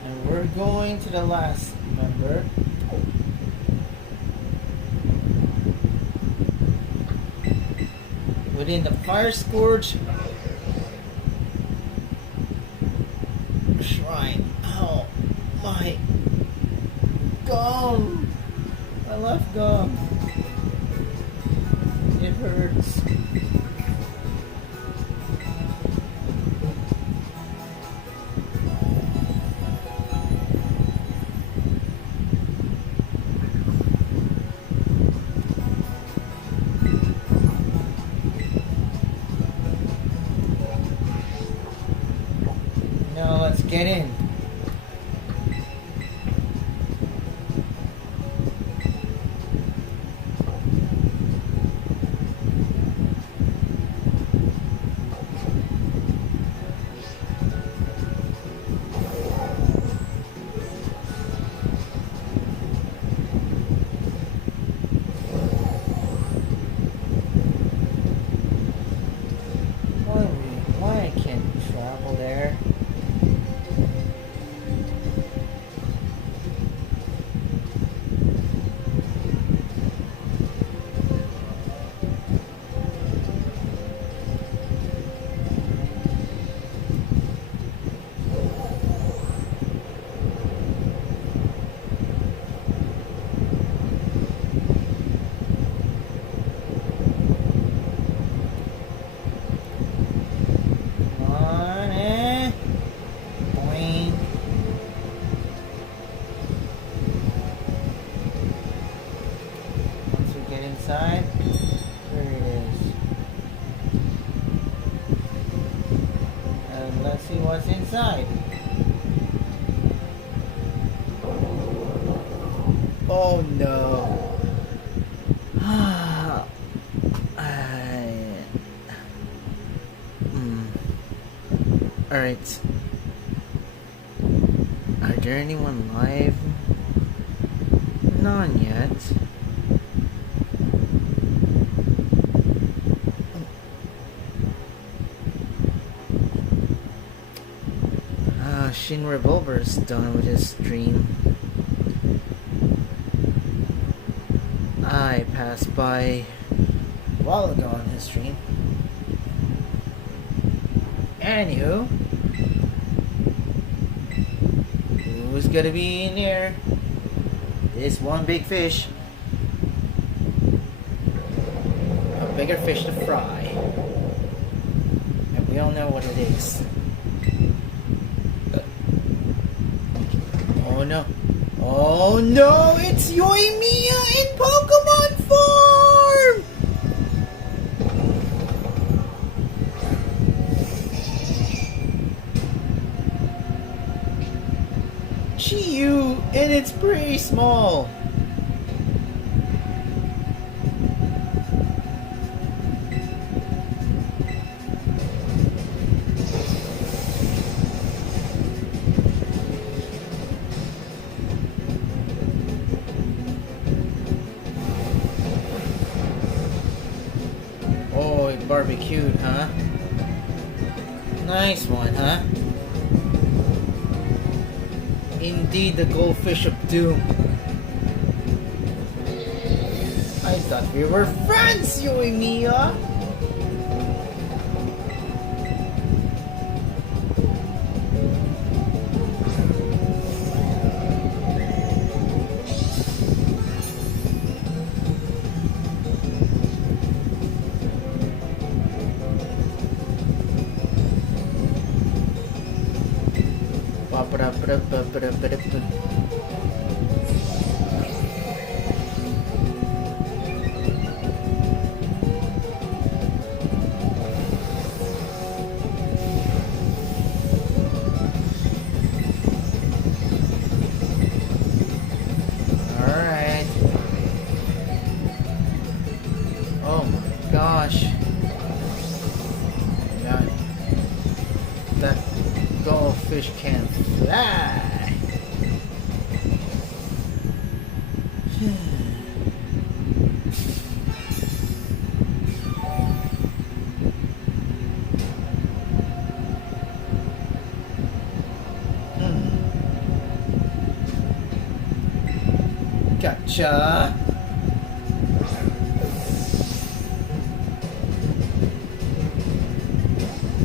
And we're going to the last member. Within the Fire Scourge Shrine. Oh my gum! I love gum. It hurts. Now let's get in. Why I can't travel there? Inside. There it is. And let's see what's inside. Oh no. Alright. Are there anyone live? None yet. Shin Revolver's done with his stream. I passed by a while ago on his stream. Anywho, who's gonna be in here? This one big fish. A bigger fish to fry. And we all know what it is. Oh no. Oh no, it's Yoimiya in Pokémon form! Chiyu, and it's pretty small. Oh, it barbecued, huh? Nice one, huh? Indeed, the goldfish of doom. I thought we were friends, you and me, huh? Alright. Oh my gosh. That goldfish can fly. Gotcha.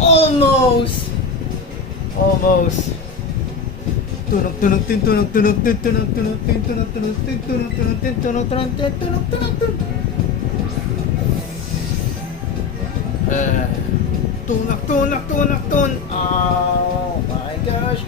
Almost. Almost. Tunak. Oh my gosh.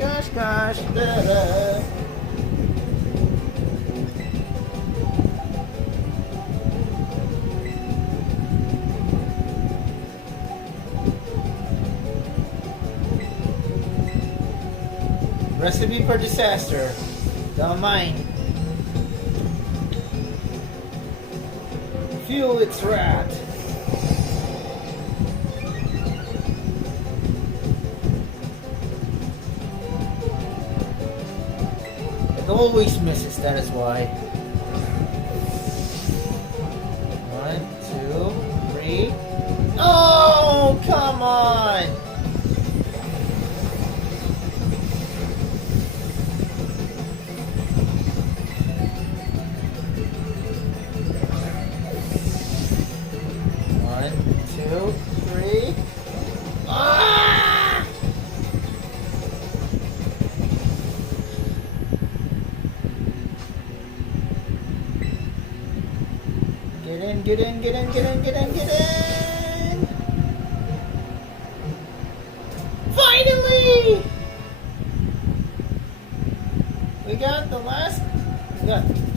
Recipe for disaster. Don't mind. Fuel its wrath. It always misses, that is why. 1, 2, 3. Oh, come on! Get in! Finally! We got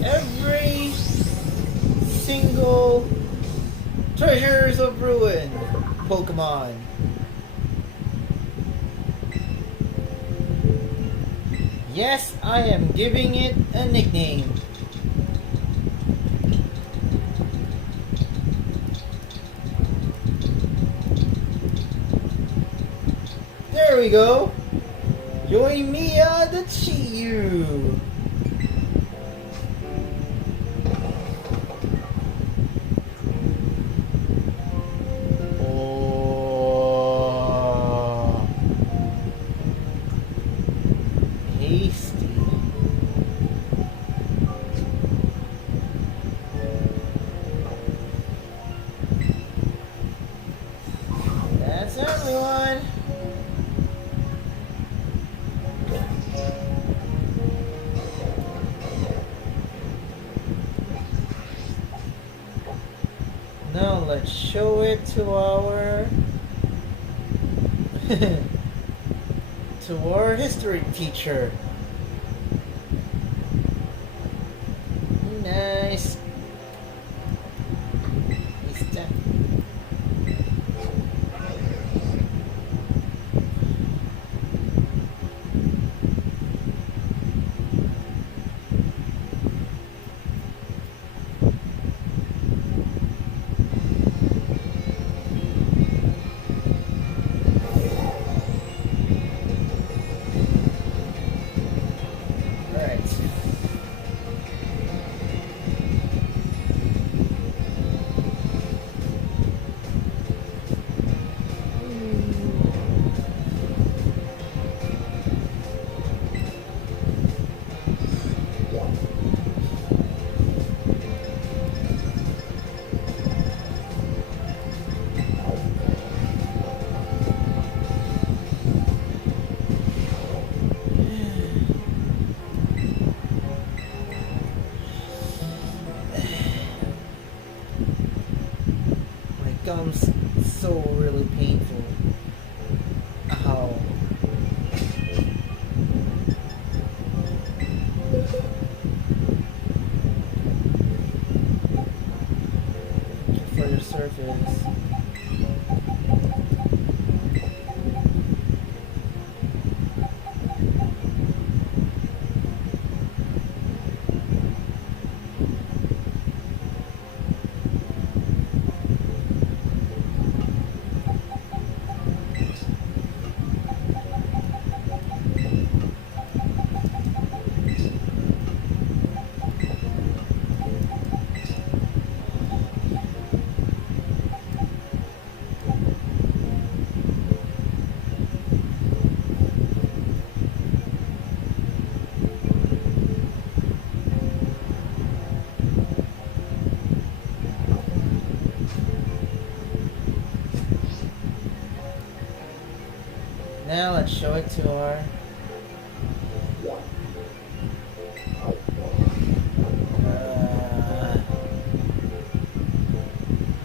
every single Treasures of Ruin Pokemon. Yes, I am giving it a nickname. There we go. Yoimiya the Chiyu. Oh, tasty. That's everyone. Now let's show it to our history teacher. Nice. He's done. sounds so really painful. Ow. For your surface. Now let's show it to her.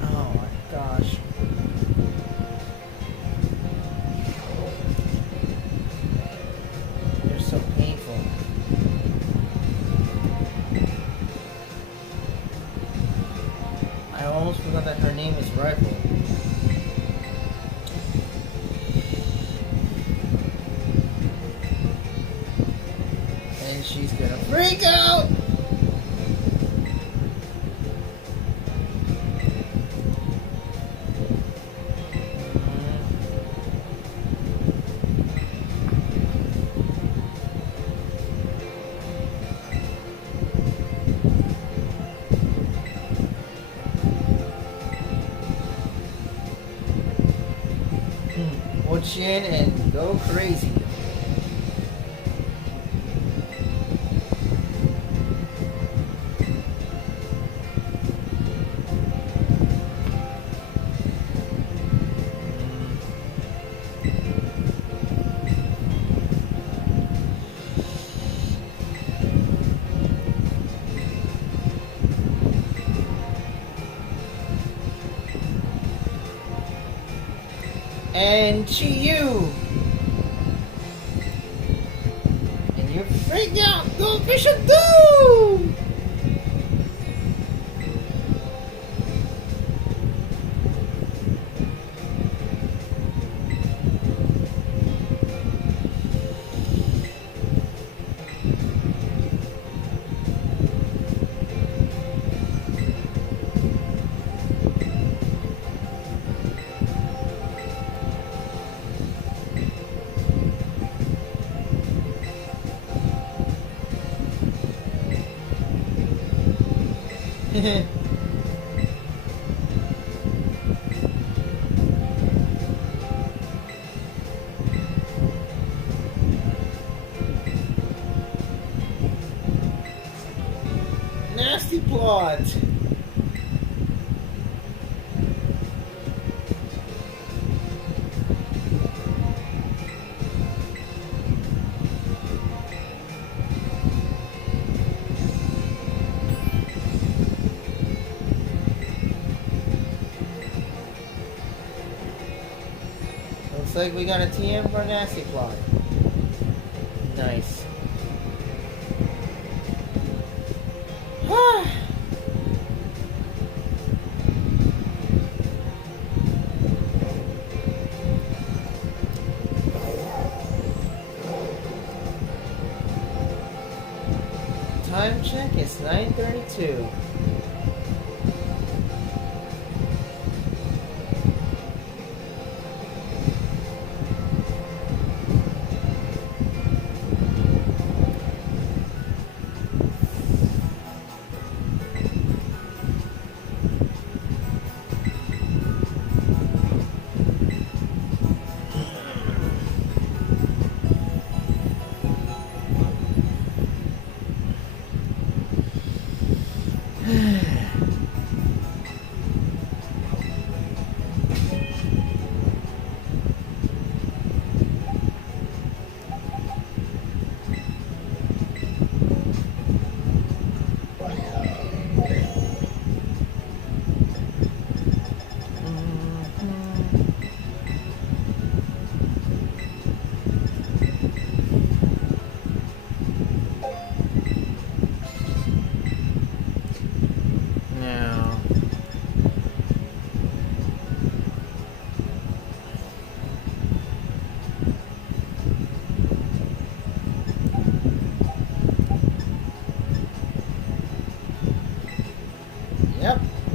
Oh my gosh. They're so painful. I almost forgot that her name is Rifle. She's gonna freak out! Watch in and go crazy. And to you. And you're freaked out. Go fish and do! Nasty plot. Looks like we got a TM for a nasty plot. Nice. Time check is 9:32.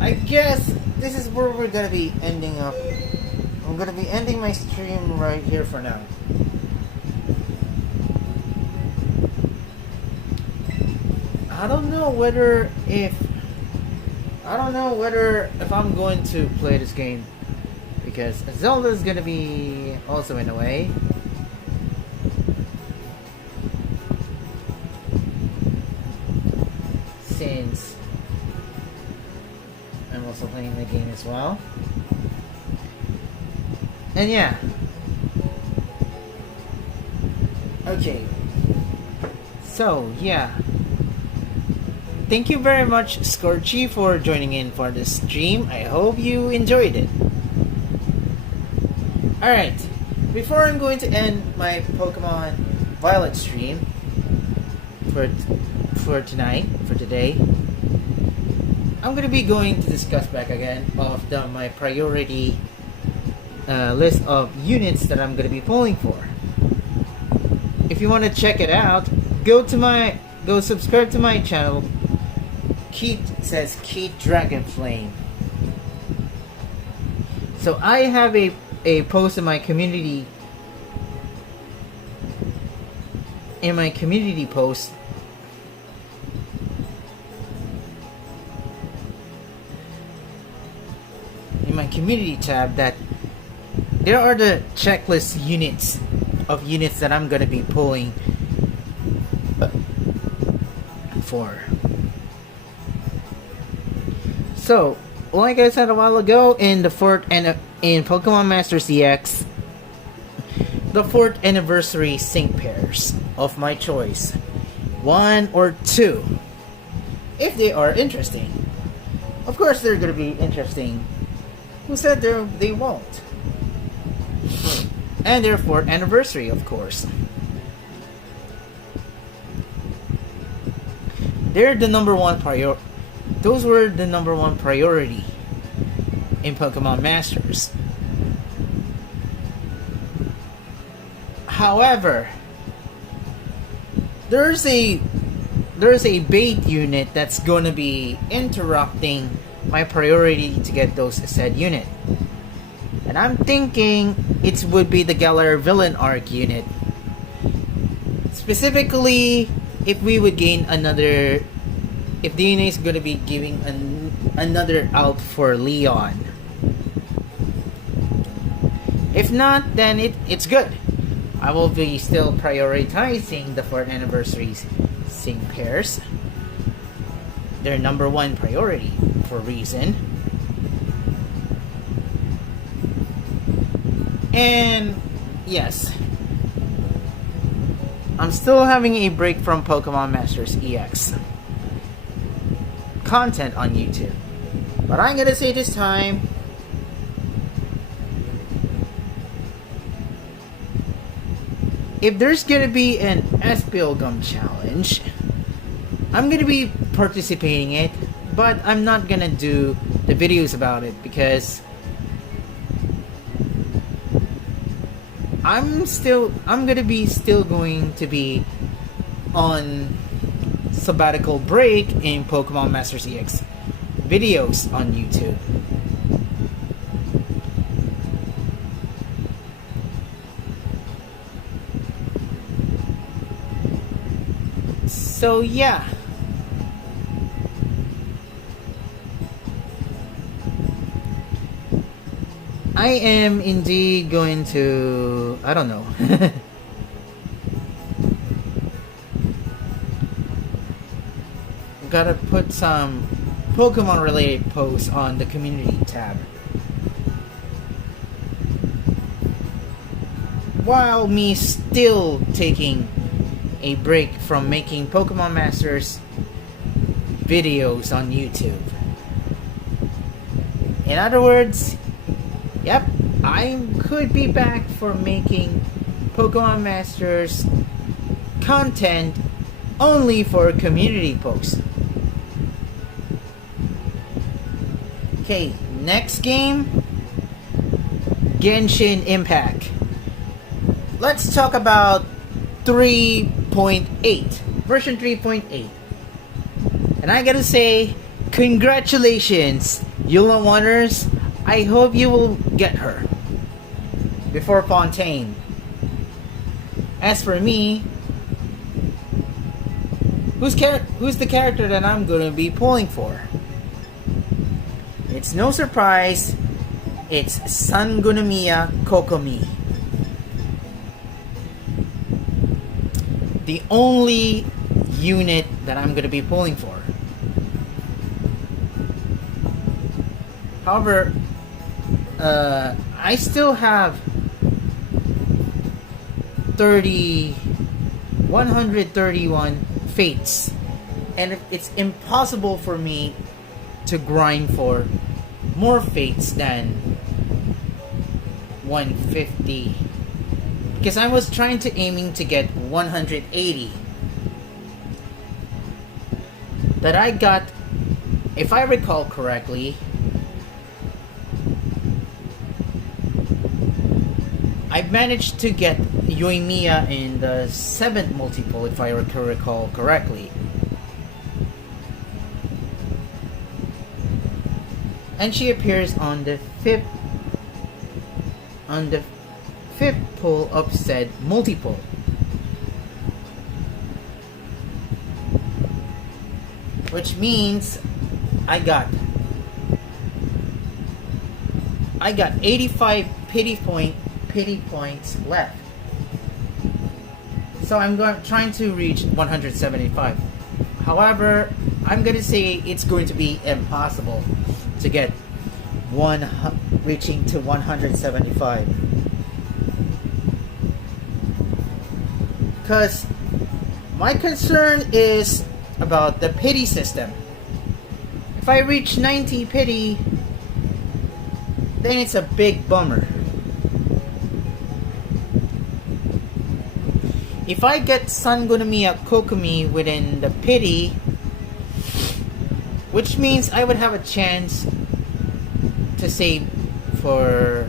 I guess this is where we're gonna be ending up. I'm gonna be ending my stream right here for now. I don't know whether if I'm going to play this game, because Zelda's gonna be also in a way. Since I'm also playing the game as well. And yeah. Okay. So, yeah. Thank you very much, Scorchy, for joining in for this stream. I hope you enjoyed it. Alright. Before I'm going to end my Pokemon Violet stream for today, I'm going to be going to discuss back again of my priority list of units that I'm going to be pulling for. If you want to check it out, go subscribe to my channel. Kieth says Kieth Dragonflame. So I have a post in my community post in my community tab that there are the checklist units that I'm gonna be pulling for. So, like I said a while ago, in the in Pokemon Masters EX, the 4th anniversary sync pairs of my choice, 1 or 2, if they are interesting. Of course, they're gonna be interesting. Who said they won't? And their 4th anniversary, of course. They're the number one priority. Those were the number one priority in Pokemon Masters. However, there's a bait unit that's going to be interrupting my priority to get those said unit. And I'm thinking it would be the Galar Villain Arc unit. Specifically, if we would gain another... If DNA is going to be giving another out for Leon. If not, then it's good. I will be still prioritizing the 4th anniversary sync pairs. Their number one priority for a reason. And yes, I'm still having a break from Pokemon Masters EX content on YouTube, but I'm gonna say this time, if there's gonna be an Espilgum challenge, I'm gonna be participating in it, but I'm not gonna do the videos about it because I'm gonna be going to be on sabbatical break in Pokemon Masters EX videos on YouTube. So yeah. I am indeed going to... I don't know. Gotta put some Pokemon related posts on the community tab. While me still taking a break from making Pokemon Masters videos on YouTube. In other words, yep, I could be back for making Pokemon Masters content only for community posts. Okay, next game, Genshin Impact. Let's talk about 3.8, version 3.8. And I gotta say, congratulations, Yula Wonders, I hope you will get her before Fontaine. As for me, who's the character that I'm going to be pulling for? It's no surprise, it's Sangonomiya Kokomi. The only unit that I'm going to be pulling for. However, I still have 131 fates, and it's impossible for me to grind for more fates than 150, because I was trying to aiming to get 180 that I got, if I recall correctly. I managed to get Yoimiya in the 7th multiple, if I recall correctly. And she appears on the 5th pull of said multiple. Which means I got 85 pity points left. So I'm trying to reach 175. However, I'm gonna say it's going to be impossible to get reaching to 175, because my concern is about the pity system. If I reach 90 pity, then it's a big bummer. If I get Sangonomiya Kokomi within the pity, which means I would have a chance to save for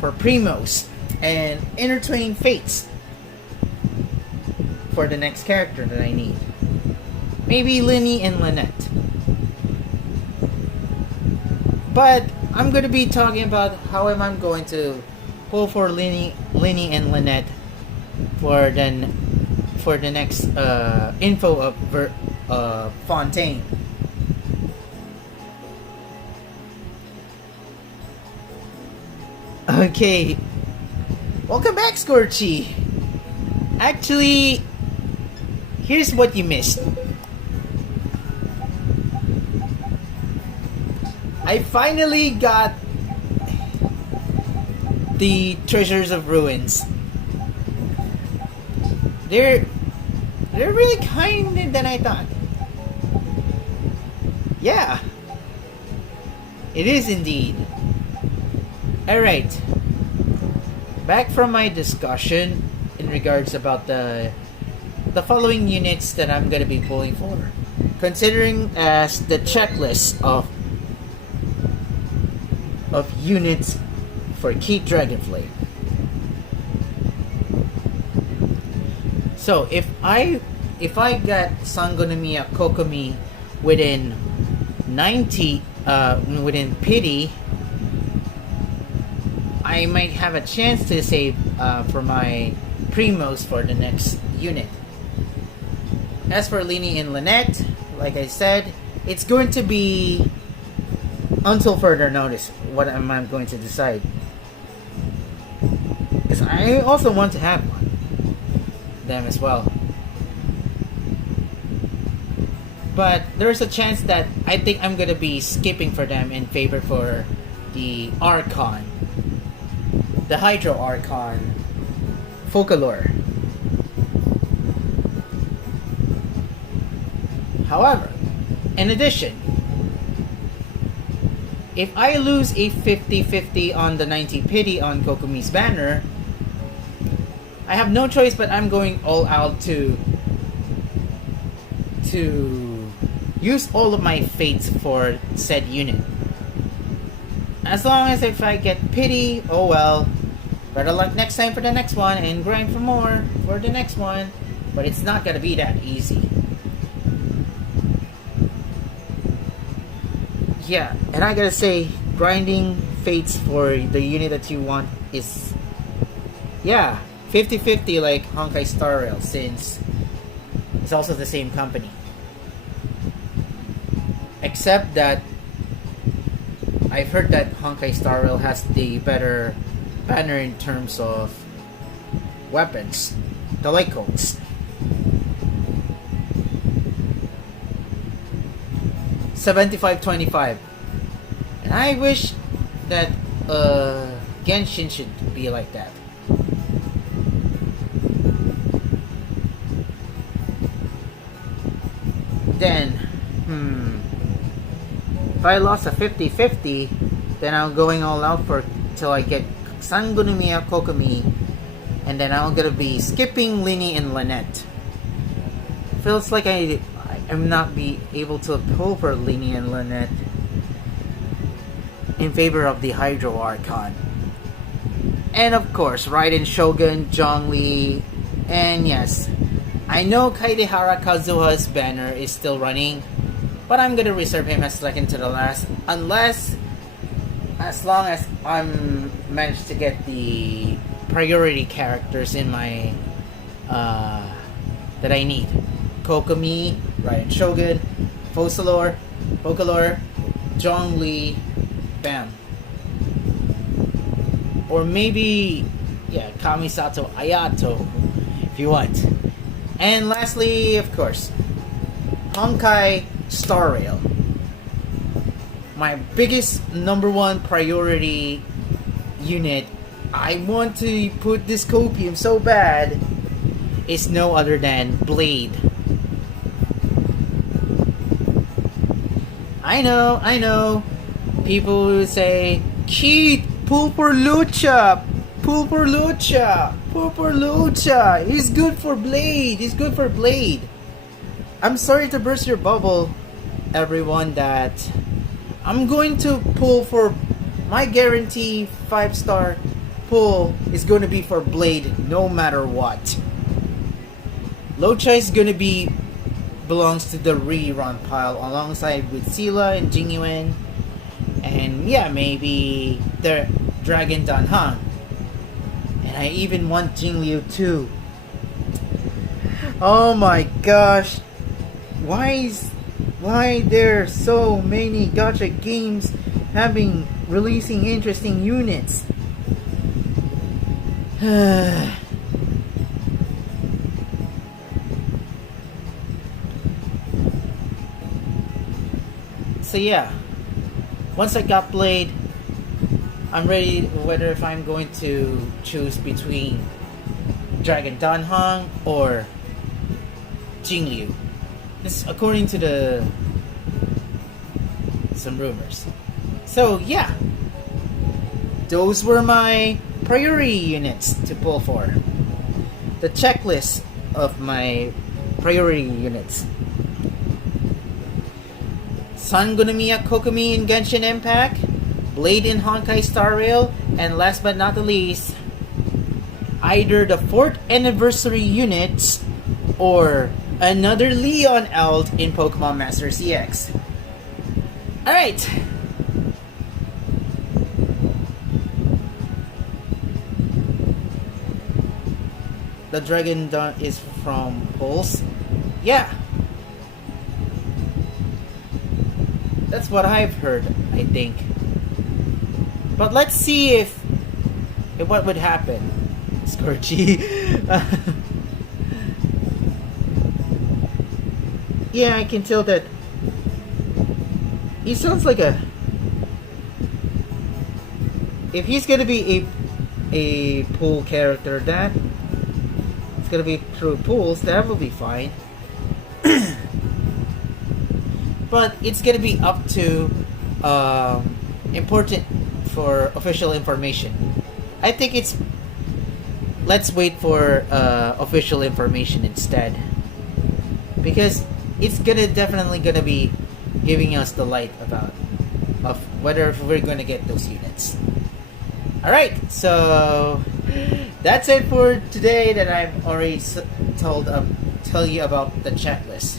Primos and intertwine fates for the next character that I need. Maybe Linny and Lynette. But I'm going to be talking about how am I going to pull for Linny and Lynette for the next info of Fontaine. Okay, welcome back, Scorchy. Actually, here's what you missed. I finally got the Treasures of Ruins. They're really kinder than I thought. Yeah, it is indeed. Alright, back from my discussion in regards about the following units that I'm going to be pulling for, considering as the checklist of units for Kieth Dragonflame. So if I got Sangonomiya Kokomi within 90 within pity, I might have a chance to save for my Primos for the next unit. As for Linny and Lynette, like I said, it's going to be until further notice what am I going to decide. Because I also want to have them as well. But there's a chance that I think I'm going to be skipping for them in favor for the Archon. The Hydro Archon, Focalure. However, in addition, if I lose a 50-50 on the 90 pity on Kokomi's banner, I have no choice but I'm going all out to use all of my fates for said unit. As long as if I get pity, oh well. Better luck next time for the next one and grind for more for the next one. But it's not gonna be that easy. Yeah, and I gotta say, grinding fates for the unit that you want is, yeah, 50-50 like Honkai Star Rail, since it's also the same company. Except that I've heard that Honkai Star Rail has the better banner in terms of weapons, the light codes. 75-25, and I wish that Genshin should be like that. Then, if I lost a 50-50, then I'm going all out for till I get Sangonomiya Kokomi, and then I'm gonna be skipping Lini and Lynette. Feels like I'm not be able to pull for Lini and Lynette in favor of the Hydro Archon. And of course, Raiden Shogun, Zhongli, and yes, I know Kaidehara Kazuha's banner is still running, but I'm gonna reserve him as second to the last, as long as I'm managed to get the priority characters in my that I need. Kokomi, Raiden Shogun, Focalor, Zhongli, bam. Or maybe, yeah, Kamisato Ayato, if you want. And lastly, of course, Honkai Star Rail. My biggest number one priority unit, I want to put this copium so bad, is no other than Blade. I know. People will say, Kieth, pull for Lucha. He's good for Blade. I'm sorry to burst your bubble, everyone, that I'm going to pull for my guarantee 5-star pull is going to be for Blade no matter what. Lucha is going to belongs to the rerun pile alongside with Sila and Jingyuan, and yeah, maybe the Dragon Danhang, and I even want Jingliu too. Oh my gosh, why there so many gacha games releasing interesting units? So yeah, once I got Blade, I'm ready whether if I'm going to choose between Dragon Danhang or Jingliu. This according to some rumors. So yeah, those were my priority units to pull for. The checklist of my priority units. Sangonomiya Kokomi in Genshin Impact, Blade in Honkai Star Rail, and last but not the least, either the 4th anniversary units or another Leon Eld in Pokemon Master CX. Alright. The Dragon Dawn is from Pulse. Yeah. That's what I've heard, I think. But let's see if what would happen. Scorchy. Yeah, I can tell that he sounds like a... If he's gonna be a pool character, that it's gonna be through pools, that will be fine. But it's gonna be up to important for official information. I think it's... Let's wait for official information instead, because it's definitely gonna be giving us the light of whether we're gonna get those units. Alright, so that's it for today that I've already tell you about the checklist.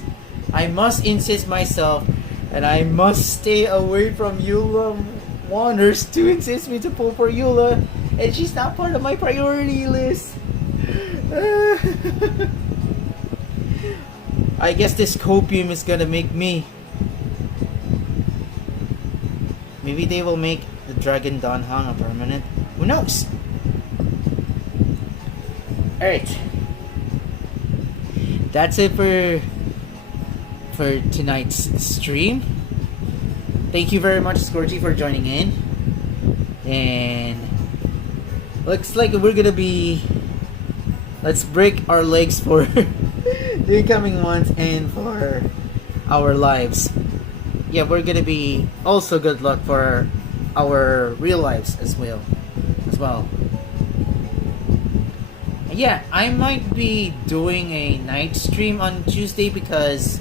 I must insist myself And I must stay away from Eula Wanders to insist me to pull for Eula, and she's not part of my priority list. I guess this copium is gonna make me. Maybe they will make the Dragon Dawn Hang a permanent. Who knows? Alright. That's it for tonight's stream. Thank you very much, Scorchy, for joining in. And looks like we're gonna be. Let's break our legs for the incoming ones and for our lives. Yeah, we're gonna be also good luck for our real lives as well. Yeah, I might be doing a night stream on Tuesday because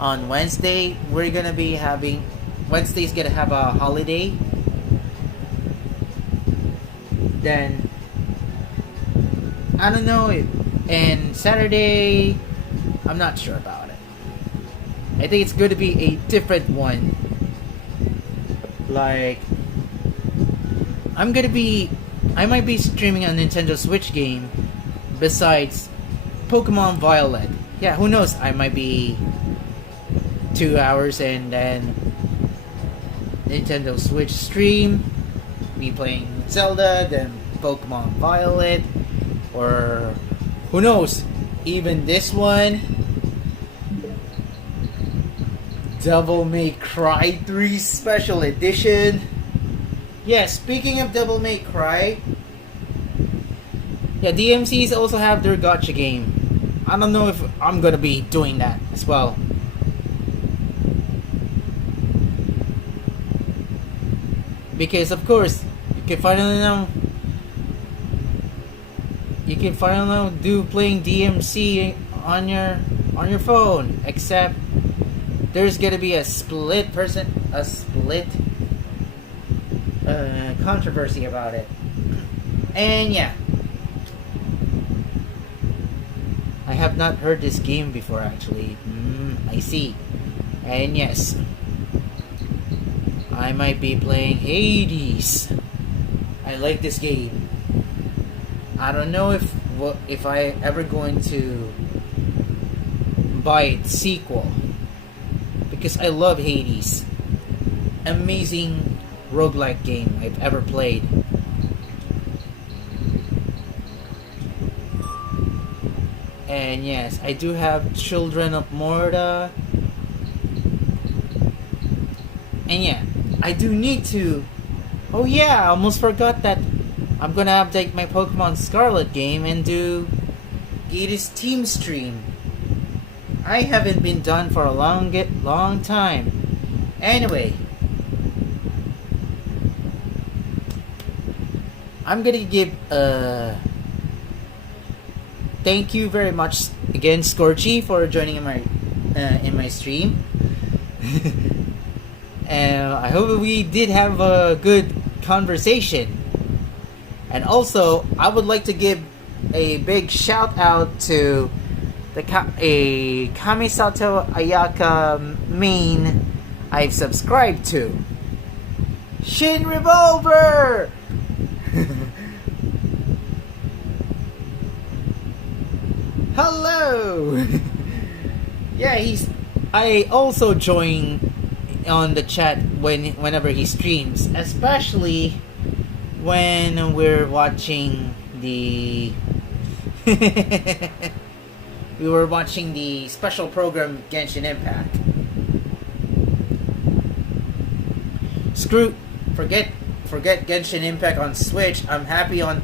on Wednesday we're gonna be having. Wednesday's gonna have a holiday. Then I don't know. And Saturday, I'm not sure about it. I think it's going to be a different one. Like, I might be streaming a Nintendo Switch game besides Pokemon Violet. Yeah, who knows? I might be 2 hours and then Nintendo Switch stream, me playing Zelda, then Pokemon Violet, or who knows, even this one, Devil May Cry 3 Special Edition. Yeah, speaking of Devil May Cry, yeah, DMCs also have their gacha game. I don't know if I'm gonna be doing that as well. Because of course, you can finally now do playing DMC on your phone. Except there's gonna be a split controversy about it. And yeah, I have not heard this game before actually. I see. And yes, I might be playing Hades. I like this game. I don't know if I ever going to buy its sequel because I love Hades. Amazing roguelike game I've ever played. And yes, I do have Children of Morta. And yeah, I do need to. Oh yeah, I almost forgot that I'm gonna update my Pokemon Scarlet game and do Gator's team stream. I haven't been done for a long time. Anyway, I'm gonna give thank you very much again, Scorchy, for joining in my stream. And I hope we did have a good conversation. And also, I would like to give a big shout out to the Kamisato Ayaka main I've subscribed to. Shin Revolver! Hello! Yeah, I also join on the chat whenever he streams, especially when we're watching the we were watching the special program Genshin Impact. Forget Genshin Impact on Switch. I'm happy on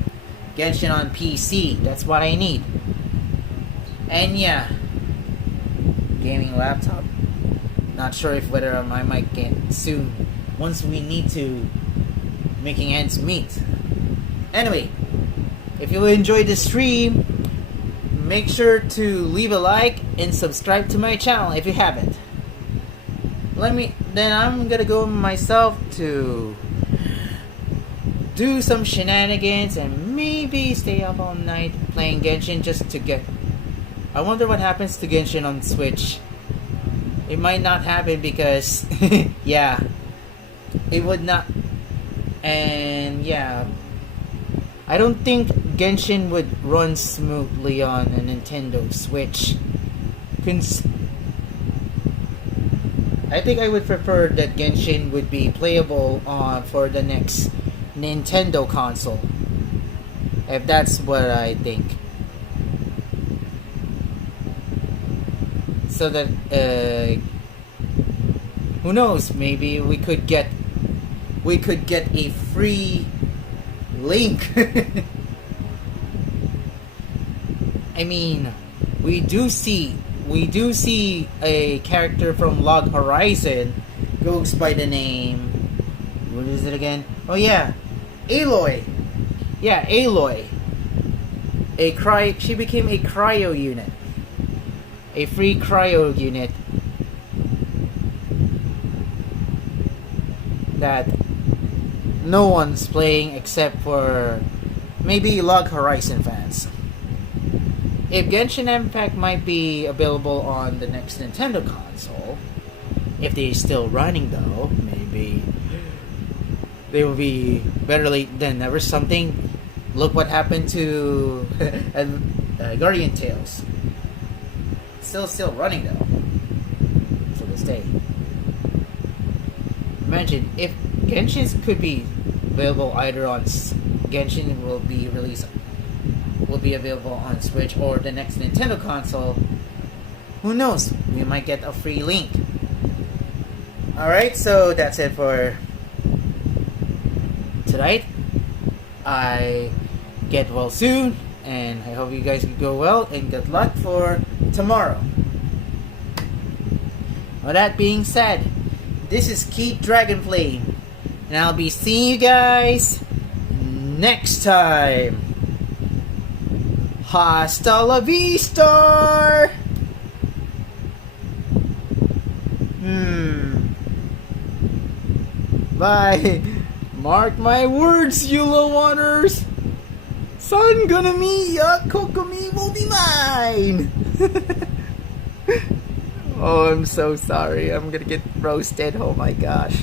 Genshin on PC. That's what I need. And yeah, gaming laptop. Not sure if whether I might get soon once we need to making ends meet. Then if you enjoyed the stream, make sure to leave a like and subscribe to my channel if you haven't. Then I'm gonna go myself to do some shenanigans and maybe stay up all night playing Genshin just to get. I wonder what happens to Genshin on Switch It might not happen because, yeah, it would not. And yeah, I don't think Genshin would run smoothly on a Nintendo Switch. I think I would prefer that Genshin would be playable on for the next Nintendo console. If that's what I think. So that who knows, maybe we could get a free Link. I mean, we do see a character from Log Horizon goes by the name, what is it again? Oh yeah, Aloy. Yeah, Aloy. She became a cryo unit. A free cryo unit that no one's playing except for maybe Log Horizon fans. If Genshin Impact might be available on the next Nintendo console, if they're still running though, maybe they will be better late than never. Something. Look what happened to Guardian Tales. Still running though to this day. Imagine if Genshin could be available either on Genshin will be available on Switch or the next Nintendo console. Who knows? We might get a free Link. Alright, so that's it for tonight. I get well soon, and I hope you guys go well, and good luck for tomorrow. With that being said, this is Kieth Dragonflame, and I'll be seeing you guys next time. Hasta la vista! Bye. Mark my words, you low waters. Sun gonna me, Kokomi will be mine. Oh, I'm so sorry. I'm gonna get roasted. Oh my gosh.